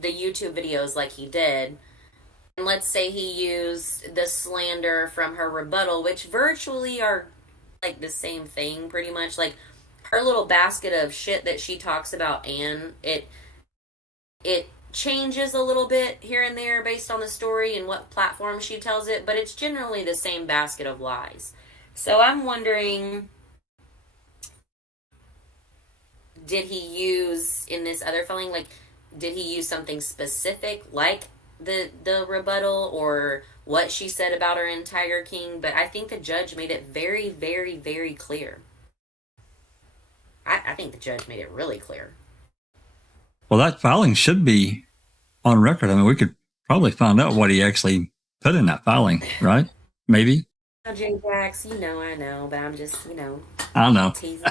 the YouTube videos like he did, and let's say he used the slander from her rebuttal, which virtually are like the same thing pretty much. Like her little basket of shit that she talks about, Anne, it changes a little bit here and there based on the story and what platform she tells it, but it's generally the same basket of lies. So I'm wondering, did he use in this other filing, like, did he use something specific like the rebuttal or what she said about her and Tiger King? But I think the judge made it very, very, very clear. I think the judge made it really clear. Well, that filing should be on record. I mean, we could probably find out what he actually put in that filing, right? Maybe. Now, J-Jax, I know, but I'm just, I know. teasing.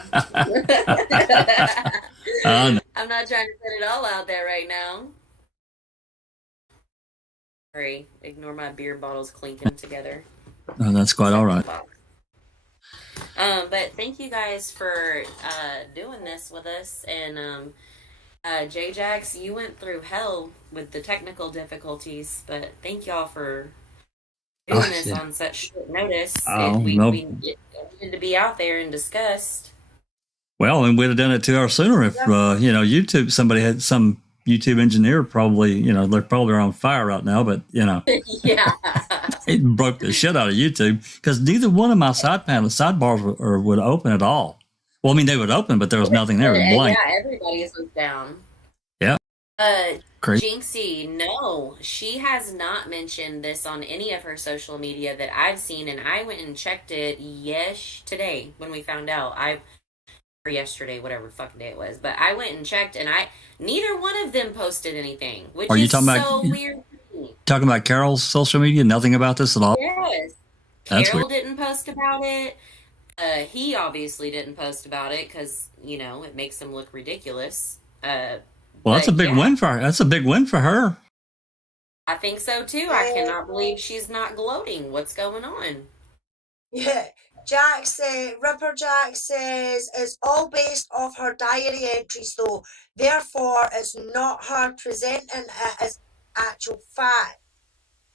I know. I'm not trying to put it all out there right now. Sorry, ignore my beer bottles clinking together. Oh, that's quite all right. But thank you guys for doing this with us. And J-Jax, you went through hell with the technical difficulties, but thank y'all for doing this on such short notice. We needed to be out there and discussed. Well, and we'd have done it 2 hours sooner if, YouTube, somebody had some YouTube engineer probably, they're probably on fire right now, but, Yeah. it broke the shit out of YouTube because neither one of my sidebars would open at all. Well, I mean, they would open, but there was nothing there. It was blank. Yeah, everybody's was down. Yeah. Crazy. Jinxie, no, she has not mentioned this on any of her social media that I've seen, and I went and checked it today when we found out. Or yesterday, whatever fucking day it was, but I went and checked, and neither one of them posted anything, which Are you is talking so about, weird to me. Talking about Carole's social media? Nothing about this at all? Yes. That's Carole weird. didn't post about it. He obviously didn't post about it because, it makes him look ridiculous. Well, that's a big win for her. That's a big win for her. I think so too. I cannot believe she's not gloating. What's going on? Yeah. Ripper Jack says it's all based off her diary entries though. Therefore, it's not her presenting it as actual fact.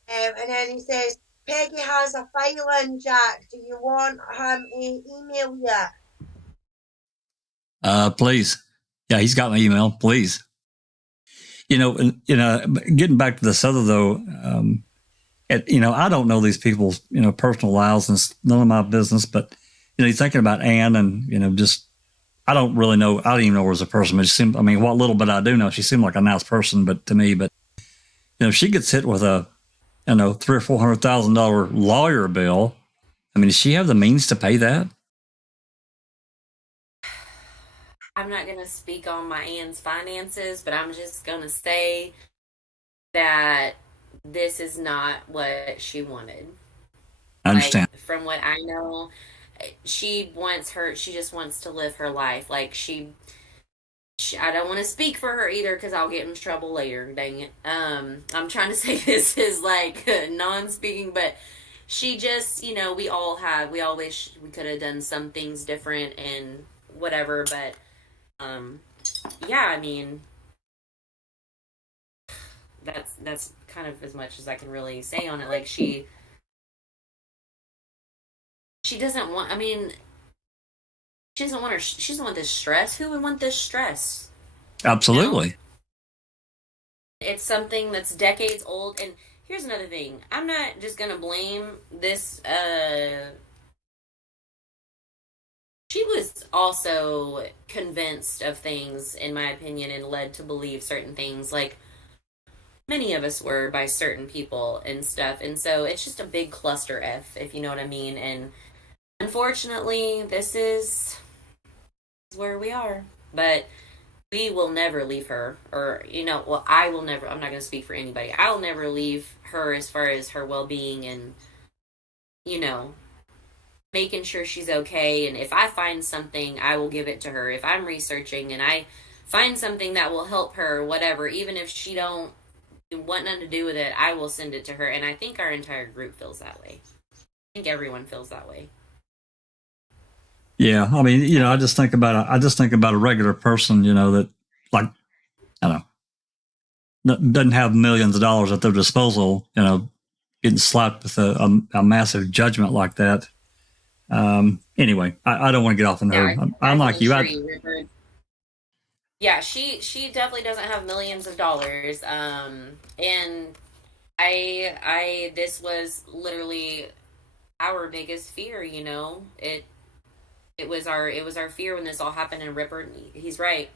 And then he says, Peggy has a filing, Jack. Do you want him to email you? Please. Yeah, he's got my email. Please. Getting back to this other though, I don't know these people's, personal lives, and it's none of my business, but, you're thinking about Anne and, I don't really know. I don't even know her as a person, but what little bit I do know, she seemed like a nice person, to me, but, she gets hit with a, $300,000 or $400,000 lawyer bill. Does she have the means to pay that? I'm not going to speak on my Anne's finances, but I'm just going to say that this is not what she wanted. I understand. From what I know, she just wants to live her life. I don't want to speak for her either because I'll get in trouble later. Dang it. I'm trying to say this is non-speaking, but she just, we all wish we could have done some things different and whatever, but that's kind of as much as I can really say on it. She doesn't want, She doesn't want her. She doesn't want this stress. Who would want this stress? Absolutely. It's something that's decades old. And here's another thing. I'm not just gonna blame this. She was also convinced of things, in my opinion, and led to believe certain things, like many of us were by certain people and stuff. And so it's just a big cluster F, if you know what I mean. And unfortunately, this is where we are. But we will never leave her, or, well, I will never, I'm not going to speak for anybody. I'll never leave her as far as her well-being and, making sure she's okay. And if I find something, I will give it to her. If I'm researching and I find something that will help her, whatever, even if she don't want nothing to do with it, I will send it to her. And I think our entire group feels that way. I think everyone feels that way. Yeah, I mean, I just think about a regular person, that, like, I don't know, doesn't have millions of dollars at their disposal, getting slapped with a massive judgment like that. Anyway, I don't want to get off on her. Yeah, I'm like you. Yeah, she definitely doesn't have millions of dollars. And this was literally our biggest fear. It was our fear when this all happened. And Ripper, he's right.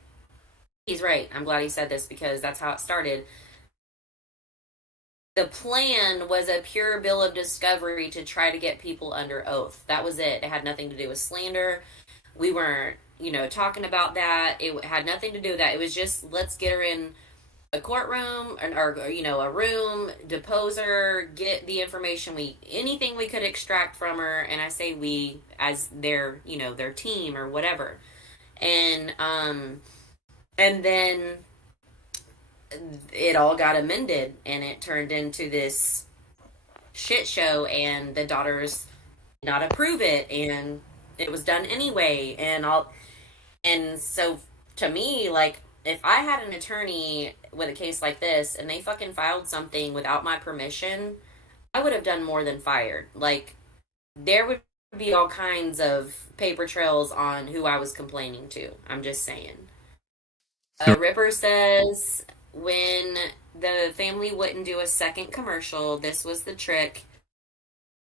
I'm glad he said this because that's how it started. The plan was a pure bill of discovery to try to get people under oath. That was it. It had nothing to do with slander. We weren't, talking about that. It had nothing to do with that. It was just, let's get her in a courtroom or a room, depose her, get the information anything we could extract from her. And I say we as their team or whatever. And then it all got amended and it turned into this shit show, and the daughters did not approve it, and it was done anyway. And so to me, like, if I had an attorney with a case like this and they fucking filed something without my permission, I would have done more than fired. Like, there would be all kinds of paper trails on who I was complaining to. I'm just saying. Ripper says when the family wouldn't do a second commercial, this was the trick,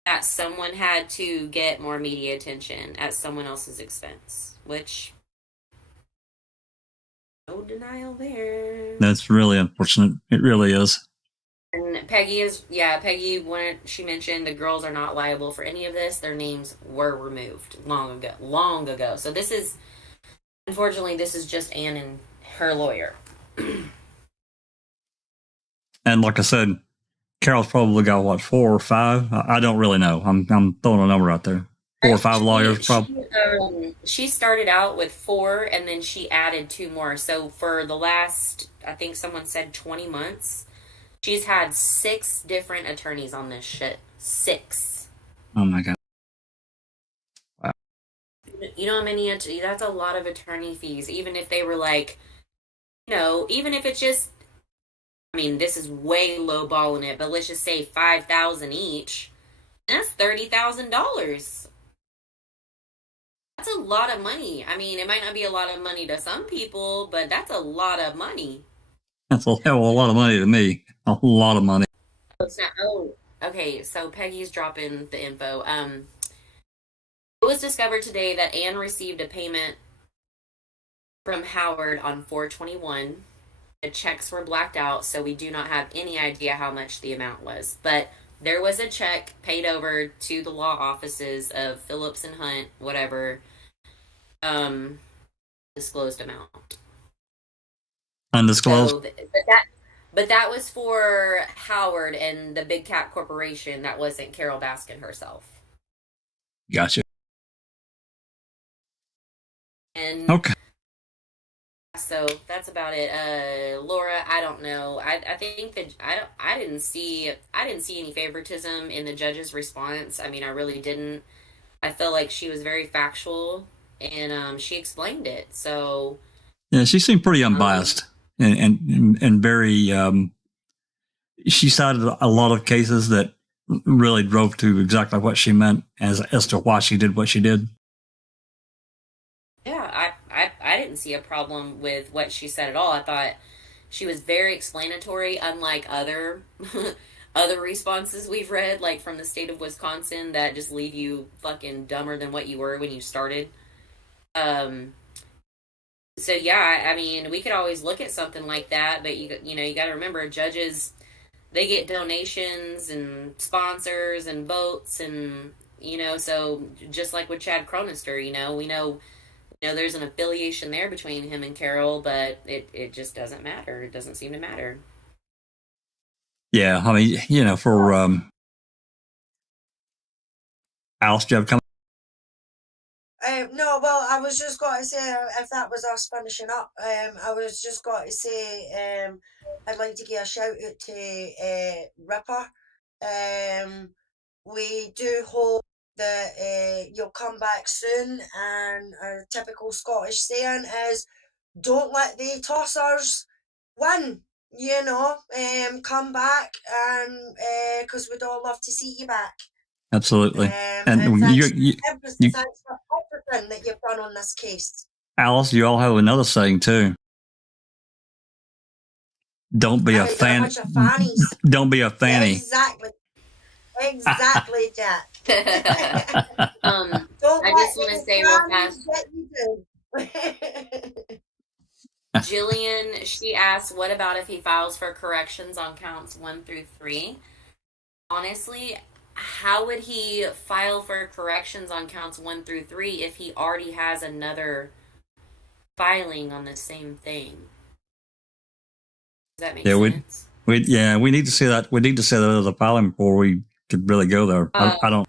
that someone had to get more media attention at someone else's expense, which, no denial there. That's really unfortunate. It really is. And Peggy, she mentioned the girls are not liable for any of this. Their names were removed long ago. So unfortunately, this is just Ann and her lawyer. And like I said, Carole's probably got 4 or 5. I don't really know. I'm throwing a number out there. 4 or 5 lawyers, probably. She started out with 4, and then she added 2 more. So for the last, I think someone said 20 months, she's had 6 different attorneys on this shit. 6. Oh my God. Wow. You know how many? That's a lot of attorney fees. Even if they were like, even if it's just, I mean, this is way low balling it, but let's just say $5,000 each. That's $30,000. That's a lot of money. I mean, it might not be a lot of money to some people, but that's a lot of money. That's a hell of a lot of money to me. A lot of money. It's not. Oh, okay. So Peggy's dropping the info. It was discovered today that Anne received a payment from Howard on 4/21. The checks were blacked out, so we do not have any idea how much the amount was. But there was a check paid over to the law offices of Phillips and Hunt, whatever, disclosed amount. Undisclosed? So, but that was for Howard and the Big Cat Corporation. That wasn't Carole Baskin herself. Gotcha. And okay. So that's about it. Laura, I don't know. I think that I didn't see any favoritism in the judge's response. I mean, I really didn't. I felt like she was very factual, and she explained it. So yeah, she seemed pretty unbiased and very. She cited a lot of cases that really drove to exactly what she meant as to why she did what she did. I didn't see a problem with what she said at all. I thought she was very explanatory, unlike other other responses we've read, like from the state of Wisconsin, that just leave you fucking dumber than what you were when you started. Um, so yeah, I mean, we could always look at something like that, but you know, you got to remember, judges, they get donations and sponsors and votes, and you know, so just like with Chad Cronister, you know, we know, you know, there's an affiliation there between him and Carole, but it just doesn't matter. It doesn't seem to matter. Yeah, I mean, you know, for Alice, do you have a comment? No, well, I was just going to say, if that was us finishing up, I was just going to say, I'd like to give a shout out to Ripper. We do hope that you'll come back soon, and our typical Scottish saying is, don't let the tossers win. You know, come back, and because we'd all love to see you back. Absolutely. And And thanks, you, thanks for everything that you've done on this case. Alice, you all have another saying too. Don't be a You're fan. bunch of fannies. Don't be a fanny. Exactly. Exactly, Jack. Don't I let just want to the say real fannies fast, get you down. Jillian, she asked, what about if he files for corrections on counts 1 through 3? Honestly, how would he file for corrections on counts 1 through 3 if he already has another filing on the same thing? Does that make sense? We need to see that. We need to see that as a filing before we could really go there. I don't.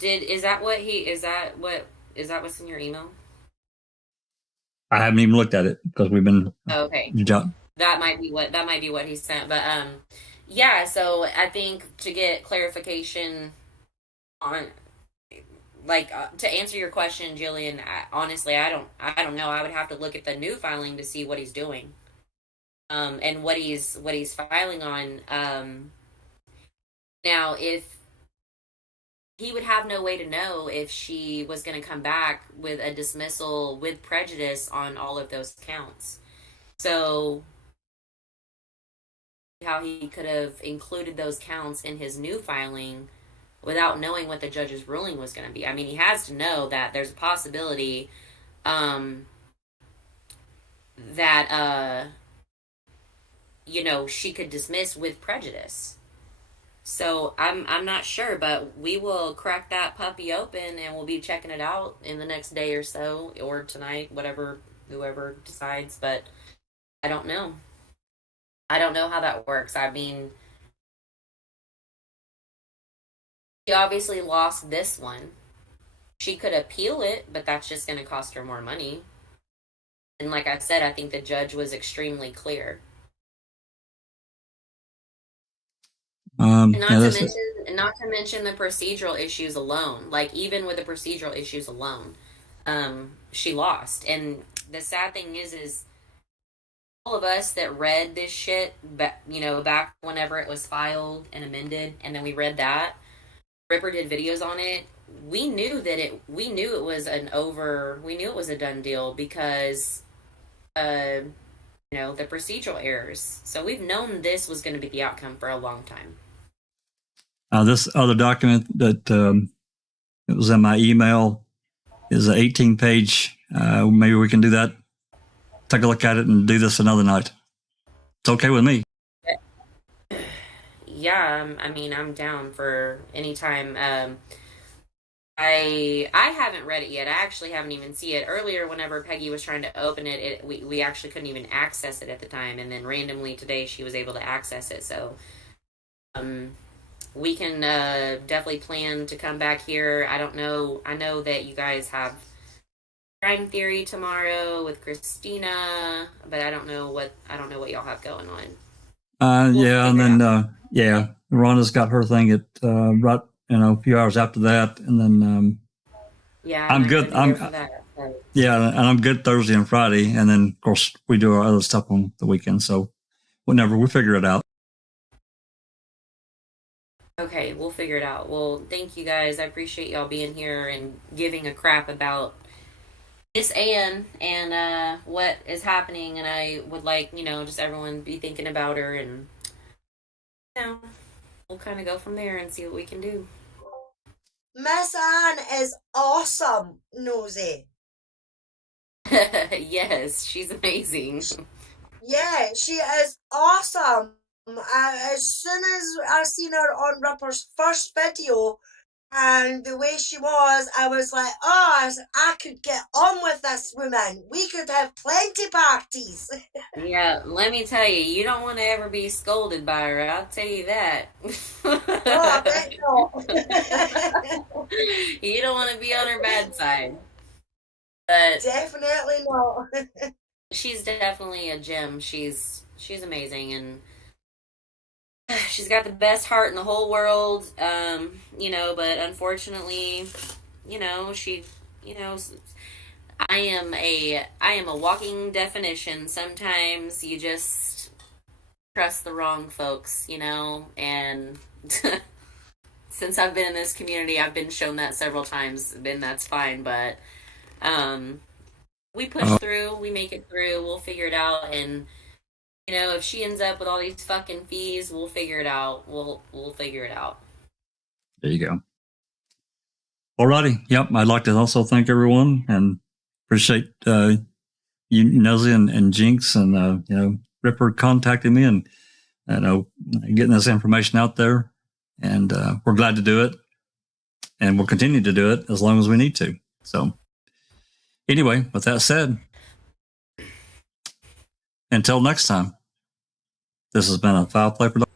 Is that what's in your email? I haven't even looked at it because we've been. Okay. That might be what he sent, but yeah, so I think to get clarification on, like, to answer your question, Jillian, honestly, I don't know. I would have to look at the new filing to see what he's doing, and what he's filing on. Now, if he would have no way to know if she was going to come back with a dismissal with prejudice on all of those counts. So how he could have included those counts in his new filing without knowing what the judge's ruling was going to be. I mean, he has to know that there's a possibility that you know, she could dismiss with prejudice. So I'm not sure, but we will crack that puppy open and we'll be checking it out in the next day or so, or tonight, whoever decides. But I don't know. I don't know how that works. I mean, she obviously lost this one. She could appeal it, but that's just going to cost her more money. And like I said, I think the judge was extremely clear. Not to mention the procedural issues alone. Like, even with the procedural issues alone, she lost. And the sad thing is all of us that read this shit, you know, back whenever it was filed and amended, and then we read that, Ripper did videos on it. We knew it was a done deal because, you know, the procedural errors. So we've known this was going to be the outcome for a long time. This other document that it was in my email is an 18-page. Maybe we can do that. Take a look at it and do this another night. It's okay with me. Yeah, I mean, I'm down for any time. I haven't read it yet. I actually haven't even seen it. Earlier, whenever Peggy was trying to open it, we actually couldn't even access it at the time. And then randomly today, she was able to access it. So we can definitely plan to come back here. I don't know. I know that you guys have Crime Theory tomorrow with Christina, but I don't know what y'all have going on. Yeah, and then Rhonda's got her thing at right, a few hours after that, and then I'm good. Yeah, and I'm good Thursday and Friday, and then of course we do our other stuff on the weekend. So whenever we figure it out. Okay, we'll figure it out. Well, thank you guys. I appreciate y'all being here and giving a crap about Miss Anne and what is happening, and I would like, just everyone be thinking about her, and we'll kind of go from there and see what we can do. Miss Anne is awesome, Nosey. Yes, she's amazing. Yeah, she is awesome. As soon as I seen her on Ripper's first video and the way she was, I was like, oh, I could get on with this woman. We could have plenty parties. Yeah, let me tell you, you don't want to ever be scolded by her. I'll tell you that. Oh, I bet not. You don't want to be on her bad side. But Definitely not. she's definitely a gem. She's amazing, and she's got the best heart in the whole world. But unfortunately, she, I am a walking definition. Sometimes you just trust the wrong folks, and since I've been in this community, I've been shown that several times, and that's fine, but we push through, we make it through, we'll figure it out, and if she ends up with all these fucking fees, we'll figure it out. We'll figure it out. There you go. Alrighty. Yep. I'd like to also thank everyone and appreciate you, Nosey and Jynx, and Ripper contacting me and getting this information out there. And we're glad to do it, and we'll continue to do it as long as we need to. So, anyway, with that said, until next time, this has been a Foul Play production.